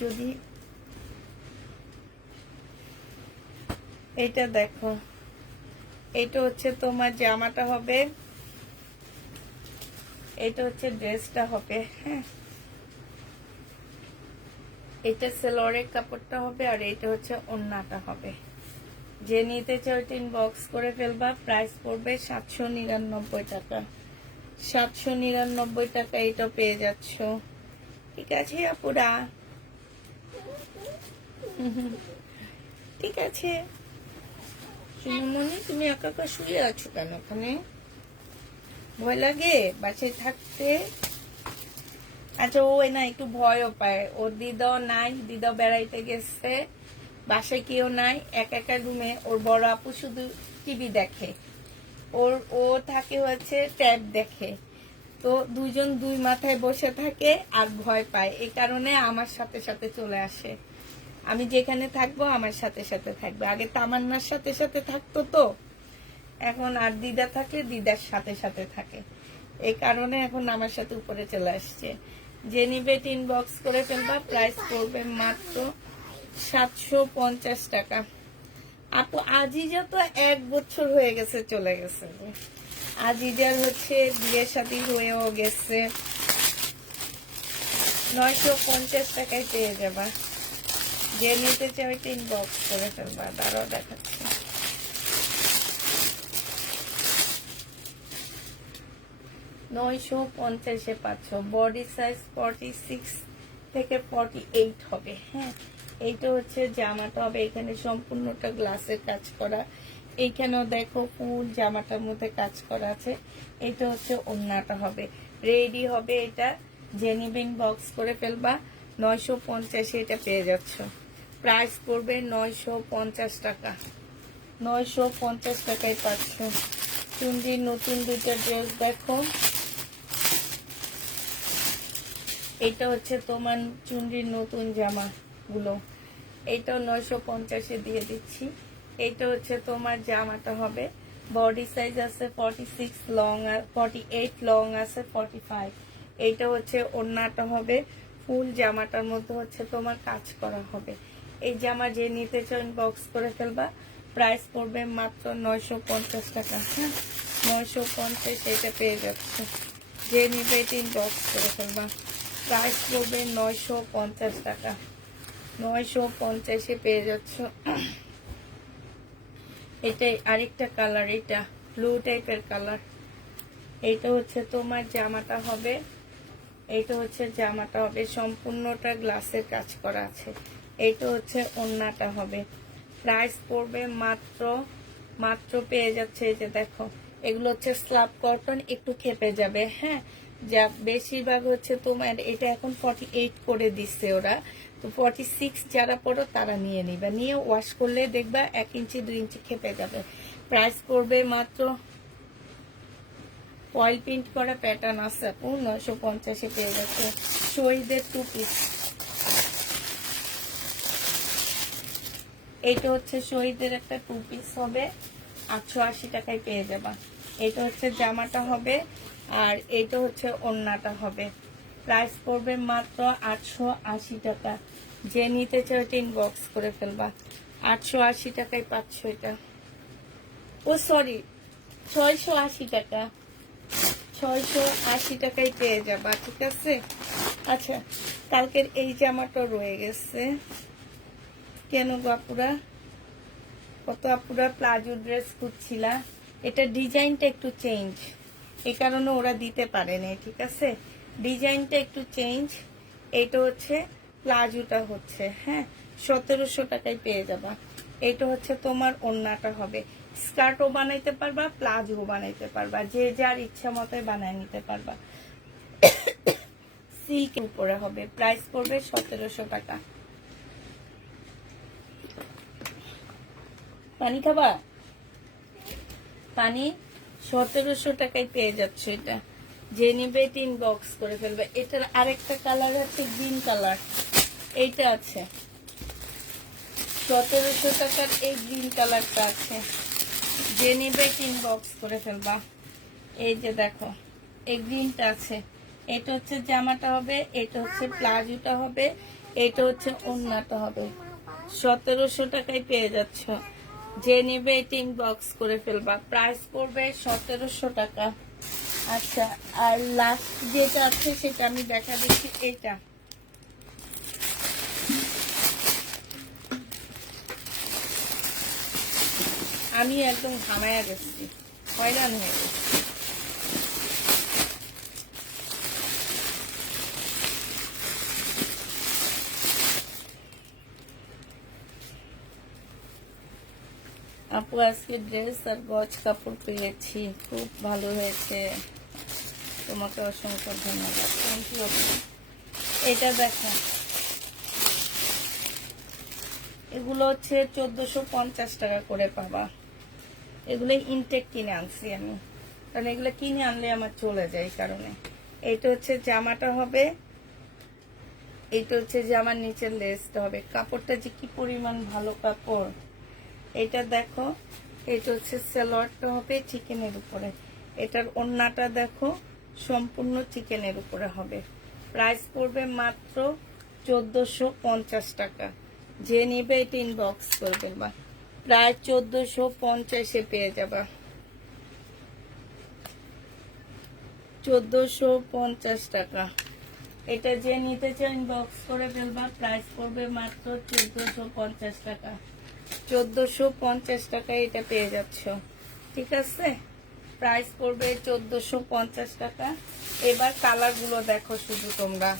যদি এটা দেখো, এটা হচ্ছে তোমার জামাটা হবে, এটা হচ্ছে ড্রেসটা হবে। হ্যাঁ, এটা সেলোয়ারের কাপড়টা হবে, আর এটা হচ্ছে ওন্নাটা হবে। যে নিতে চাও এটা ইনবক্স করে ফেলবা। প্রাইস পড়বে 799 টাকা। 799 টাকা এটা পেয়ে যাচ্ছ। ঠিক আছে আপুরা? ঠিক আছে। সুমনি, তুমি একা একা শুয়ে আছো কেন ওখানে? ভয় লাগে বাসায় থাকতে? আচ্ছা, ও না একটু ভয়ও পায়। ওর দিদাও নাই, দিদা বেড়াইতে গেছে, বাসায় কেউ নাই, একা একা রুমে। ওর বড় আপু শুধু টিভি দেখে, ও থাকে হচ্ছে ট্যাব দেখে। তো দুইজন দুই মাথায় বসে থাকে আর ভয় পায়। এই কারণে আমার সাথে সাথে চলে আসে। আমি যেখানে থাকবো আমার সাথে সাথে থাকবে। আগে তামান্নার সাথে সাথে থাকতো, তো এখন আর দিদা থাকলে দিদার সাথে সাথে থাকে। এই কারণে এখন আমার সাথে উপরে চলে আসছে। যে নিবে ইনবক্স করে ফেলবা। প্রাইস পড়বে মাত্র 750 টাকা। আপু আজিজা তো 1 বছর হয়ে গেছে চলে গেছে। আজিজার হচ্ছে বিয়ের সাথে হয়েও গেছে। 950 টাকায় পেয়ে যাবা। যে নিতে চাও এটা ইনবক্স করে ফেলবা। দাঁড়াও দেখাচ্ছি। $950 পাচ্ছ। বডি সাইজ 46 থেকে 48 হবে। হ্যাঁ, এইটা হচ্ছে জামাটা হবে। এখানে সম্পূর্ণটা গ্লাসের কাজ করা। এইখানেও দেখো ফুল জামাটার মধ্যে কাজ করা আছে। এটা হচ্ছে ওন্নাটা হবে। রেডি হবে এটা। জেনিবিন বক্স করে ফেলবা। 950 এটা পেয়ে যাচ্ছ। প্রাইস পড়বে 950 টাকা। 950 টাকায় পাচ্ছ। চুন্ডির নতুন দুইটা ড্রেস দেখো। এটা হচ্ছে তোমার চুন্ডির নতুন জামা গুলো। এইটাও 950 দিয়ে দিচ্ছি। এইটা হচ্ছে তোমার জামাটা হবে। বডি সাইজ আছে 46 লং, 48 লং আছে 45। এইটা হচ্ছে ওন্নাটা হবে। ফুল জামাটার মধ্যে হচ্ছে তোমার কাজ করা হবে। এই জামা যে নিতে চান বক্স করে ফেলবা। প্রাইস পড়বে মাত্র 950 টাকা। হ্যাঁ, 950 এটা পেয়ে যাচ্ছে। যে নিবে বক্স করে ফেলবা। প্রাইস পড়বে 950 টাকা। 950 পেয়ে যাচ্ছ। এটাই আরেকটা কালার, এটা ব্লু টাইপের কালার। এইটা হচ্ছে তোমার জামাটা হবে। এইটা হচ্ছে জামাটা হবে, সম্পূর্ণটা গ্লাসের কাজ করা আছে। এইটা হচ্ছে ওন্নাটা হবে। প্রাইস পড়বে মাত্র পেয়ে যাচ্ছে। এই যে দেখো, এগুলো হচ্ছে স্ল্যাব কটন, একটু খেপে যাবে। হ্যাঁ, যা বেশিরভাগ হচ্ছে তোমার এটা এখন 48 করে দিচ্ছে ওরা। তো 46 যারা পড়ো তারা নিয়ে নিবে, নিয়ে ওয়াশ করলে দেখবা 1 ইঞ্চি 2 ইঞ্চি খেপে যাবে। প্রাইস পড়বে মাত্র, ফয়েল প্রিন্ট করা প্যাটার্ন আছে আপু, 950 পেয়ে যাচ্ছে। শহীদের 2 পিস। এটা হচ্ছে শহীদের একটা 2 পিস হবে, 880 টাকায় পেয়ে যাবা। এটা হচ্ছে জামাটা হবে, আর এটা হচ্ছে ওন্নাটা হবে। প্রাইস পড়বে মাত্র 880 টাকা। যে নিতে চাও এটা ইনবক্স করে ফেলবা। 880 টাকায় পাচ্ছ এটা। ও সরি, 680 টাকা। 680 টাকায় পেয়ে যাবা। ঠিক আছে। আচ্ছা, কালকের এই জামাটা রয়ে গেছে কেন গো আপুরা? কত আপুরা প্লাজো ড্রেস খুঁজছিলা। এটা ডিজাইনটা একটু চেঞ্জ, এই কারণে ওরা দিতে পারে না। ঠিক আছে, ডিজাইনটা একটু চেঞ্জ। এটা হচ্ছে প্লাজোটা হচ্ছে, হ্যাঁ, 1700 টাকায় পেয়ে যাবা। এটা হচ্ছে তোমার ওন্নাটা হবে। স্কার্টও বানাইতে পারবা, প্লাজো বানাইতে পারবা, যে যার ইচ্ছা মতো বানায় নিতে পারবা। সিল্কের উপরে হবে। প্রাইস পড়বে 1700 টাকা। পানি খাবা? পানি 1700 টাকায় পেয়ে যাচ্ছ এটা। যে নিবে ইনবক্স করে ফেলবে। এটার আরেকটা কালার আছে গ্রিন কালার, এইটা আছে 1700 টাকার, এই গ্রিন কালারটা আছে। যে নিবে ইনবক্স করে ফেলবা। এই যে দেখো এই গ্রিনটা আছে, এটা হচ্ছে জামাটা হবে, এটা হচ্ছে প্লাজোটা হবে, এটা হচ্ছে ওড়নাটা হবে। 1700 টাকায় পেয়ে যাচ্ছ। যে নিবে এটা ইনবক্স করে ফেলবা। প্রাইস পড়বে 1700 টাকা। আচ্ছা, আর লাস্ট যেটা আছে সেটা আমি দেখা দিচ্ছি। এটা আমি একদম ঘামায়া গেছি, হয়রান হয়ে গেছি। আপু আজকে ড্রেস আর গজ কাপড় পেয়েছি, খুব ভালো হয়েছে, তোমাকে অসংখ্য ধন্যবাদ। Thank you. এটা দেখো, এগুলো হচ্ছে 1450 টাকা করে পাবা। এগুলো ইনটেক কিনে আনছি আমি, কারণ এগুলো কিনে আনলে আমার চলে যায় এই কারণে। এইটা হচ্ছে জামাটা হবে, এইটা হচ্ছে জামার নিচের লেসটা হবে। কাপড়টা যে কি পরিমাণ ভালো কাপড়, এটা দেখো। এটা হচ্ছে সালোয়ারটা হবে চিকেনের উপরে, এটার ওড়নাটা দেখো সম্পূর্ণ চিকেনের উপরে হবে। প্রাইস পড়বে মাত্র 1450 টাকা। যে নিবে এটা ইনবক্স করবে, বা প্রায় 1450-এ পেয়ে যাবা। 1450 টাকা। এটা যে নিতে চাও ইনবক্স করে ফেলবা। প্রাইস পড়বে মাত্র 1450 টাকা। 1450 টাকায় এটা পেয়ে যাচ্ছ, ঠিক আছে? প্রাইস পড়বে 1450 টাকা। এবার কালার গুলো দেখো শুধু তোমরা,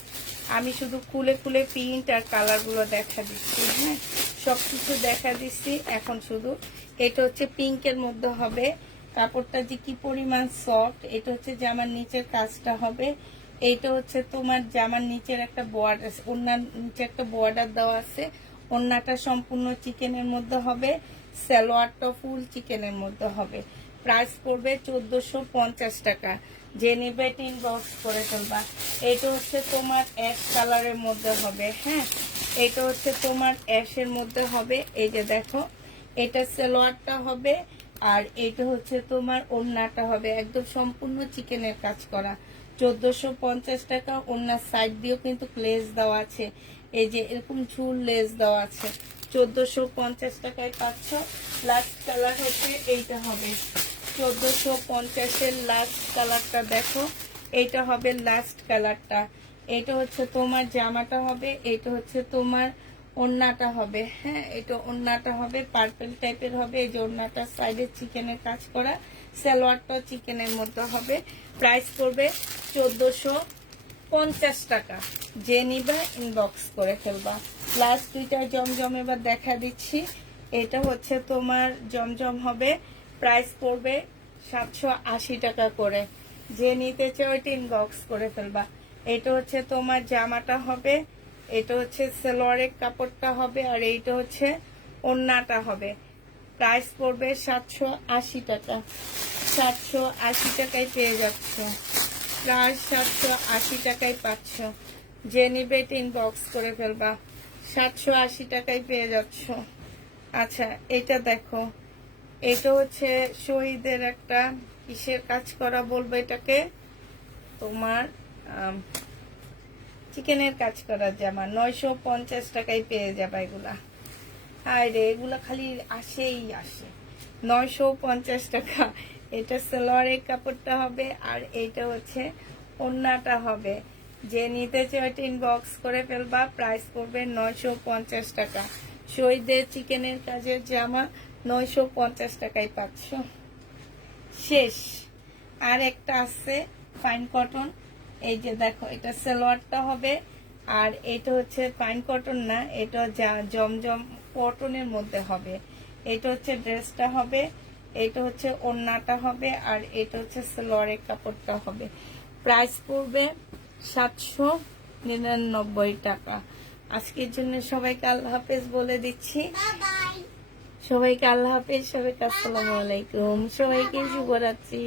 আমি শুধু খুলে খুলে প্রিন্ট আর কালার গুলো দেখা দিচ্ছি। হ্যাঁ, সবকিছু দেখা দিচ্ছি। এখন শুধু এটা হচ্ছে পিঙ্কের মধ্যে হবে, কাপড়টা যে কি পরিমাণ সফট। এটা হচ্ছে জামার নিচের কাজটা হবে, এইটা হচ্ছে তোমার জামার নিচের একটা বর্ডার, ওড়নার নিচে একটা বর্ডার দেওয়া আছে। ওড়নাটা সম্পূর্ণ চিকেনের মধ্যে হবে, সালোয়ারটা ফুল চিকেনের মধ্যে হবে। প্রাইস পড়বে 1450 টাকা। যে নেবে ইনবক্স করে ফেলবা। এটা হচ্ছে তোমার অ্যাশ কালারের মধ্যে হবে। হ্যাঁ, এটা হচ্ছে তোমার অ্যাশের মধ্যে হবে। এই যে দেখো, এটা সালোয়ারটা হবে, আর এটা হচ্ছে তোমার ওড়নাটা হবে একদম সম্পূর্ণ চিকেনের কাজ করা। 1450 টাকা। ওড়নার সাইড দিয়েও কিন্তু লেস দেওয়া আছে, এই যে এরকম ঝুল লেস দেওয়া আছে। 1450 টাকায় পাচ্ছ। লাস্ট কালার হচ্ছে এইটা হবে 1450-এর লাস্ট কালারটা দেখো, এইটা হবে লাস্ট কালারটা। এটা হচ্ছে তোমার জামাটা হবে, এটা হচ্ছে তোমার ওড়নাটা হবে। হ্যাঁ, এটা ওড়নাটা হবে পার্পল টাইপের হবে। এই যে ওড়নাটার সাইডে চিকেনের কাজ করা, সালোয়ারটা চিকেনের মতো হবে। প্রাইস পড়বে 1450 টাকা। যে নিবা ইনবক্স করে ফেলবা। লাস্ট দুইটা জমজম এবার দেখা দিচ্ছি। এটা হচ্ছে তোমার জমজম হবে, প্রাইস পড়বে 780 টাকা করে। যে নিতে চাও এটা ইনবক্স করে ফেলবা। এটা হচ্ছে তোমার জামাটা হবে, এটা হচ্ছে সালোয়ারের কাপড়টা হবে, আর এইটা হচ্ছে ওড়নাটা হবে। প্রাইস পড়বে 780 টাকা। 780 টাকায় পেয়ে যাচ্ছ, প্রায় 780 টাকায় পাচ্ছ। যে নিবে এটা ইনবক্স করে ফেলবা। 780 টাকায় পেয়ে যাচ্ছ। আচ্ছা, এটা দেখো, এটা হচ্ছে শহীদের একটা কিসের কাজ করা বলবো এটাকে, তোমার চিকেনের কাজ করা জামা। 950 টাকায় পেয়ে যাবে এগুলা। হায় রে, এগুলা খালি আসেই আসে। 950 টাকা। এটা সালোয়ারের কাপড়টা হবে, আর এইটা হচ্ছে ওড়নাটা হবে। যে নিতে চাই ওইটা ইনবক্স করে ফেলবা। প্রাইস পড়বে 950 টাকা। শহীদের চিকেনের কাজের জামা 950 টাকায় পাচ্ছ। শেষ। আর একটা আছে ফাইন কটন, এই যে দেখো, এটা সালোয়ারটা হবে, আর এটা হচ্ছে ফাইন কটন না, এটা জমজম কটনের মধ্যে হবে। এটা হচ্ছে ড্রেসটা হবে, এটা হচ্ছে ওড়নাটা হবে, আর এটা হচ্ছে সালোয়ারের কাপড়টা হবে। প্রাইস পড়বে 799 টাকা। আজকের জন্য সবাইকে আল্লাহ হাফেজ বলে দিচ্ছি। সবাইকে আল্লাহ হাফেজ, সবাইকে আসসালামু আলাইকুম, সবাইকে শুভরাত্রি।